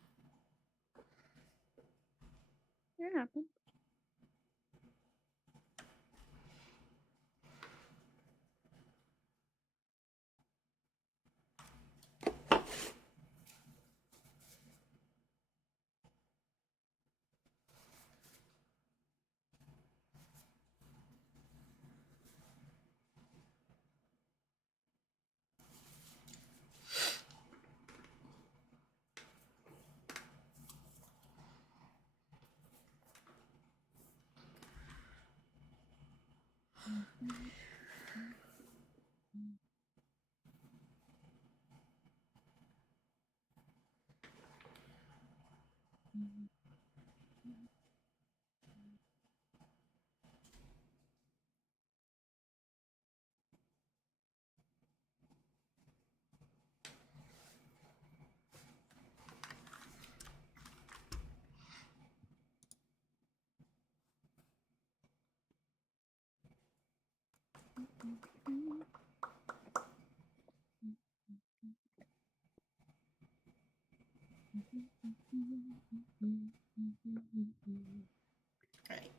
It happens. Okay.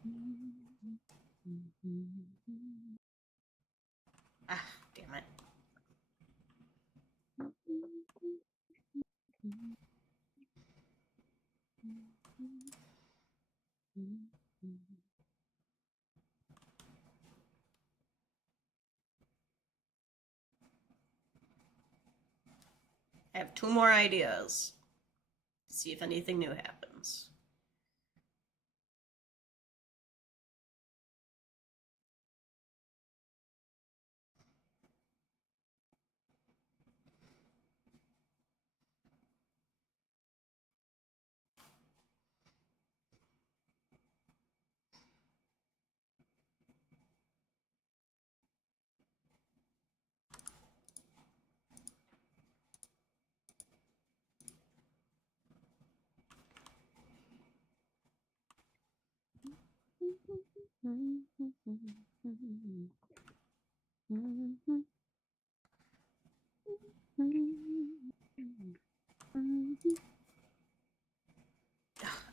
Ah, damn it. I have 2 more ideas. See if anything new happens.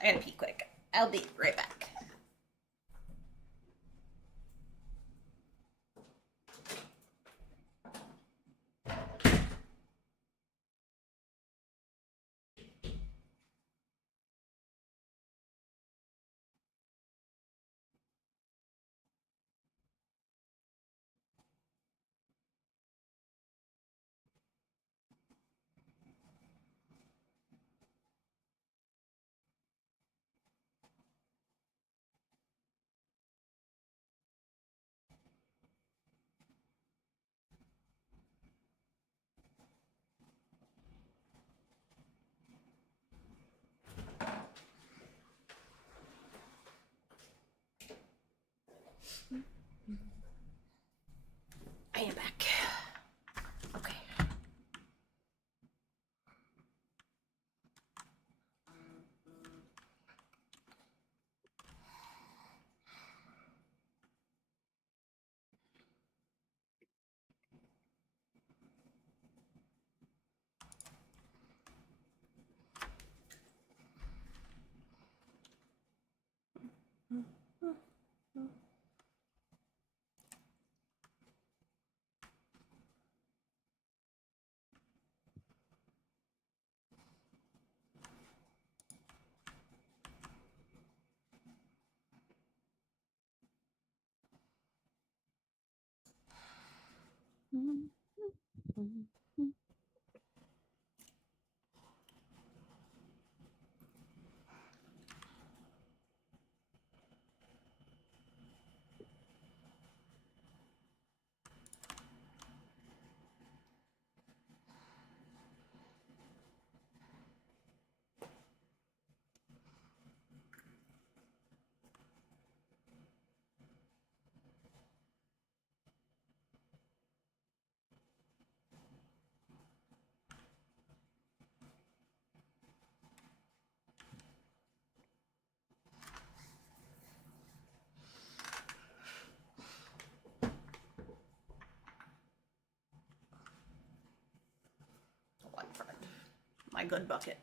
I gotta pee quick. I'll be right back. I am back. Okay. good bucket.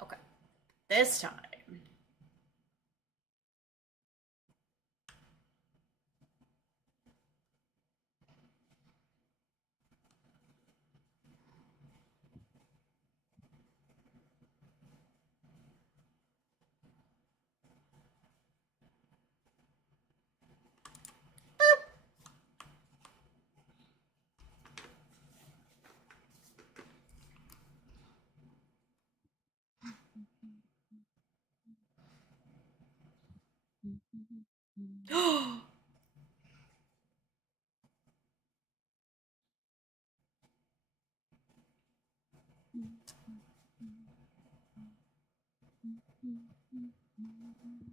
Okay. This time.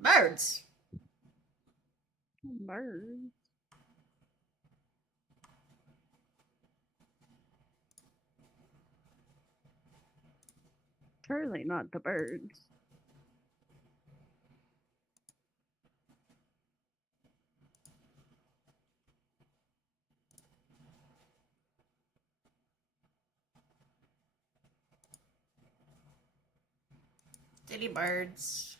Birds. Birds. Surely not the birds. City birds.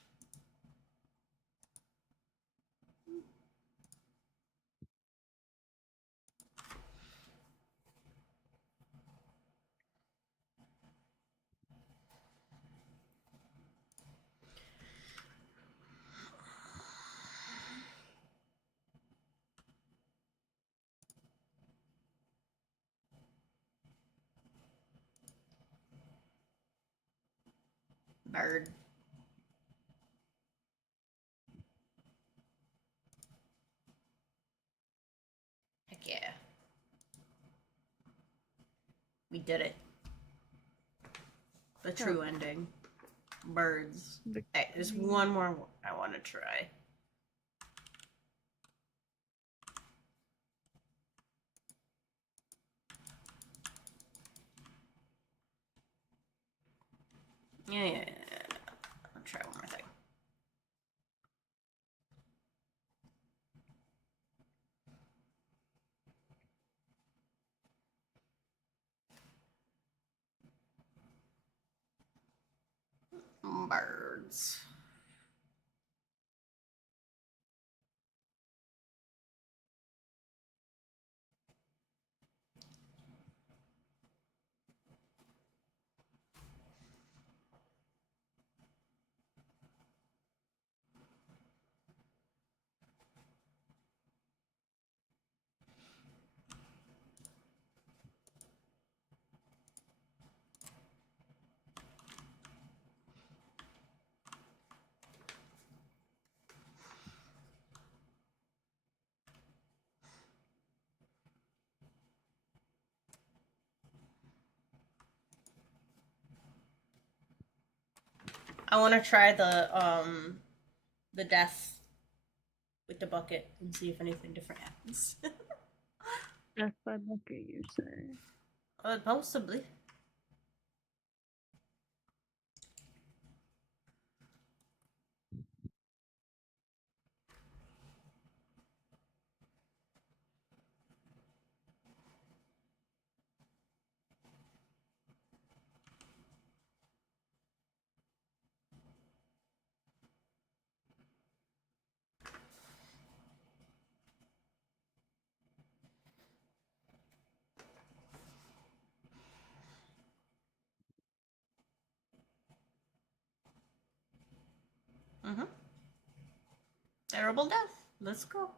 Bird. Heck yeah. We did it. The true ending. Birds. Hey, there's one more I want to try. Yeah. I'll try one more thing. Birds. I want to try the death with the bucket and see if anything different happens. Death by bucket, you say? Possibly. Mm-hmm. Terrible death. Let's go.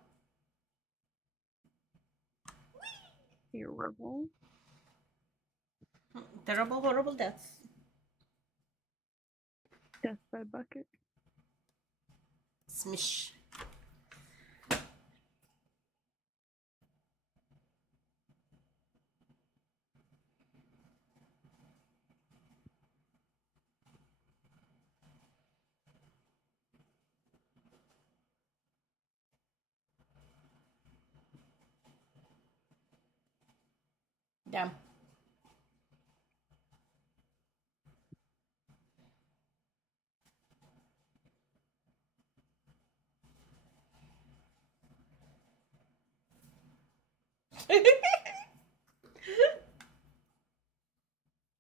Terrible. Terrible, horrible death. Death by bucket. Smish. Damn.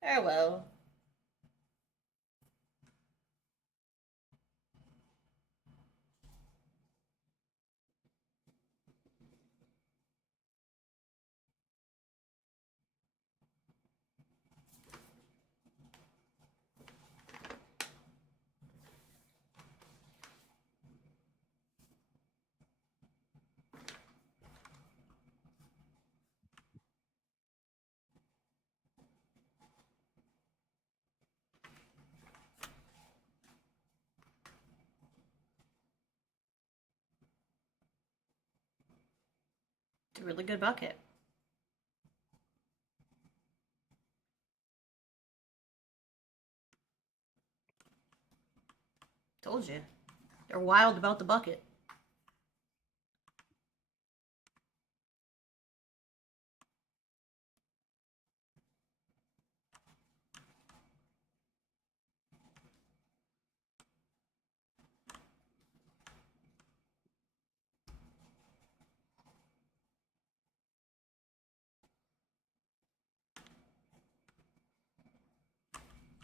Farewell. It's a really good bucket. Told you. They're wild about the bucket.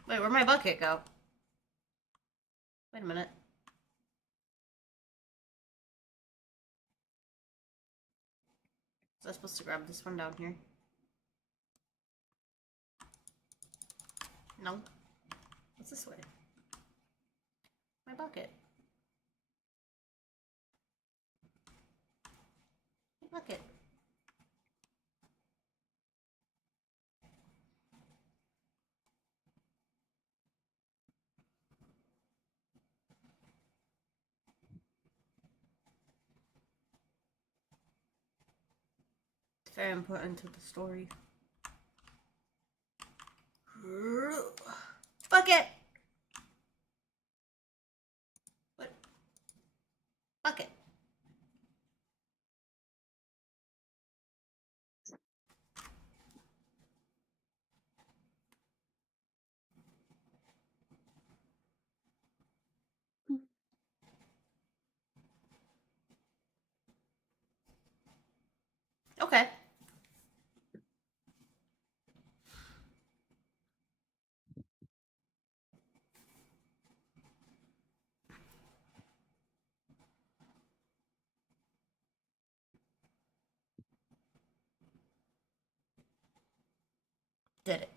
Wait, where'd my bucket go? Wait a minute. Was I supposed to grab this one down here? No. What's this way? My bucket. My bucket. It's very important to the story. Bucket! What? Bucket. Okay. Did it.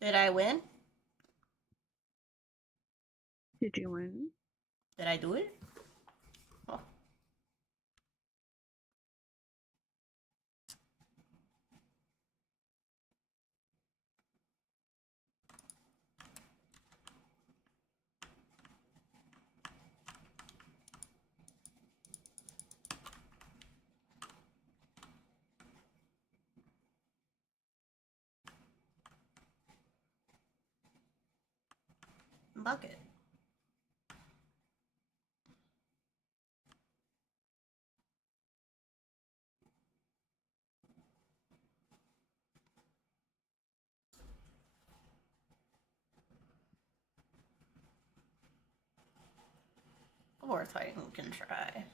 Did I win? Did you win? Did I do it? Oh. Bucket. Worth I can try.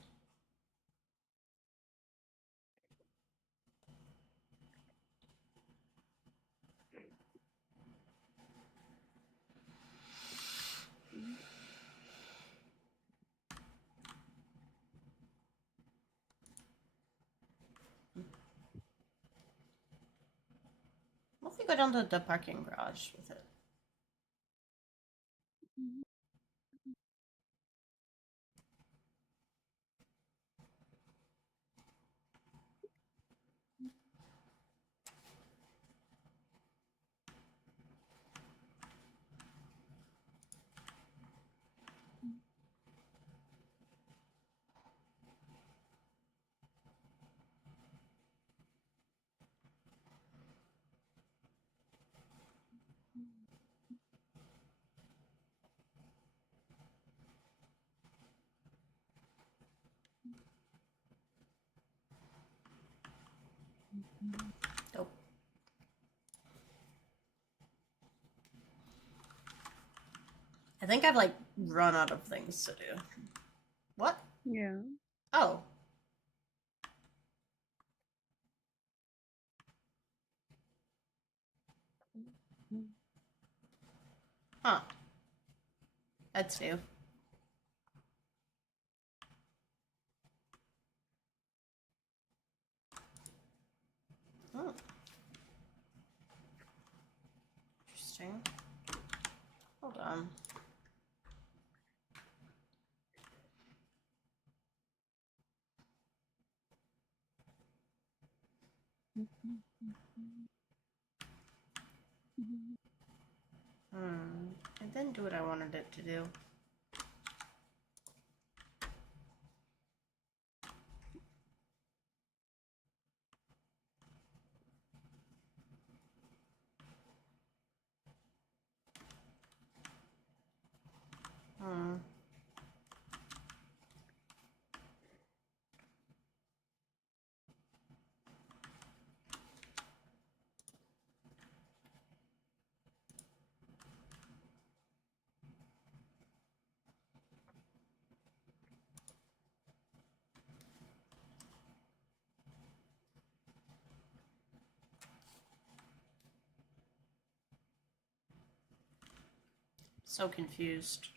What if we go down to the parking garage with it? Nope. I think I've like run out of things to do. What? Yeah. Oh. Huh. That's new. Oh. Interesting. Hold on. It didn't do what I wanted it to do. So confused.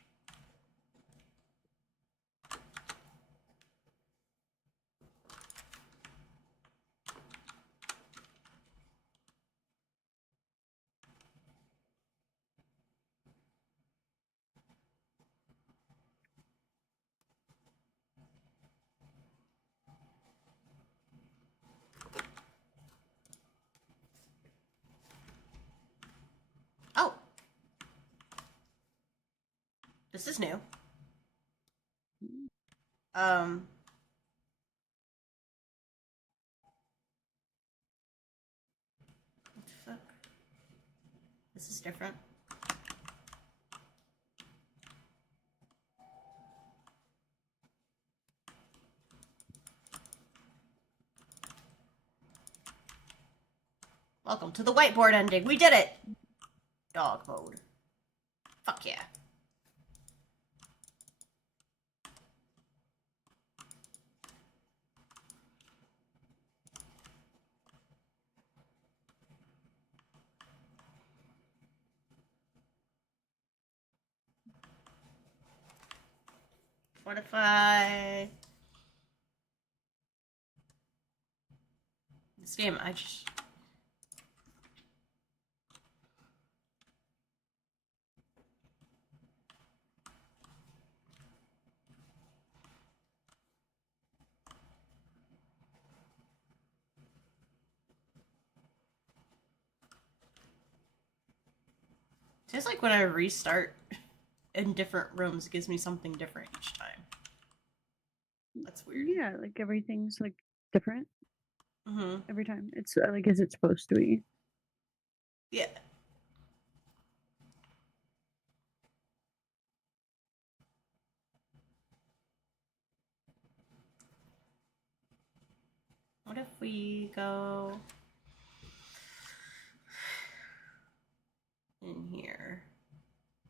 Oh! This is new. What the fuck? This is different. Welcome to the whiteboard ending. We did it! Dog mode. Fuck yeah. What if I... This game, I just... Seems like when I restart in different rooms, it gives me something different each time. That's weird. Yeah, like everything's like different Mm-hmm. every time. It's like as it's supposed to be. Yeah. What if we go in here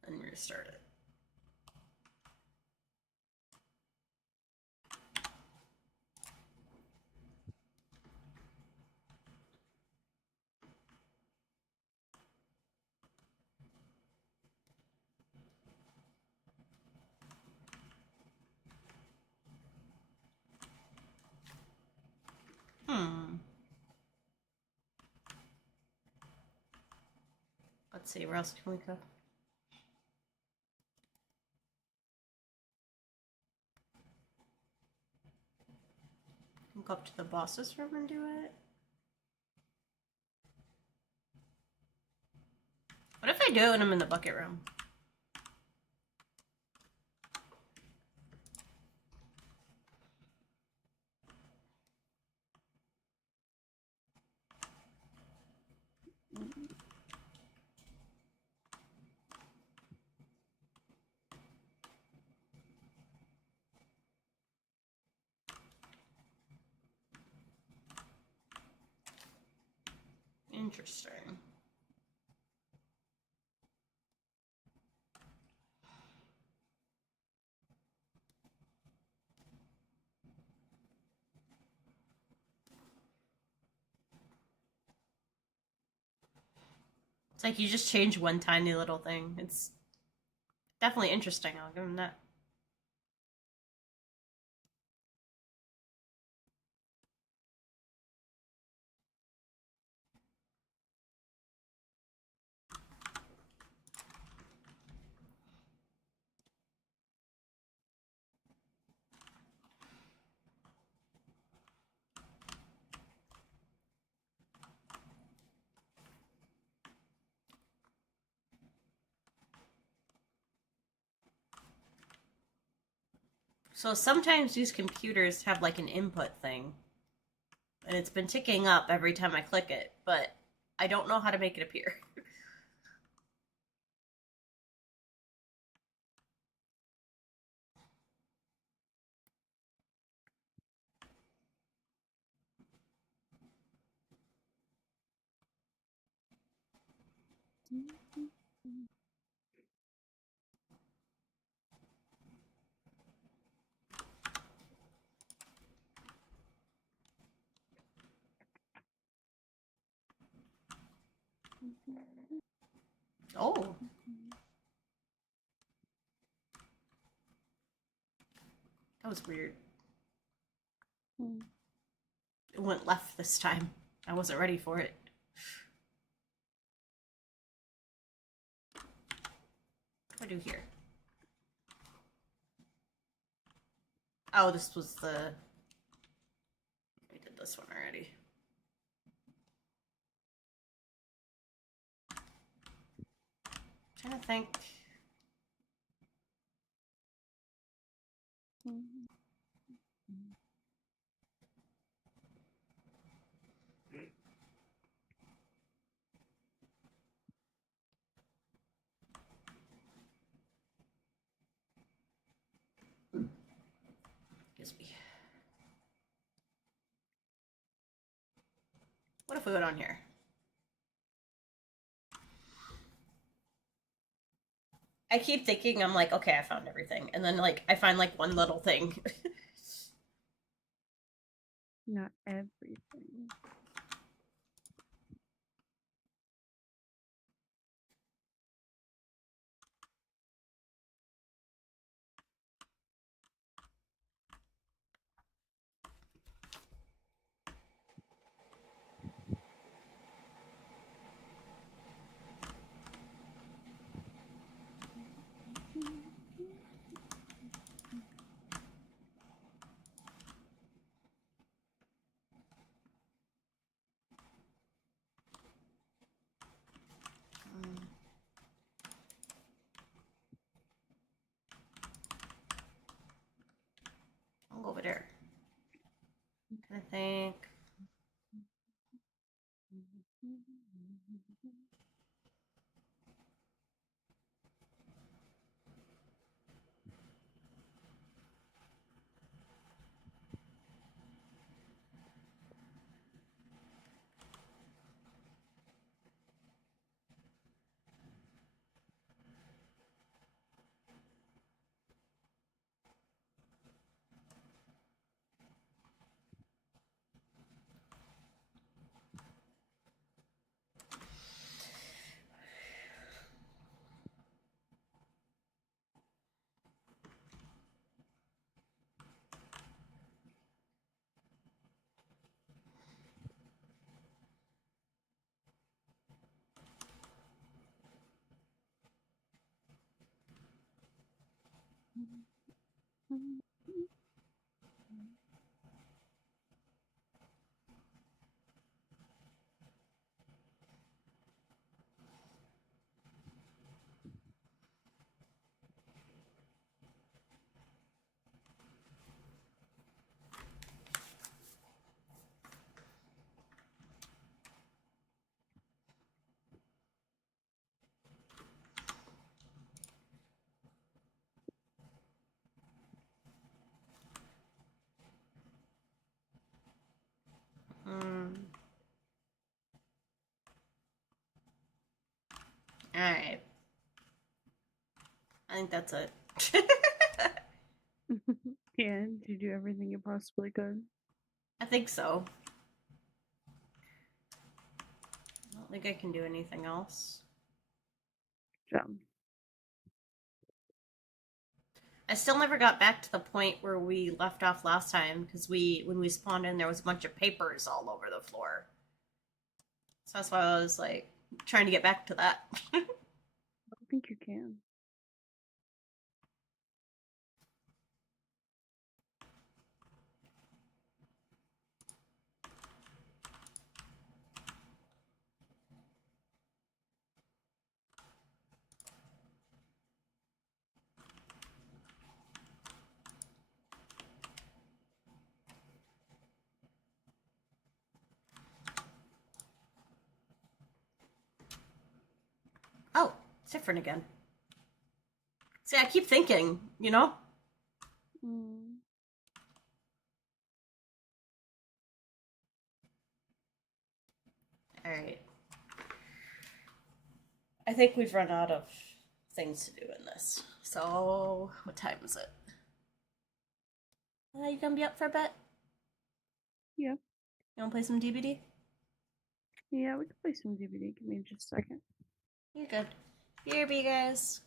and restart it? Let's see, where else can we go? Can go up to the boss's room and do it. What if I do it when I'm in the bucket room? Interesting. It's like you just change one tiny little thing. It's definitely interesting, I'll give him that. So sometimes these computers have like an input thing. And it's been ticking up every time I click it, but I don't know how to make it appear. Oh. That was weird. It went left this time. I wasn't ready for it. What do I do here? Oh, this was the... We did this one already. I'm trying to think. Excuse me. What if we went on here? I keep thinking, I'm like, okay, I found everything. And then, like, I find, like, one little thing. Not everything. I'll go over there. I think. Alright. I think that's it. Yeah, did you do everything you possibly could? I think so. I don't think I can do anything else. job. I still never got back to the point where we left off last time because when we spawned in, there was a bunch of papers all over the floor. So that's why I was like trying to get back to that. I don't think you can. Oh, it's different again. See, I keep thinking, you know? Alright. I think we've run out of things to do in this. So, what time is it? You gonna be up for a bit? Yeah. You wanna play some DVD? Yeah, we can play some DVD. Give me just a second. You're good. BRB, guys.